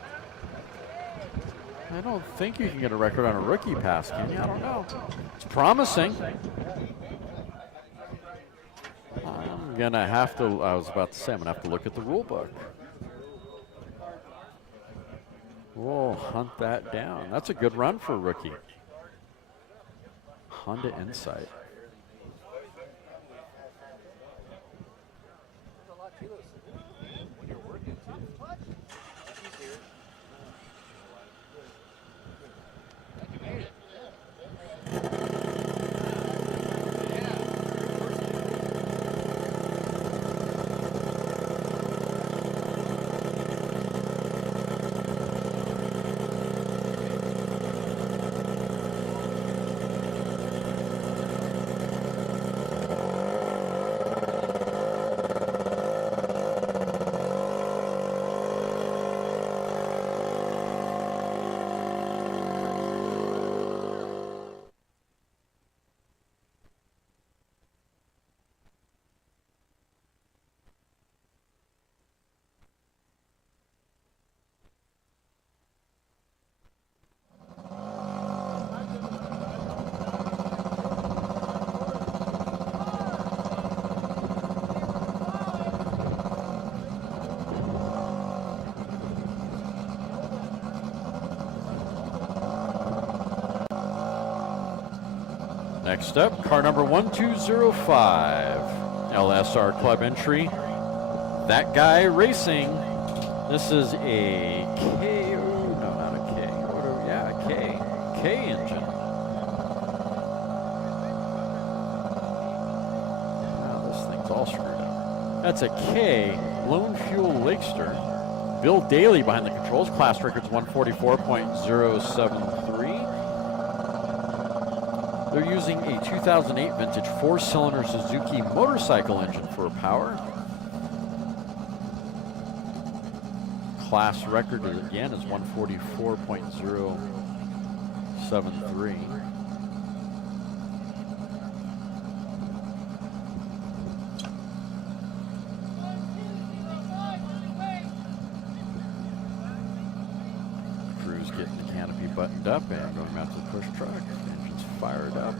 I don't think you can get a record on a rookie pass, can you? I don't know. It's promising. I'm gonna have to, I was about to say, I'm gonna have to look at the rule book. We'll hunt that down. That's a good run for a rookie. Honda Insight. Next up, car number 1205, LSR Club entry. That Guy Racing. This is a K, oh, no, not a K. Yeah, a K engine. Wow, this thing's all screwed up. That's a K Lone Fuel Lakester. Bill Daly behind the controls. Class record's 144.073. They're using a 2008 vintage 4-cylinder Suzuki motorcycle engine for power. Class record again is 144.073. Crew's getting the canopy buttoned up and going out to the push truck. Engine's fired up.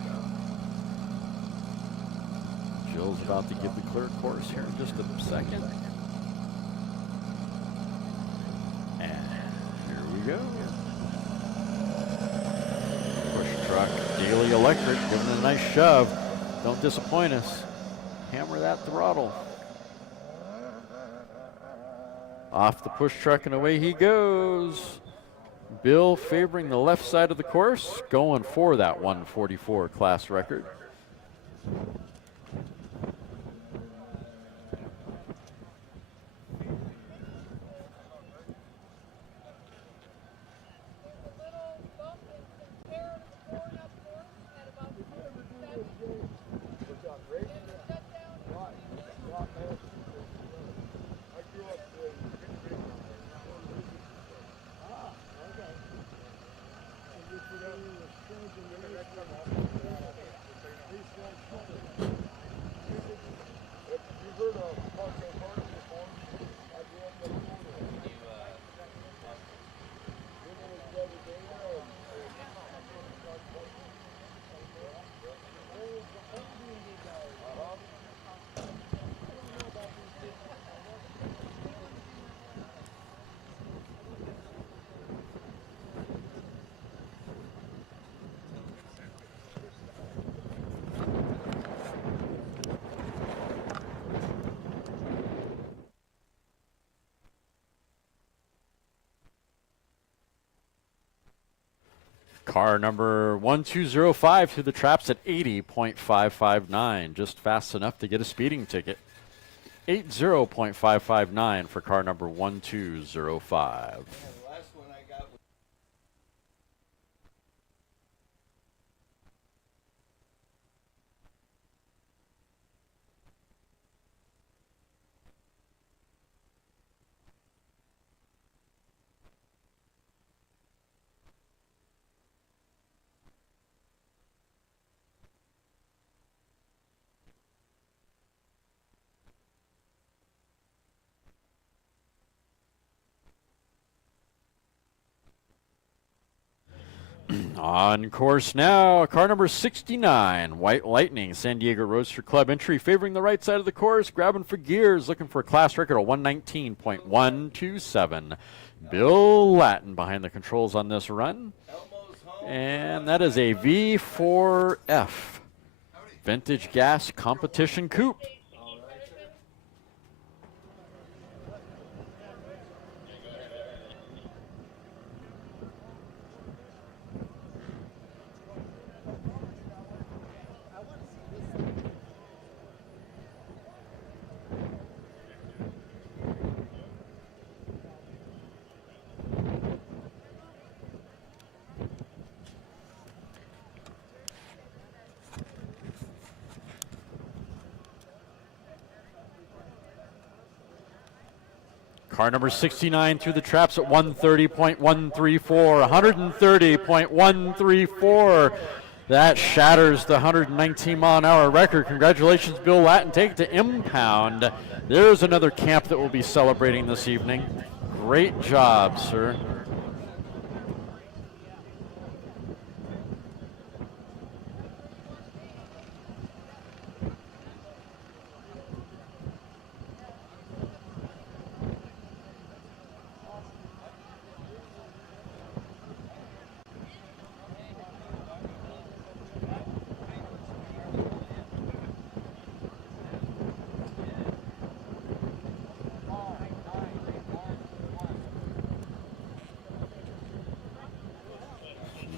Jill's about to give the clear course here in just a second. Go. Push truck, Daily Electric, giving it a nice shove. Don't disappoint us. Hammer that throttle. Off the push truck and away he goes. Bill favoring the left side of the course, going for that 144 class record. Car number 1205 through the traps at 80.559, just fast enough to get a speeding ticket. 80.559 for car number 1205. On course now, car number 69, White Lightning, San Diego Roadster Club entry, favoring the right side of the course, grabbing for gears, looking for a class record of 119.127. Bill Latin behind the controls on this run. And that is a V4F Vintage Gas Competition Coupe. Car number 69 through the traps at 130.134, 130.134. That shatters the 119-mile-an-hour record. Congratulations, Bill Latin. Take it to impound. There's another camp that we'll be celebrating this evening. Great job, sir.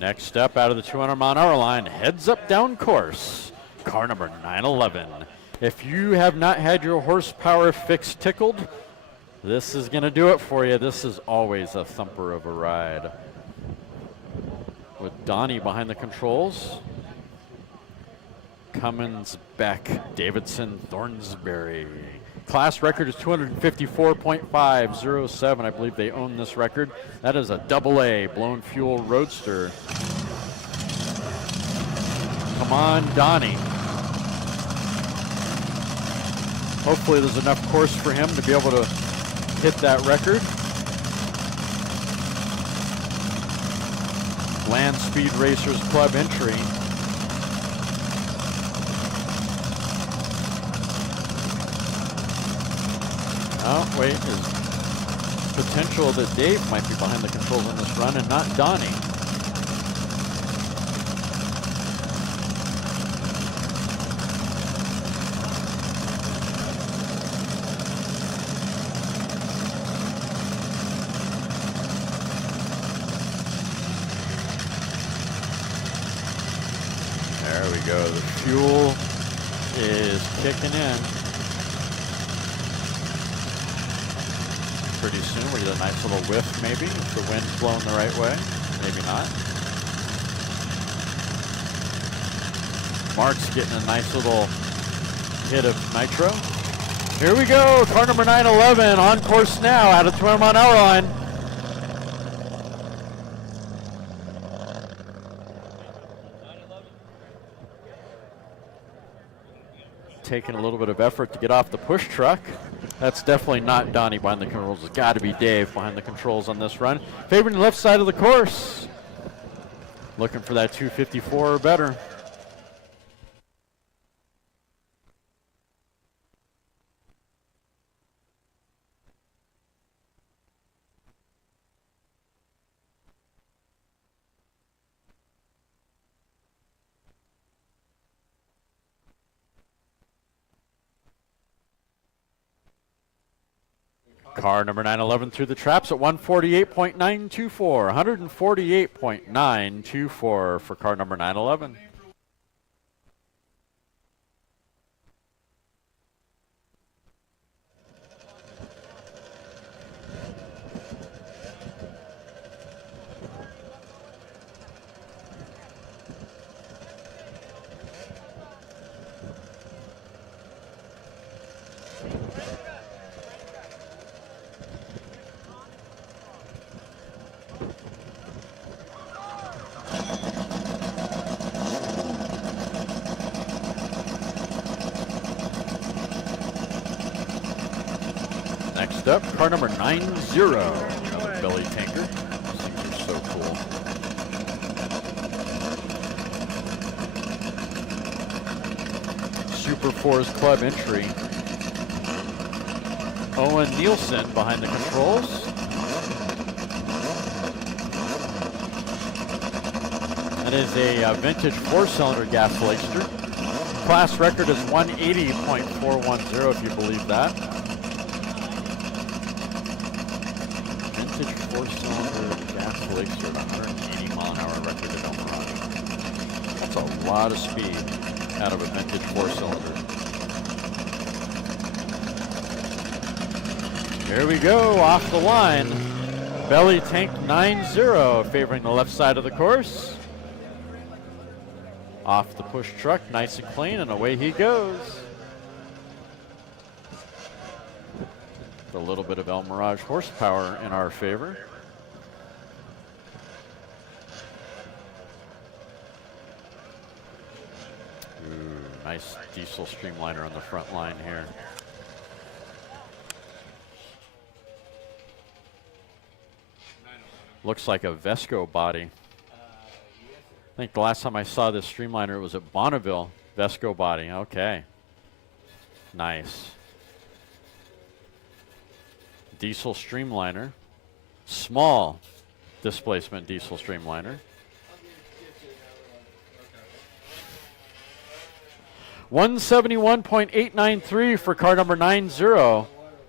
Next up, out of the 200-mile-an-hour line, heads up down course, car number 911. If you have not had your horsepower fix tickled, this is going to do it for you. This is always a thumper of a ride. With Donnie behind the controls, Cummins, Beck, Davidson, Thornsberry. Class record is 254.507. I believe they own this record. That is a AA blown fuel Roadster. Come on, Donnie. Hopefully there's enough course for him to be able to hit that record. Landspeed Racers Club entry. Oh, wait, there's potential that Dave might be behind the controls on this run and not Donnie. There we go, the fuel is kicking in. Pretty soon we get a nice little whiff maybe, if the wind's blowing the right way, maybe not. Mark's getting a nice little hit of nitro. Here we go, car number 911 on course now out of 200-mile-an-hour line. Taking a little bit of effort to get off the push truck. That's definitely not Donnie behind the controls. It's got to be Dave behind the controls on this run. Favoring the left side of the course. Looking for that 254 or better. Car number 911 through the traps at 148.924. 148.924 for car number 911. Next up, car number 90, Billy Tinker. These things are so cool. Super Fours Club entry. Owen Nielsen behind the controls. That is a vintage 4-cylinder gas Lakester. Class record is 180.410 if you believe that. 4-cylinder gas Lakester at 180-mile-an-hour record at El Mirage. That's a lot of speed out of a vintage 4-cylinder. Here we go, off the line. Belly Tank 90 favoring the left side of the course. Off the push truck, nice and clean, and away he goes. A little bit of El Mirage horsepower in our favor. Ooh, nice diesel Streamliner on the front line here. Looks like a Vesco body. I think the last time I saw this Streamliner, it was at Bonneville. Vesco body, okay. Nice. Diesel Streamliner, small displacement diesel Streamliner. 171.893 for car number 90.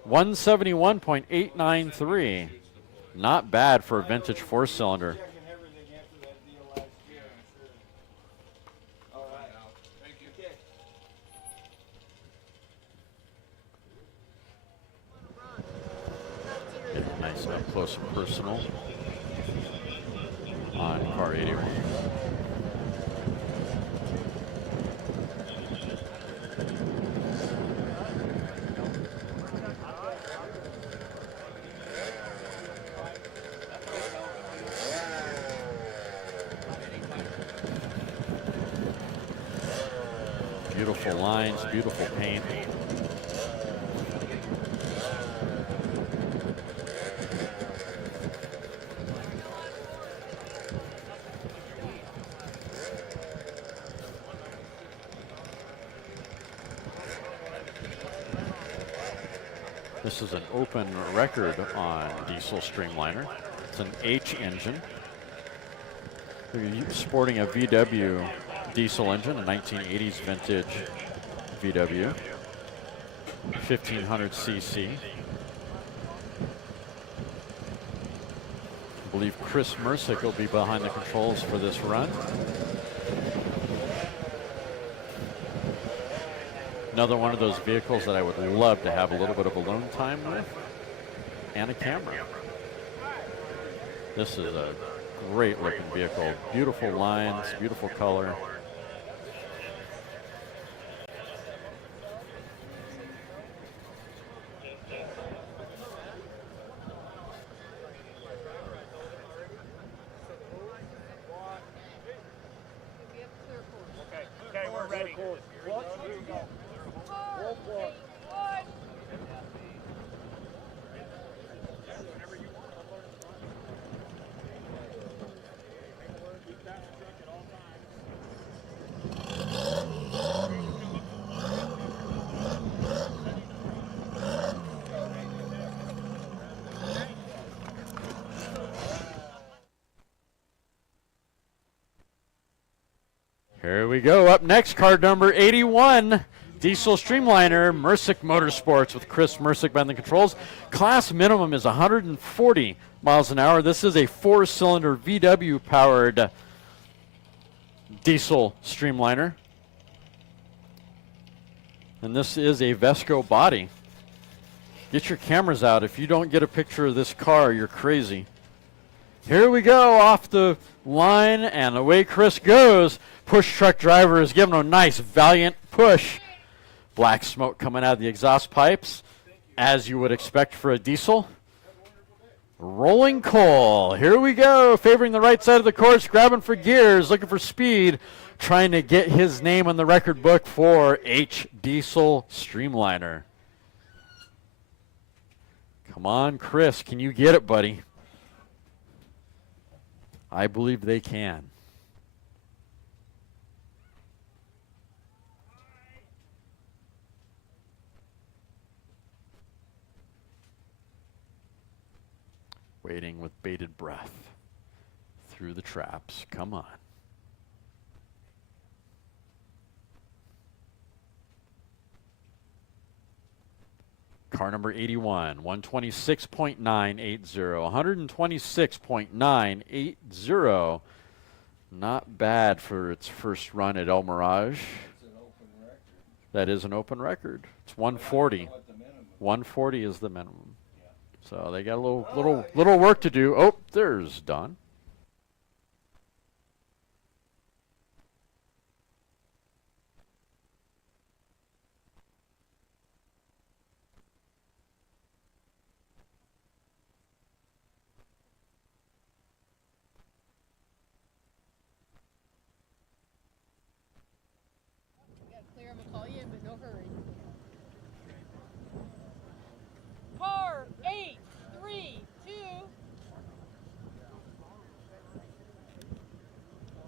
171.893. Not bad for a vintage 4-cylinder. close and personal on car 81. Beautiful lines, beautiful paint. This is an open record on diesel Streamliner. It's an H engine. They're sporting a VW diesel engine, a 1980s vintage VW, 1500 cc. I believe Chris Mersick will be behind the controls for this run. Another one of those vehicles that I would love to have a little bit of alone time with, and a camera. This is a great looking vehicle. Beautiful lines, beautiful color. Okay, we're ready. Here we go. Up next, card number 81, diesel Streamliner, Mersick Motorsports with Chris Mersick behind the controls. Class minimum is 140 miles an hour. This is a 4-cylinder VW-powered diesel Streamliner. And this is a Vesco body. Get your cameras out. If you don't get a picture of this car, you're crazy. Here we go, off the line, and away Chris goes. Push truck driver is giving a nice, valiant push. Black smoke coming out of the exhaust pipes, as you would expect for a diesel. Rolling coal. Here we go, favoring the right side of the course, grabbing for gears, looking for speed, trying to get his name on the record book for H Diesel Streamliner. Come on, Chris, can you get it, buddy? I believe they can. Waiting with bated breath through the traps. Come on. Car number 81, 126.980, 126.980. Not bad for its first run at El Mirage. It's an open record. That is an open record. It's 140. 140 is the minimum. So they got a little work to do. Oh, there's Don. Clear him and call you in, but no hurry. Car 832.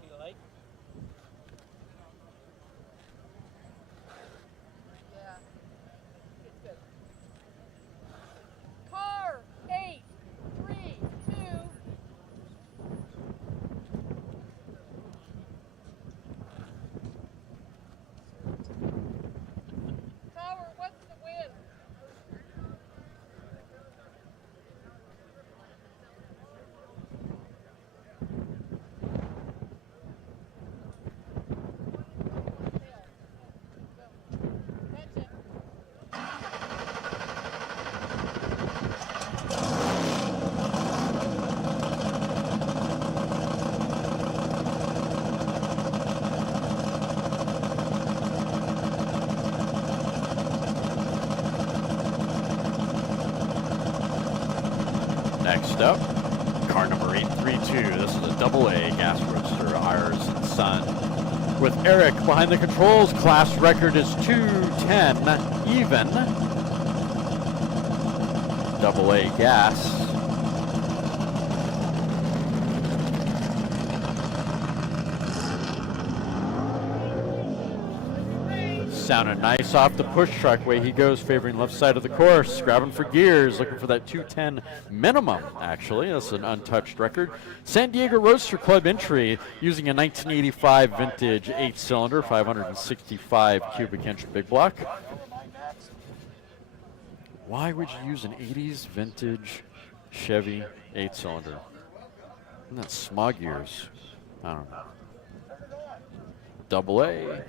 Feel like? Yeah. It's good. Car 832. Next up, car number 832. This is a AA gas roadster, Ayers and Son. With Eric behind the controls, class record is 210 even. AA gas. Sounded nice off the push truck. Way he goes, favoring left side of the course, grabbing for gears, looking for that 210 minimum, actually. That's an untouched record. San Diego Roadster Club entry using a 1985 vintage 8-cylinder, 565 cubic inch big block. Why would you use an 80s vintage Chevy 8-cylinder? Isn't that smog gears? I don't know. AA.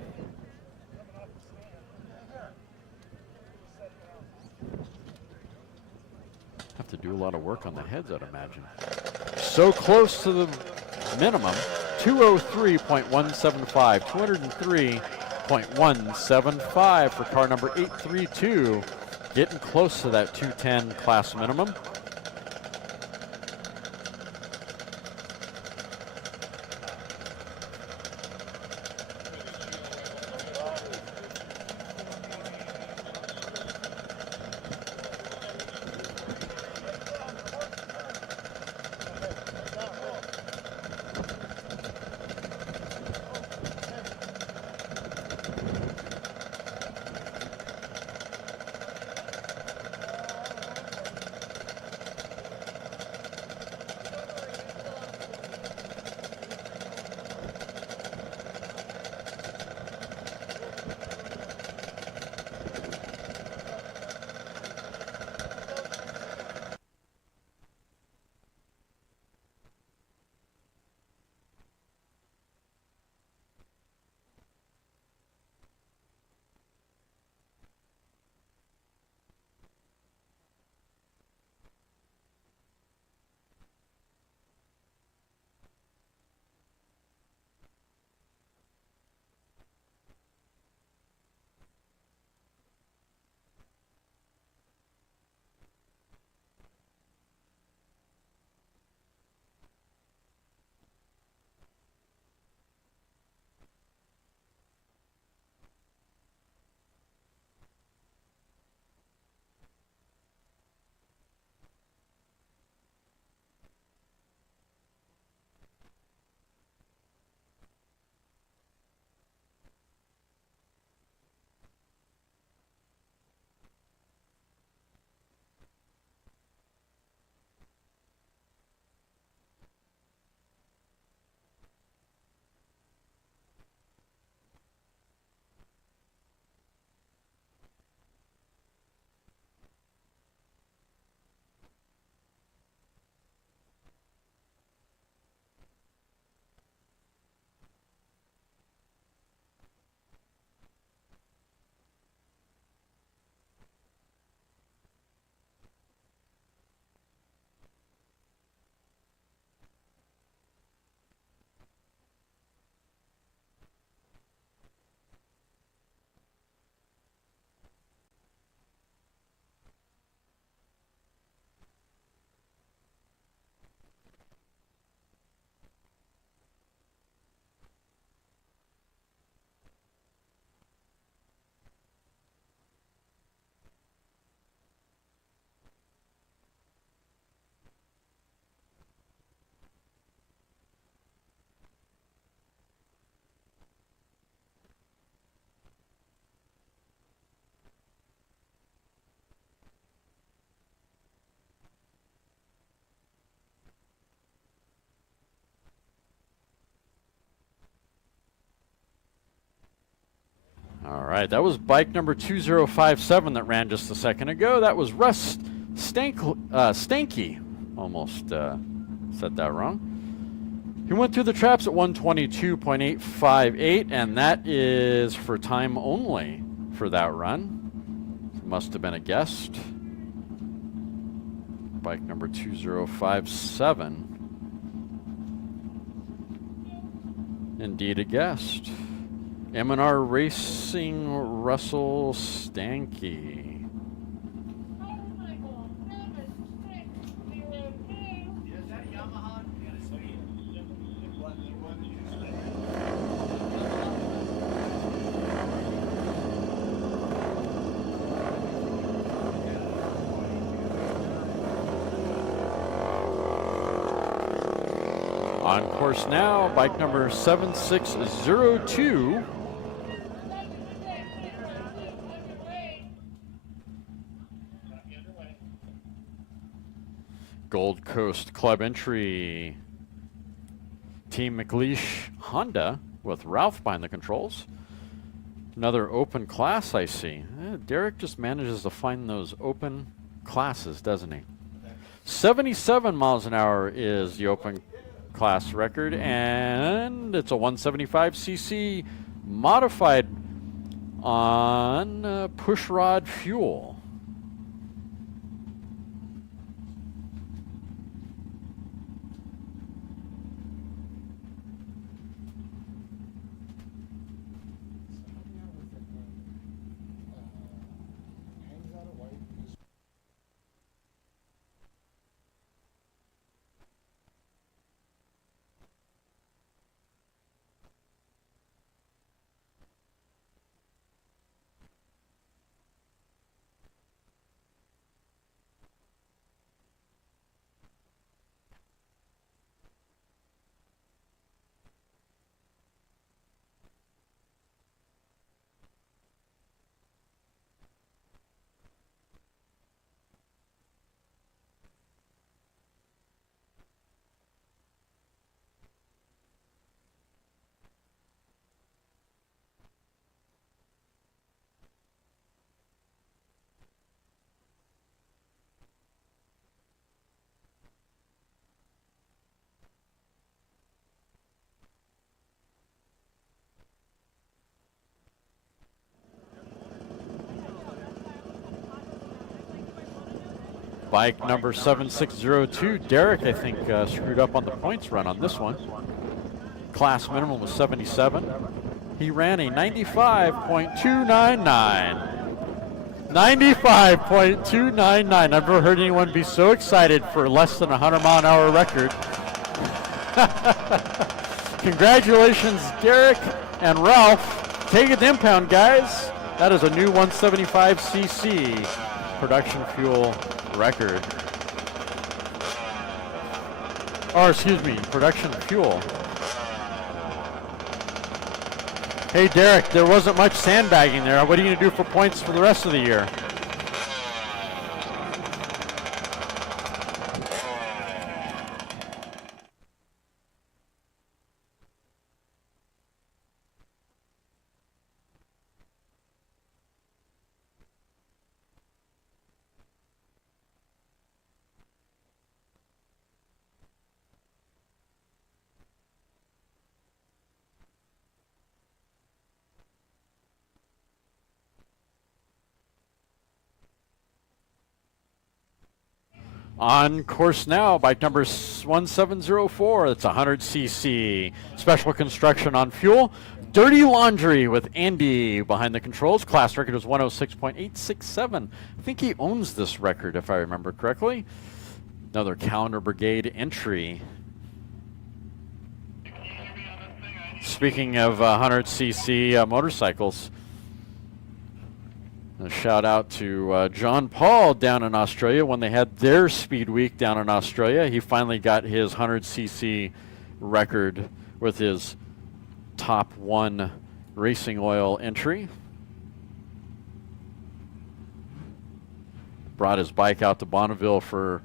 Have to do a lot of work on the heads, I'd imagine. So close to the minimum, 203.175, 203.175 for car number 832, getting close to that 210 class minimum. All right, that was bike number 2057 that ran just a second ago. That was Russ Stanky. Almost said that wrong. He went through the traps at 122.858, and that is for time only for that run. Must have been a guest. Bike number 2057. Indeed a guest. M&R Racing Russell Stanky. On course now, bike number 7602. Gold Coast Club entry. Team McLeish Honda with Ralph behind the controls. Another open class I see. Derek just manages to find those open classes, doesn't he? 77 miles an hour is the open class record, and it's a 175cc modified on pushrod fuel. Bike number 7602, Derek, I think, screwed up on the points run on this one. Class minimum was 77. He ran a 95.299. 95.299. I've never heard anyone be so excited for less than a 100-mile-an-hour record. Congratulations, Derek and Ralph. Take it to impound, guys. That is a new 175cc production fuel record. Or excuse me, production fuel. Hey Derek, there wasn't much sandbagging there. What are you going to do for points for the rest of the year? On course now, bike number 1704. That's 100cc. Special construction on fuel. Dirty Laundry with Andy behind the controls. Class record was 106.867. I think he owns this record, if I remember correctly. Another Calendar Brigade entry. Speaking of 100cc motorcycles, a shout out to John Paul down in Australia when they had their Speed Week down in Australia. He finally got his 100cc record with his top one racing oil entry. Brought his bike out to Bonneville for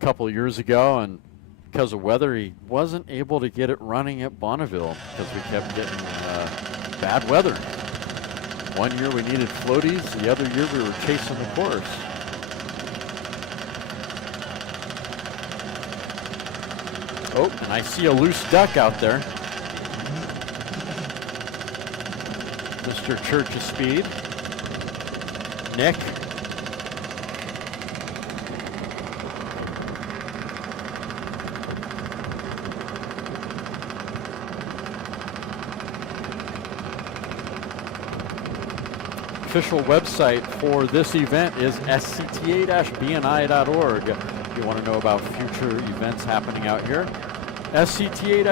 a couple years ago, and because of weather, he wasn't able to get it running at Bonneville because we kept getting bad weather. One year we needed floaties, the other year we were chasing the course. Oh, and I see a loose duck out there. Mr. Church of Speed. Nick. Official website for this event is scta-bni.org. If you want to know about future events happening out here, scta-bni.org.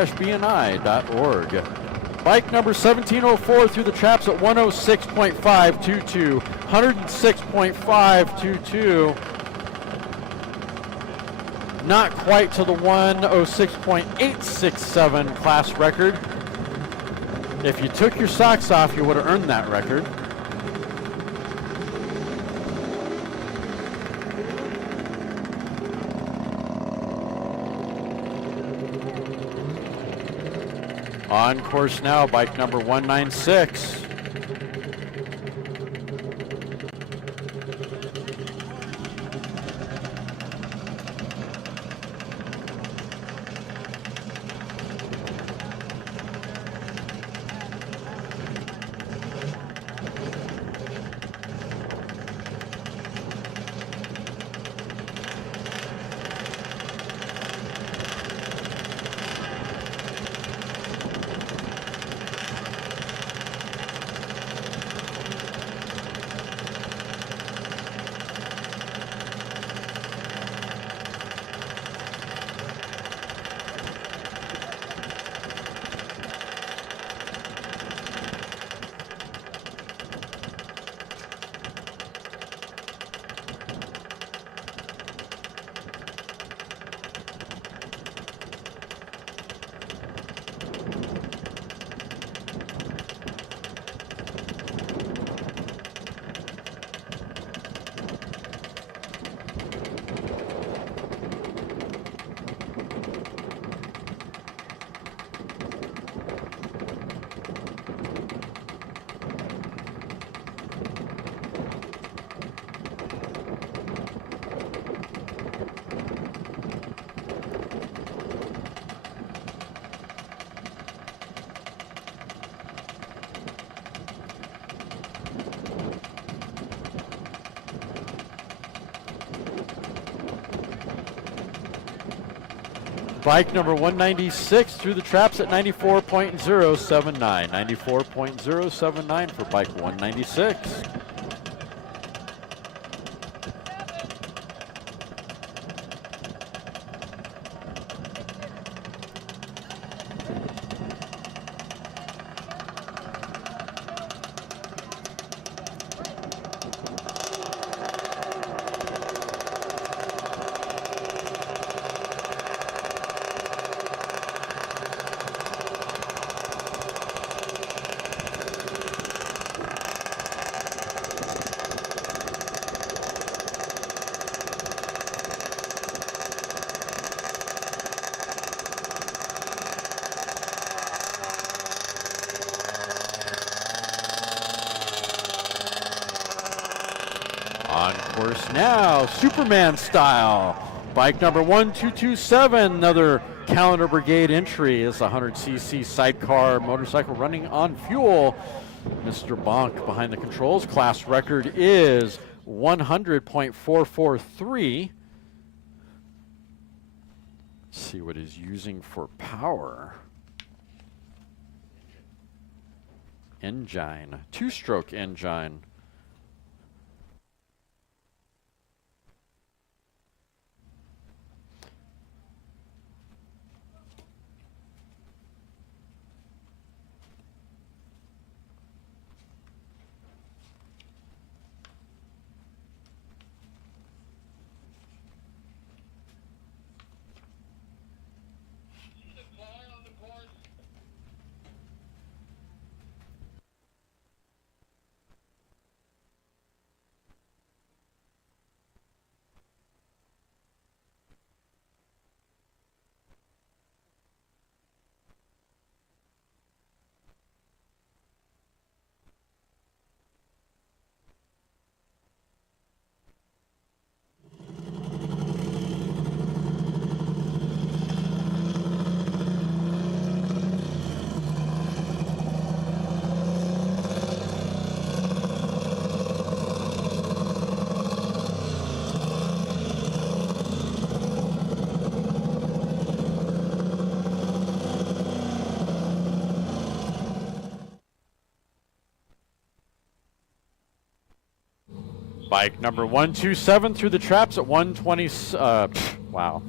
Bike number 1704 through the traps at 106.522. 106.522. Not quite to the 1:06.867 class record. If you took your socks off, you would have earned that record. On course now, bike number 196. Bike number 196 through the traps at 94.079. 94.079 for bike 196. On course now, Superman style. Bike number 1227, another Calendar Brigade entry, is a 100cc sidecar motorcycle running on fuel. Mr. Bonk behind the controls. Class record is 100.443. Let's see what he's using for power. Engine, two-stroke engine. Bike number 127 through the traps at 120. Wow.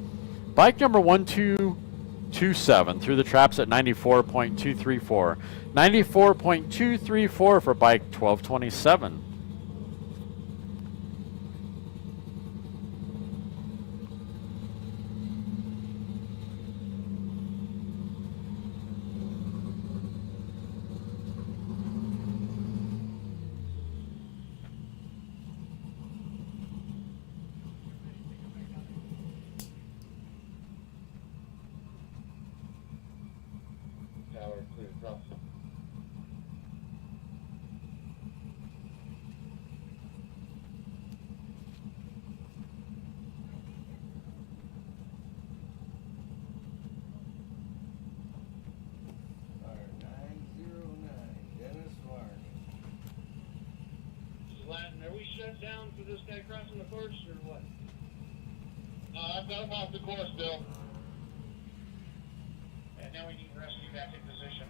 Bike number 1227 through the traps at 94.234. 94.234 for bike 1227. got him off the course, Bill. And now we need rescue back in position.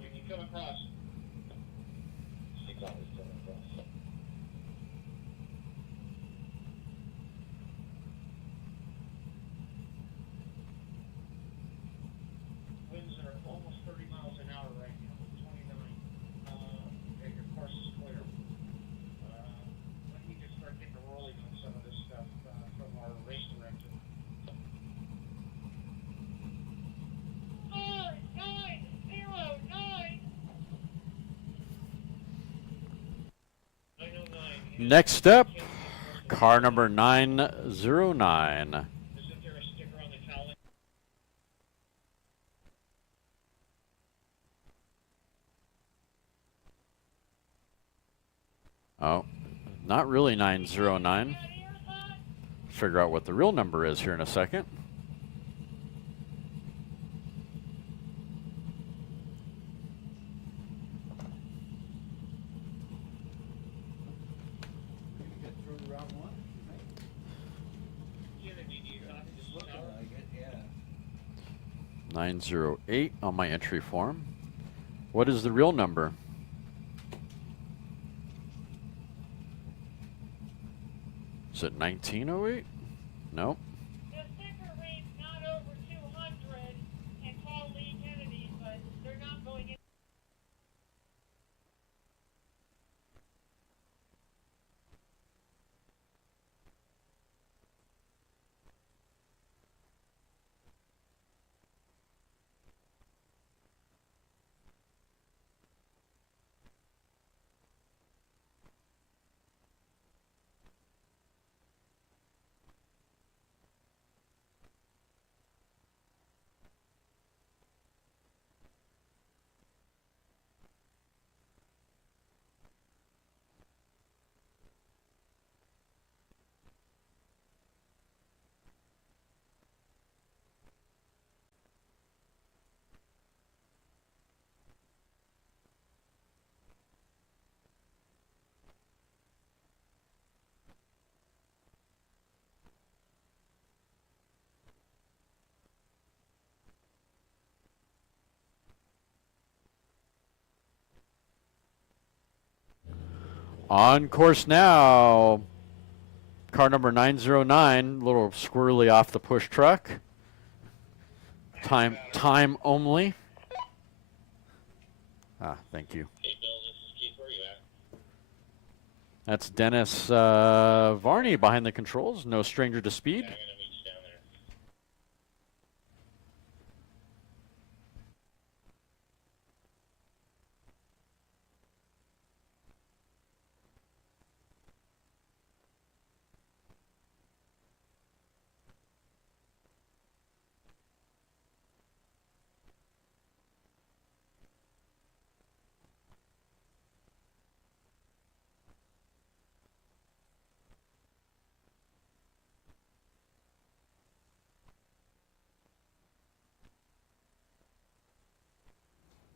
You can come across. He's always coming across. Winds are almost 30 miles an hour right now, 29. Okay, your course is clear. When you can start getting rolling on some of this stuff from our race director. 909. 909. Next up, car number 909. Isn't there a sticker on the towel? Oh, not really 909. Figure out what the real number is here in a second. Did you get through round one? Looking like it, yeah. 908 on my entry form. What is the real number? Is it 1908? Nope. The sticker reads not over 200 and call Lee Kennedy, but they're not going in. On course now. Car number 909, a little squirrely off the push truck. Time only. Ah, thank you. Hey, Bill, this is Keith. Where are you at? That's Dennis Varney behind the controls. No stranger to speed. I'm going to meet you down there.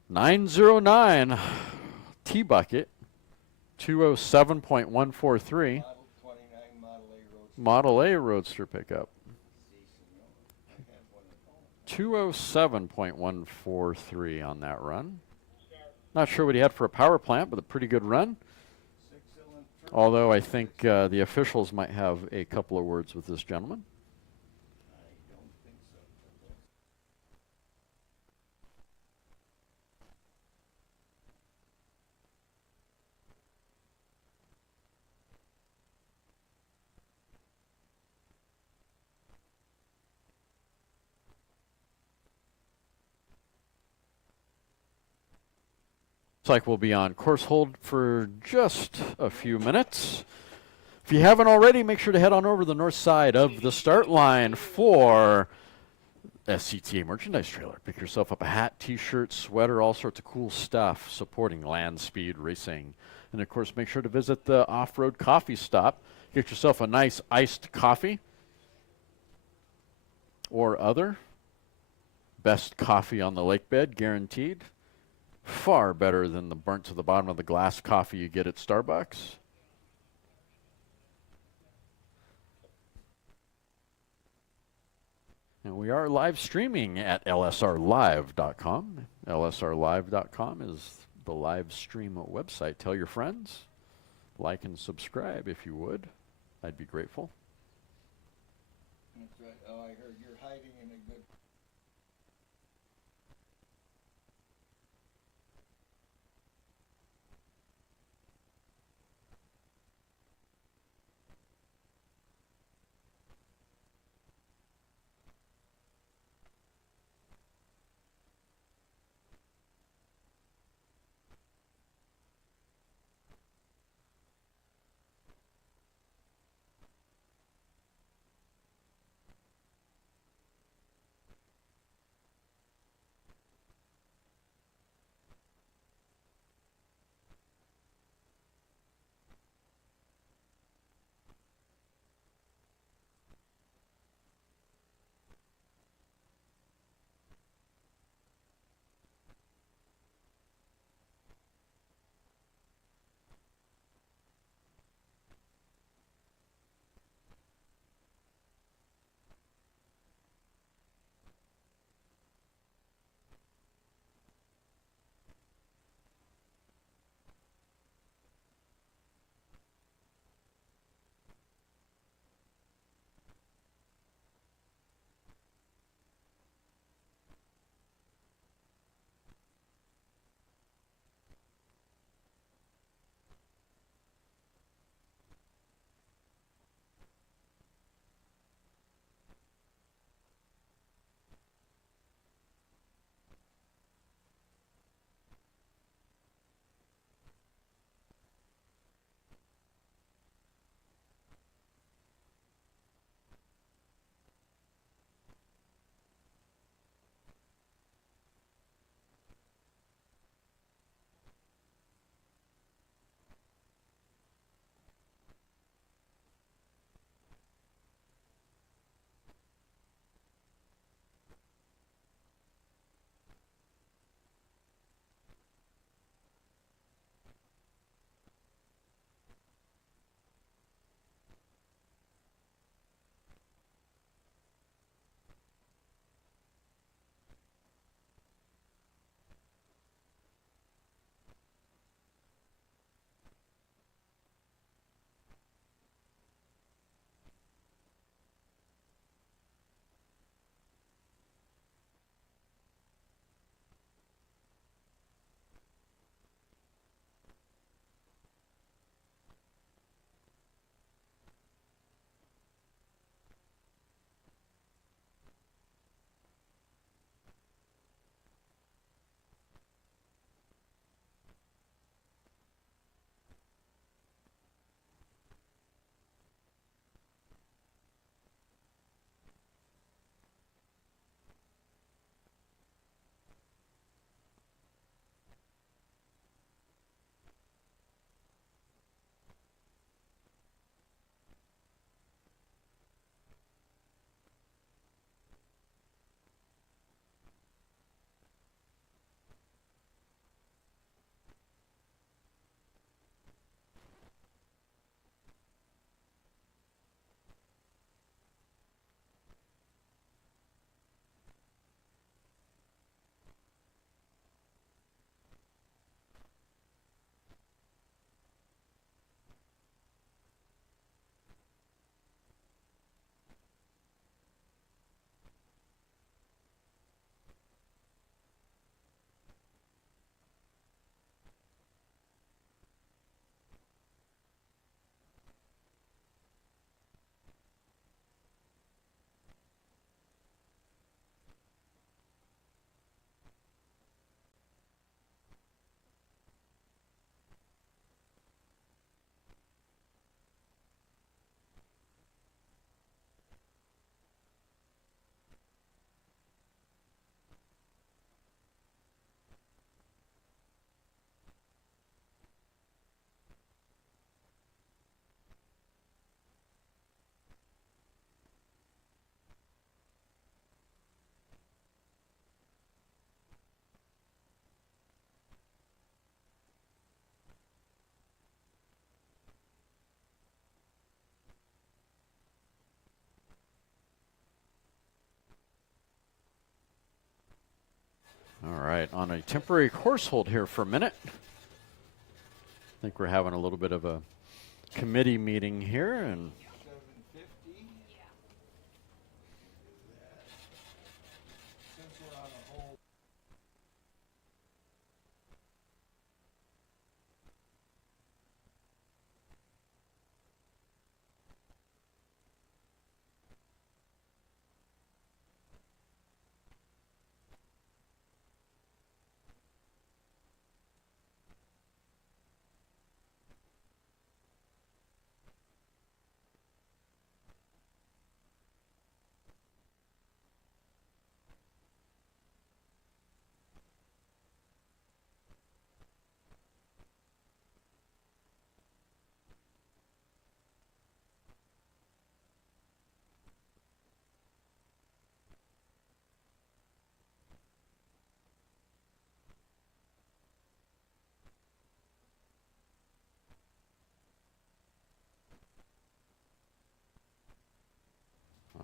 909 T-Bucket, 207.143. Model 29 Model A Roadster. Model A Roadster pickup. 207.143 on that run. Not sure what he had for a power plant, but a pretty good run. Although I think the officials might have a couple of words with this gentleman. Looks like we'll be on course hold for just a few minutes. If you haven't already, make sure to head on over to the north side of the start line for SCTA merchandise trailer. Pick yourself up a hat, t-shirt, sweater, all sorts of cool stuff supporting Landspeed Racing. And of course, make sure to visit the off-road coffee stop. Get yourself a nice iced coffee or other. Best coffee on the lake bed, guaranteed. Far better than the burnt to the bottom of the glass coffee you get at Starbucks. And we are live streaming at lsrlive.com. lsrlive.com is the live stream website. Tell your friends, like and subscribe if you would. I'd be grateful. That's right. Oh, I heard you're hiding in a good. All right, on a temporary course hold here for a minute. I think we're having a little bit of a committee meeting here, and 750. Since we're on a hold.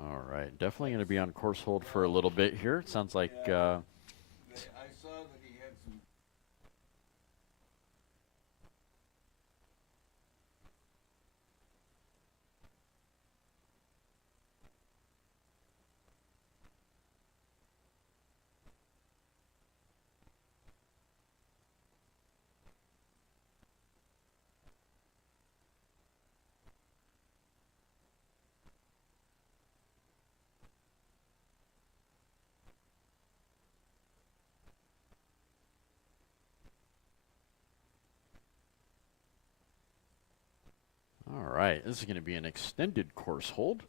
all right, definitely going to be on course hold for a little bit here. It sounds like I saw that he had some. all right, this is going to be an extended course hold.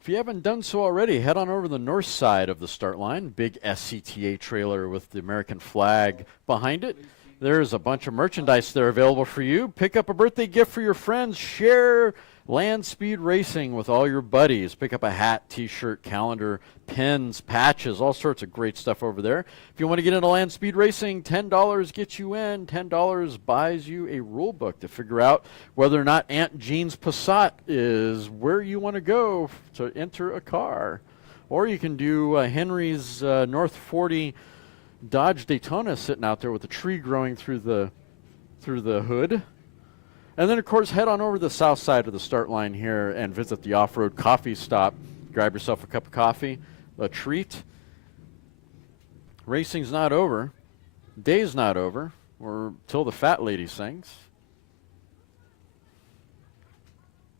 If you haven't done so already, head on over to the north side of the start line. Big SCTA trailer with the American flag behind it. There's a bunch of merchandise there available for you. Pick up a birthday gift for your friends. Share Landspeed Racing with all your buddies. Pick up a hat, t-shirt, calendar, pins, patches, all sorts of great stuff over there. If you want to get into Landspeed Racing, $10 gets you in. $10 buys you a rule book to figure out whether or not Aunt Jean's Passat is where you want to go to enter a car. Or you can do Henry's North 40 Dodge Daytona sitting out there with a tree growing through the hood. And then, of course, head on over to the south side of the start line here and visit the off-road coffee stop. Grab yourself a cup of coffee, a treat. Racing's not over. Day's not over, or till the fat lady sings.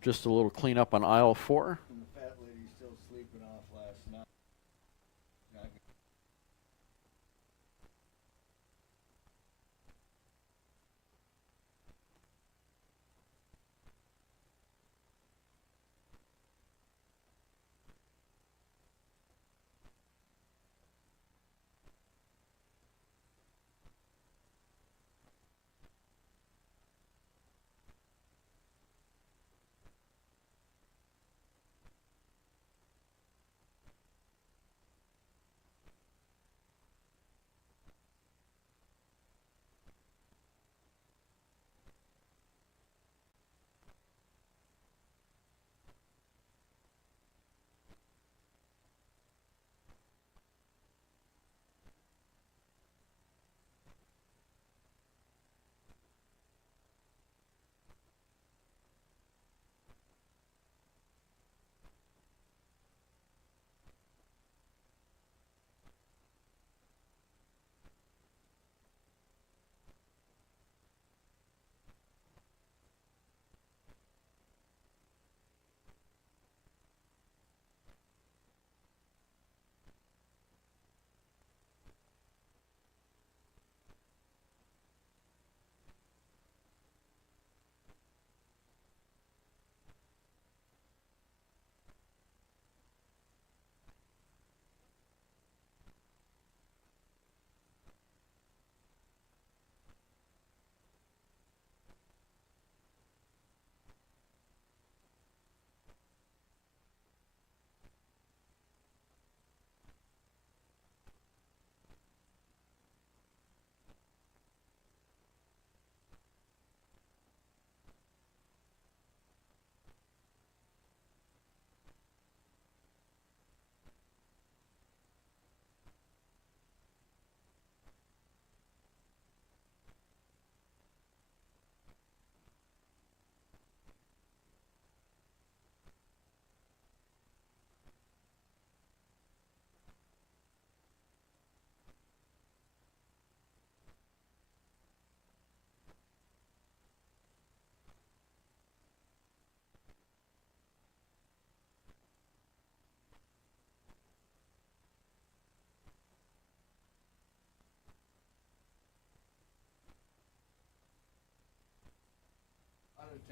Just a little cleanup on aisle 4. And the fat lady's still sleeping off last night.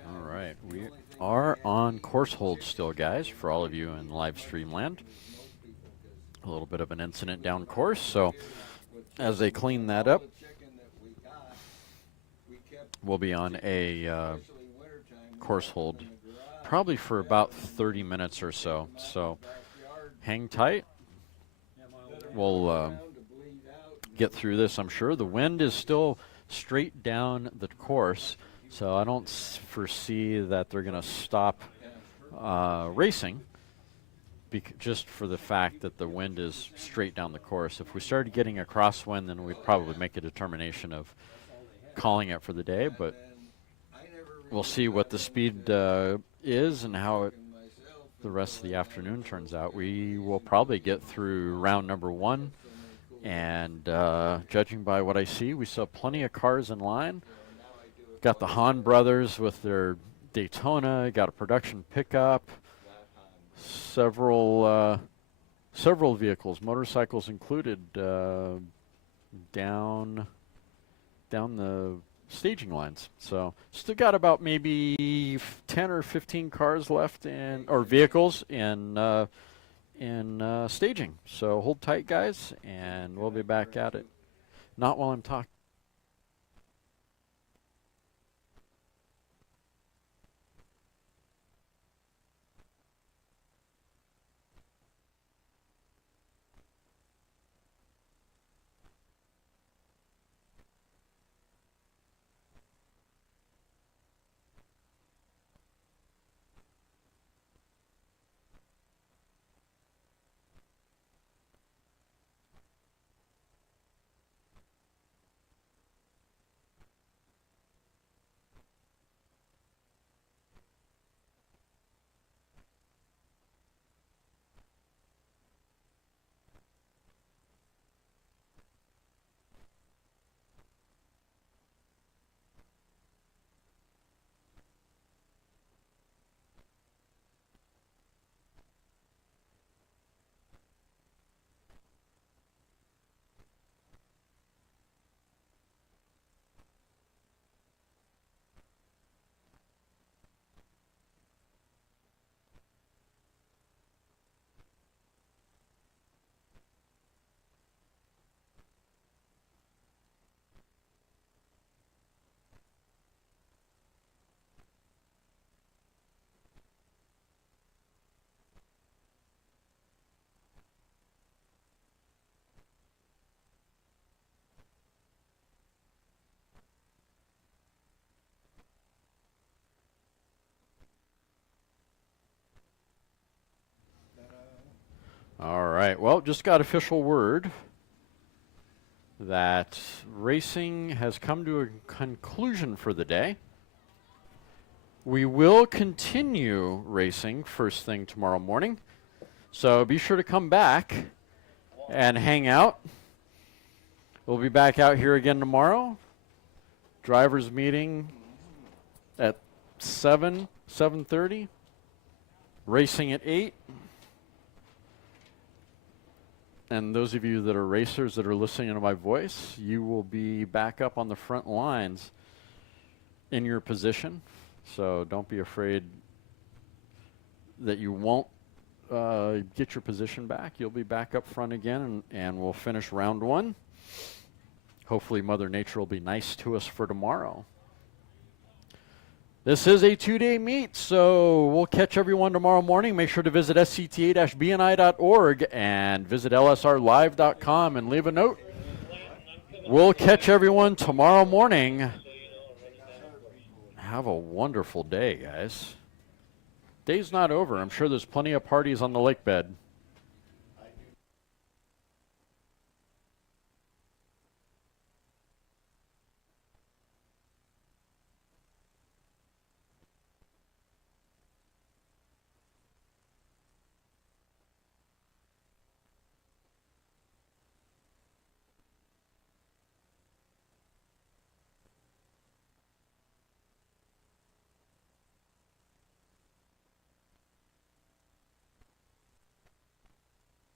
All right, we are on course hold still, guys, for all of you in live stream land. A little bit of an incident down course, so as they clean that up, we'll be on a course hold probably for about 30 minutes or so. So hang tight. We'll get through this, I'm sure. The wind is still straight down the course, so I don't foresee that they're going to stop racing just for the fact that the wind is straight down the course. If we started getting a crosswind, then we'd probably make a determination of calling it for the day, but we'll see what the speed is and how the rest of the afternoon turns out. We will probably get through round number 1, and judging by what I see, we still have plenty of cars in line. Got the Hahn brothers with their Daytona, got a production pickup, several vehicles, motorcycles included, down the staging lines. So still got about maybe 10 or 15 cars left or vehicles in staging. So hold tight, guys, and we'll be back at it. Not while I'm talking. All right, well, just got official word that racing has come to a conclusion for the day. We will continue racing first thing tomorrow morning, so be sure to come back and hang out. We'll be back out here again tomorrow. Drivers meeting at 7:30. Racing at 8. And those of you that are racers that are listening to my voice, you will be back up on the front lines in your position. So don't be afraid that you won't get your position back. You'll be back up front again, and we'll finish round 1. Hopefully Mother Nature will be nice to us for tomorrow. This is a 2-day meet, so we'll catch everyone tomorrow morning. Make sure to visit scta-bni.org and visit lsrlive.com and leave a note. We'll catch everyone tomorrow morning. Have a wonderful day, guys. Day's not over. I'm sure there's plenty of parties on the lake bed.